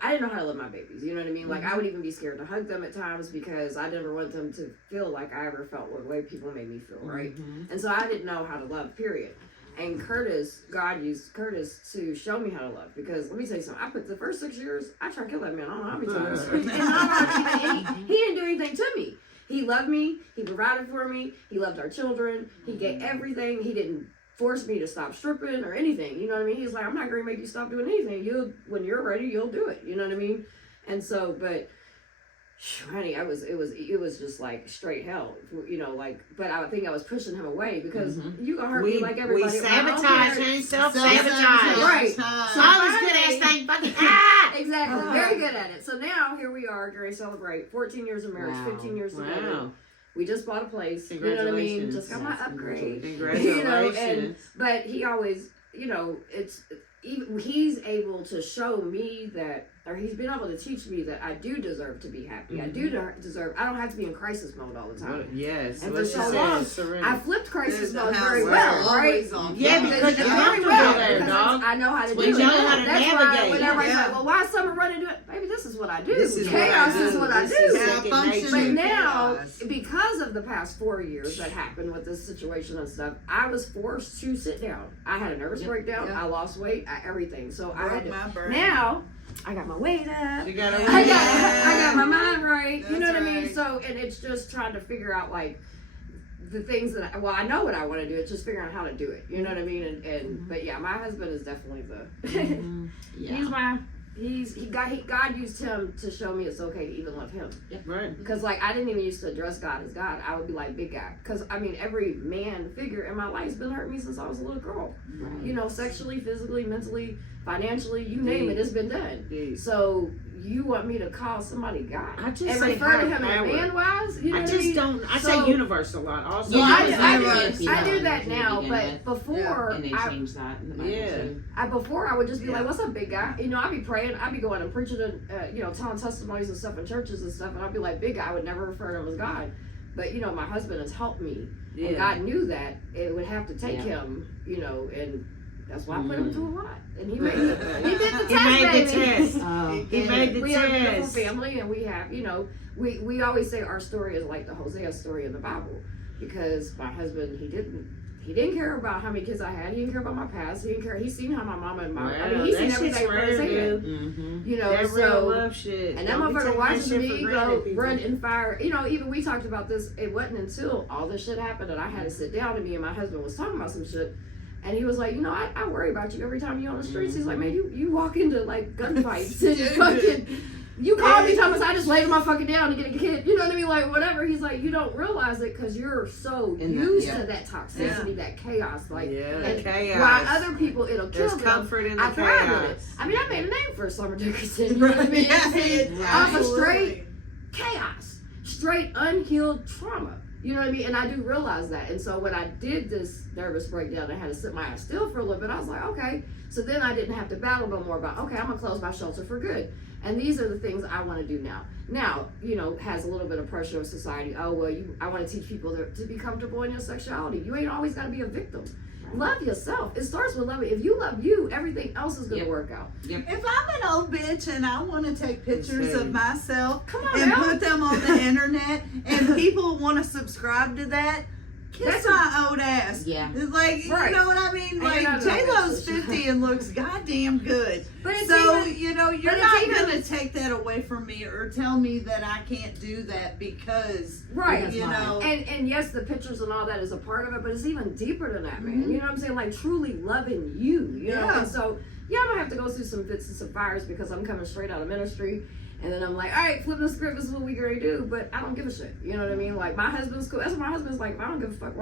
I didn't know how to love my babies, you know what I mean? Like, I would even be scared to hug them at times because I never want them to feel like I ever felt the way people made me feel, right? And so I didn't know how to love, period. And God used Curtis to show me how to love, because let me tell you something. I put the first 6 years, I tried to kill that man. I don't know how many times. And he didn't do anything to me. He loved me. He provided for me. He loved our children. He gave everything. He didn't force me to stop stripping or anything. You know what I mean? He's like, I'm not going to make you stop doing anything. When you're ready, you'll do it. You know what I mean? And so, but honey, it was just like straight hell, you know, like, but I think I was pushing him away because you gonna hurt me like everybody. We sabotage and self-sabotage. Right. So all this good ass thing fucking Exactly. Very good at it. So now here we are, going to celebrate 14 years of marriage, 15 years together. We just bought a place. You know what I mean? Just got my upgrade. Congratulations. You know, but he always, you know, he's able to show me that, or he's been able to teach me that I do deserve to be happy. I do deserve. I don't have to be in crisis mode all the time. Yes. And for so long, I flipped crisis mode very well, right? Yeah, because you're very well because dog. I know how to do it. You know how to That's navigate. why when everybody's like, "Well, why is Summer running to it?" Baby, this is what I do. This is Chaos is what I do. But now, chaos. because of the past 4 years that happened with this situation and stuff, I was forced to sit down. I had a nervous breakdown. I lost weight. Everything. So I had to. Now I got my weight up. You got I got my mind right. That's You know what I mean? right. So, and it's just trying to figure out like the things that I know what I want to do. It's just figuring out how to do it. You know what I mean? And but yeah, my husband is definitely God used him to show me it's okay to even love him. Right. Because like I didn't even used to address God as God. I would be like big guy. Because I mean every man figure in my life has been hurting me since I was a little girl. Right. You know, sexually, physically, mentally, financially, you name it, it's been done. So you want me to call somebody God? I just and say refer to him power. as man-wise? You know I what just mean? don't. I So- say universe a lot. Also, Yeah, I do that now, but before and they changed that in the Bible too. before I would just be like, "What's up, big guy?" You know, I'd be praying, I'd be going and preaching, and you know, telling testimonies and stuff in churches and stuff, and I'd be like, "Big guy," I would never refer to him as God. But you know, my husband has helped me, and God knew that it would have to take him, you know, and that's why I put him through a lot, and he made the test, He made baby. the test. He made the We are a beautiful test. family, and we have, you know, we always say our story is like the Hosea story in the Bible, because my husband he didn't care about how many kids I had. He didn't care about my past. He didn't care. He's seen how my mama and my I mean, he's seen everything firsthand. You know, That so real love shit. and that Don't be motherfucker taking watches that shit me for go granted, run people. and fire. You know, even we talked about this. It wasn't until all this shit happened that I had to sit down and me and my husband was talking about some shit. And he was like, you know, I worry about you every time you're on the streets. He's like, man, you walk into like gunfights and fucking, you call me Thomas, I just laid my fucking down to get a kid. You know what I mean? Like whatever. He's like, you don't realize it because you're so used to that toxicity, that chaos. Like, the chaos. While other people, it'll kill There's them. comfort in the I thrive with it. chaos. I mean, I made a name for Summer Dickerson. You know what I mean? I'm a straight chaos, straight unhealed trauma. You know what I mean? And I do realize that. And so when I did this nervous breakdown, I had to sit my ass still for a little bit. I was like, okay. So then I didn't have to battle no more about, okay, I'm going to close my shelter for good. And these are the things I want to do now. Now, you know, has a little bit of pressure of society. Oh, well, I want to teach people to be comfortable in your sexuality. You ain't always got to be a victim. Love yourself. It starts with loving. If you love you, everything else is going to work out. If I'm an old bitch and I want to take pictures of myself and now. put them on the internet and people want to subscribe to that, kiss my old ass. Yeah. It's like, Right. you know what I mean? And Like, you're not J-Lo's an 50 and looks goddamn good. But it's So, even, you know, you're but it's not even- going to take that away from me or tell me that I can't do that because, right. you know. And yes, the pictures and all that is a part of it, but it's even deeper than that, man. You know what I'm saying? Like truly loving you, you know? Yeah. And so, yeah, I'm gonna have to go through some fits and some fires because I'm coming straight out of ministry. And then I'm like, all right, flip the script, this is what we gonna do. But I don't give a shit. You know what I mean? Like my husband's cool. That's what my husband's like. If I don't give a fuck,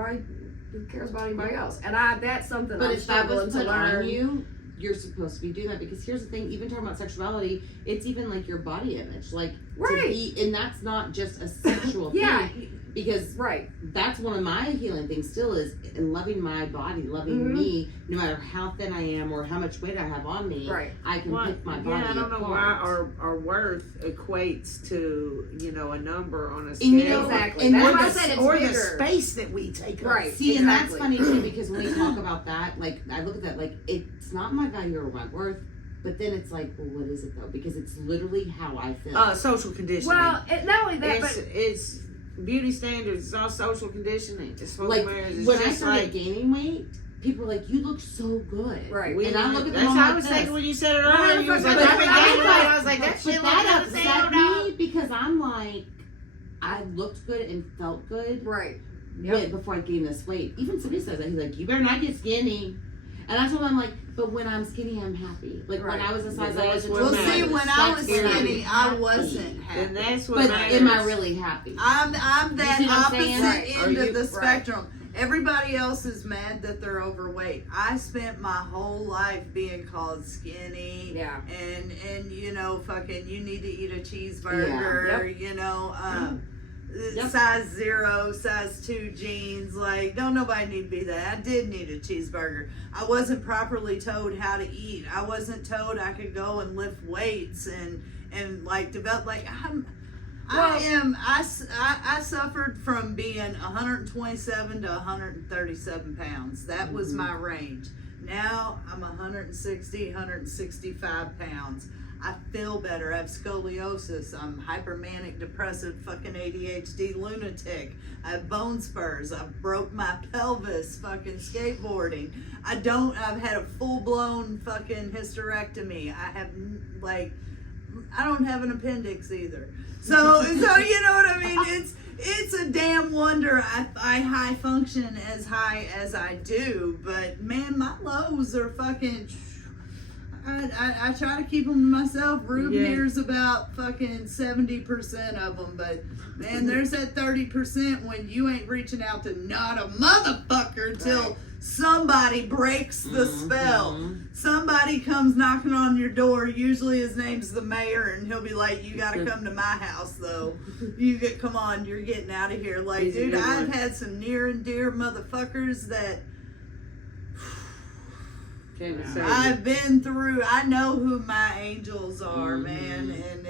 who cares about anybody else? And that's something But I'm if that struggling was to put learn. on you, you're supposed to be doing that, because here's the thing, even talking about sexuality, it's even like your body image, like Right. to be, and that's not just a sexual Yeah. thing, because Right. that's one of my healing things still is in loving my body, loving me, no matter how thin I am or how much weight I have on me. Right. I can pick my body Yeah, I don't know why apart. our worth equates to, you know, a number on a scale. And you know, Exactly. and That's or why I the- said it's or the bigger. space that we take up. Right. See, and that's Exactly. funny too, because when we talk about that, like I look at that, like it's not my value or my worth, but then it's like, well, what is it though? Because it's literally how I feel. Social conditioning. Well, not only that, it's beauty standards. It's all social conditioning. It's for like marriage. It's when I just started like, gaining weight, people were like, you look so good. Right. And I look at that's them how I like was this. thinking when you said it earlier. You was like, But I've been I gaining was weight. like- I was like, that But shit that looks the same, upset dog. me because I'm like, I looked good and felt good, right. before I gained this weight. Even somebody says that. He's like, you better not get skinny. And I told him, I'm like, but when I'm skinny, I'm happy. Like, when I was a size, I wasn't. Well, see, when I was skinny, skinny, I wasn't happy. And that's what but matters. am I really happy? I'm that You see what I'm saying? opposite end of the Right. spectrum. Everybody else is mad that they're overweight. I spent my whole life being called skinny. Yeah. And you know, fucking, you need to eat a cheeseburger. You know, size 0, size 2 jeans. Like, don't nobody need to be that. I did need a cheeseburger. I wasn't properly told how to eat. I wasn't told I could go and lift weights and like develop. Like, I suffered from being 127 to 137 pounds. That was my range. Now I'm 160, 165 pounds. I feel better. I have scoliosis. I'm hypermanic, depressive, fucking ADHD lunatic. I have bone spurs. I broke my pelvis fucking skateboarding. I've had a full-blown fucking hysterectomy. I don't have an appendix either. So you know what I mean? It's a damn wonder I high function as high as I do. But man, my lows are fucking. I try to keep them to myself. Rube hears about fucking 70% of them, but man, there's that 30% when you ain't reaching out to not a motherfucker till somebody breaks the spell. Somebody comes knocking on your door. Usually his name's the mayor, and he'll be like, "You gotta come to my house, though. Come on, you're getting out of here." Like, dude, I've had some near and dear motherfuckers that. I've been through. I know who my angels are, man, and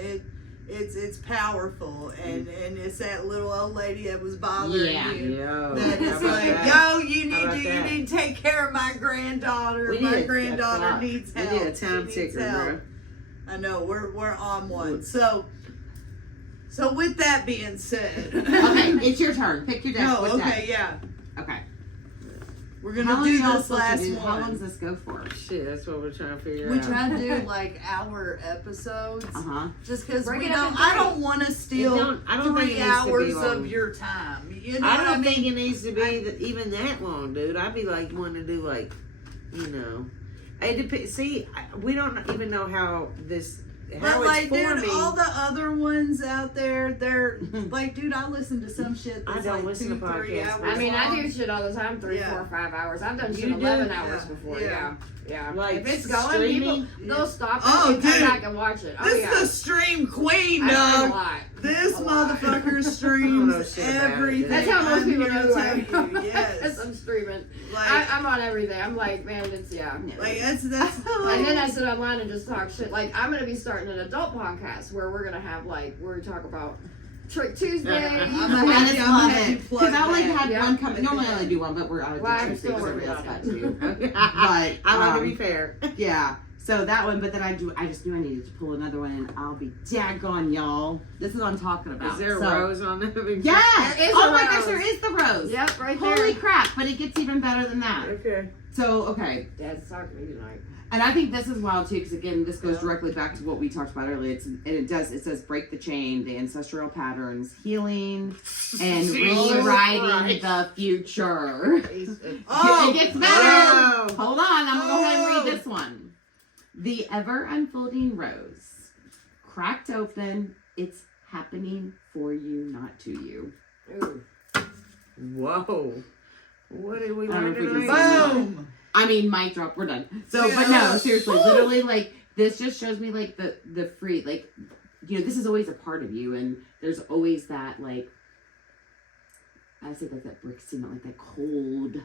it's powerful, and it's that little old lady that was bothering you. That is like, yo, you need to take care of my granddaughter. My granddaughter needs help. We need a time ticker, bro. I know we're on one. So with that being said, okay, it's your turn. Pick your deck. No, okay, yeah. Okay. We're gonna do this last one. How long does this go for? Shit, that's what we're trying to figure out. We try to do like hour episodes, just because Break we it up don't. in I don't want to steal I don't think 3 it needs to be hours long. of your time. You know I what don't mean? think it needs to be even that long, dude. I'd be like wanting to do like, you know, it depends. See, we don't even know how this. How But like, it's forming. dude, all the other ones out there, they're like, dude, I listen to some shit that's I don't like listen 2, to 3 podcasts. hours I mean, I long. do shit all the time, 3, Yeah. 4, 5 hours. I've done shit You do? 11 hours Yeah. before. Yeah. Yeah. Like If it's going, streaming? people, they'll stop it Oh, and come dude. back and watch it. Oh, This yeah. is the stream queen, I stream a dog. lot. This A lot. motherfucker I don't know streams shit about it, everything. dude. That's how most I'm people here know to who I tell am. you, yes. Because I'm streaming. Like, I'm on everything. I'm like, man, it's, like that's And then I sit online and just talk shit. Like, I'm going to be starting an adult podcast where we're going to have, like, where we talk about Trick Tuesday. I'm I gonna just have love you it. plug Because I only that. had Yeah. one coming. Normally I only do one, but I Well, do I'm Tuesday still because everybody else working got on two. Okay. But I like to be fair. yeah. So that one, but then I just knew I needed to pull another one, and I'll be daggone, y'all. This is what I'm talking about. Is there a So- rose on that? Yes! There is Oh a my gosh, rose. there is the rose. Yep, right there. Holy crap, but it gets even better than that. Okay. So, okay. Dad's talking to me tonight. And I think this is wild too, because again, this goes directly back to what we talked about earlier. It says break the chain, the ancestral patterns, healing, and rewriting the future. Oh, It gets better. Oh. Hold on, I'm gonna go ahead and Oh. read this one. The ever unfolding rose, cracked open. It's happening for you, not to you. Ooh. Whoa. What did we I don't know learn if we can tonight? boom. I mean, mic drop. We're done. So, Yeah. but no, seriously, Woo. literally, like this just shows me like the free, like, you know, this is always a part of you, and there's always that like, I say like that brick cement, like that cold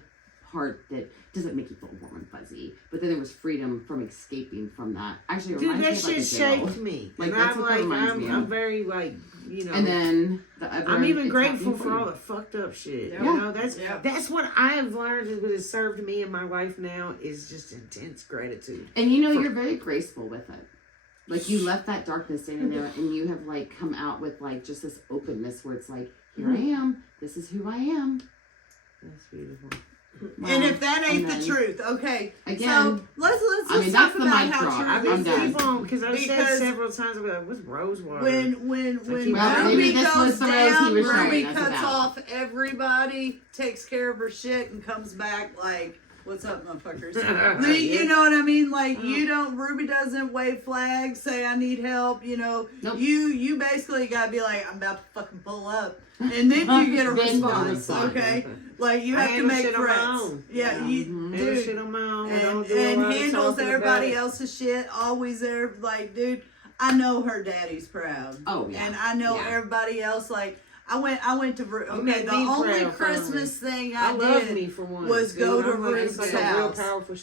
part that doesn't make you feel warm and fuzzy. But then there was freedom from escaping from that. Actually, it Dude, reminds that me of like shit a jail. shaped me. Like, and that's I'm what that like, reminds me I'm of. very like, you know. And then the other. I'm even it's grateful happening for you. all the fucked up shit. Yeah. You know, Yeah. that's what I have learned is what has served me and my wife now is just intense gratitude. And you know, you're very graceful with it. Like you left that darkness in there, and you have like come out with like just this openness where it's like, here I am. This is who I am. That's beautiful. And if that ain't the then- truth, okay. Again, so let's I mean, talk that's the about mic how drop. true I I'm this mean, done. keep on, because I've said Because several times, like, what's rosewater? When Well, Ruby maybe this goes was the rose down, he was showing Ruby us cuts about. off everybody, takes care of her shit, and comes back like, "What's up, motherfuckers?" You know what I mean? Like Ruby doesn't wave flags, say I need help. You know, Nope. you basically gotta be like, I'm about to fucking pull up, and then you get a Then you response. respond. Okay, like you I have to handle make shit on my threats. own. Yeah, Yeah. you Handle dude. shit on my own. I And don't do a lot of handles talking everybody about it. else's shit. Always there, like, dude. I know her daddy's proud. Oh, yeah. And I know Yeah. everybody else. Like, I went to okay. made The me only proud, Christmas thing I I love did me for once. was dude. go to I'm like, Ruth's it's like a real house powerful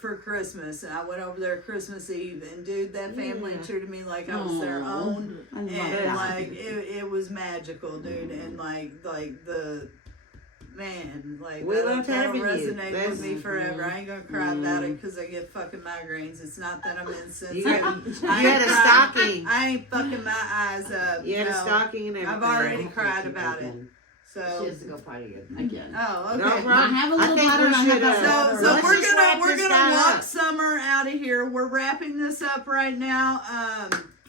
for Christmas, and I went over there Christmas Eve, and dude, that family Yeah. treated me like I was their Aw. own, I love and that. like it was magical, dude, and like the. Man, like We that'll loved having you. resonate That's- with me forever. I ain't gonna cry about it because I get fucking migraines. It's not that I'm You insensitive. had a stocking. I ain't fucking my eyes up. You had a no. stocking and everything. I've already cried about it. She So, has to go potty again. Again. oh, okay. No problem. I have a little I think bladder we and I have should, that So, bladder. so Let's we're just wrap gonna this guy walk up. Summer out of here. We're wrapping this up right now.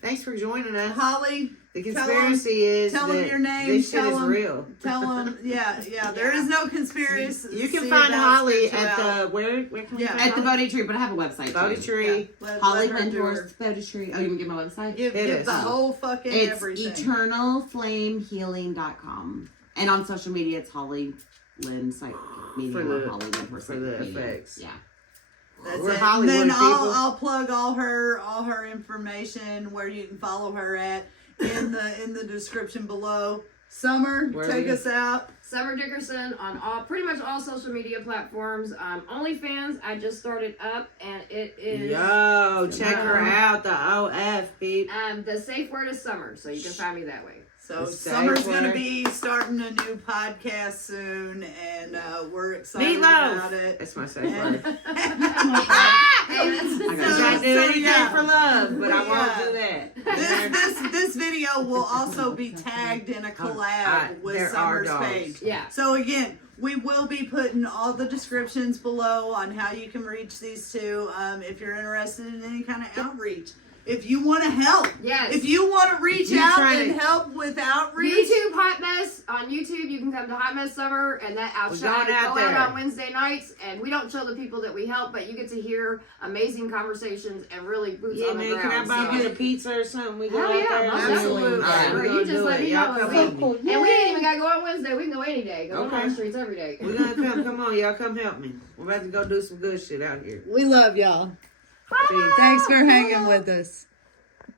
Thanks for joining us. Holly, The conspiracy is tell 'em that your name, this shit tell is 'em- real. tell them. Yeah. There is no conspiracy. You can find about Holly spirituality. at the where can we Yeah. find At the Holly? Bodhi Tree, but I have a website Bodhi too. Tree. Let Holly her do her- Windhorst Bodhi Tree. Oh, you can get my website? Give It is. the whole fucking It's everything. eternalflamehealing.com. And on social media, it's Holly Lynn Psych Media For or the- Holly Windhorst for the Psychic Media. effects. Yeah. That's We're it. Hollywood And then people. I'll plug all her information where you can follow her at in the description below. Summer, Where take we- us out. Summer Dickerson on pretty much all social media platforms. OnlyFans, I just started up, and it is Yo, check her out. The OF peep. the safe word is Summer, so you can find me that way. So The Summer's safe gonna word. be starting a new podcast soon, and we're excited Meatloaf. about it. That's my safe word. Hey, that's- I got Cause you. I do anything yeah. for love, but I won't Yeah. do that. This video will also be tagged in a collab with there are Summer's dogs. page. Yeah. So again, we will be putting all the descriptions below on how you can reach these two. If you're interested in any kind of outreach, if you want to help, Yes. if you want to reach You out trying and to- help with outreach, YouTube Hot Mess on YouTube. You can come to Hot Mess Summer, and that I'll We're shout going out go out there. on Wednesday nights. And we don't show the people that we help, but you get to hear amazing conversations and really boots Yeah, on the man, can I ground. buy so- me a pizza or something? We go Hell out yeah, there. most Absolutely. All right, Girl, we're you gonna just do let it. me Y'all know. come We- help me. And we ain't even gotta go on Wednesday. We can go any day. Go on Okay. the streets every day. We're gonna come on, y'all come help me. We're about to go do some good shit out here. we love y'all. Peace. Thanks for hanging with us.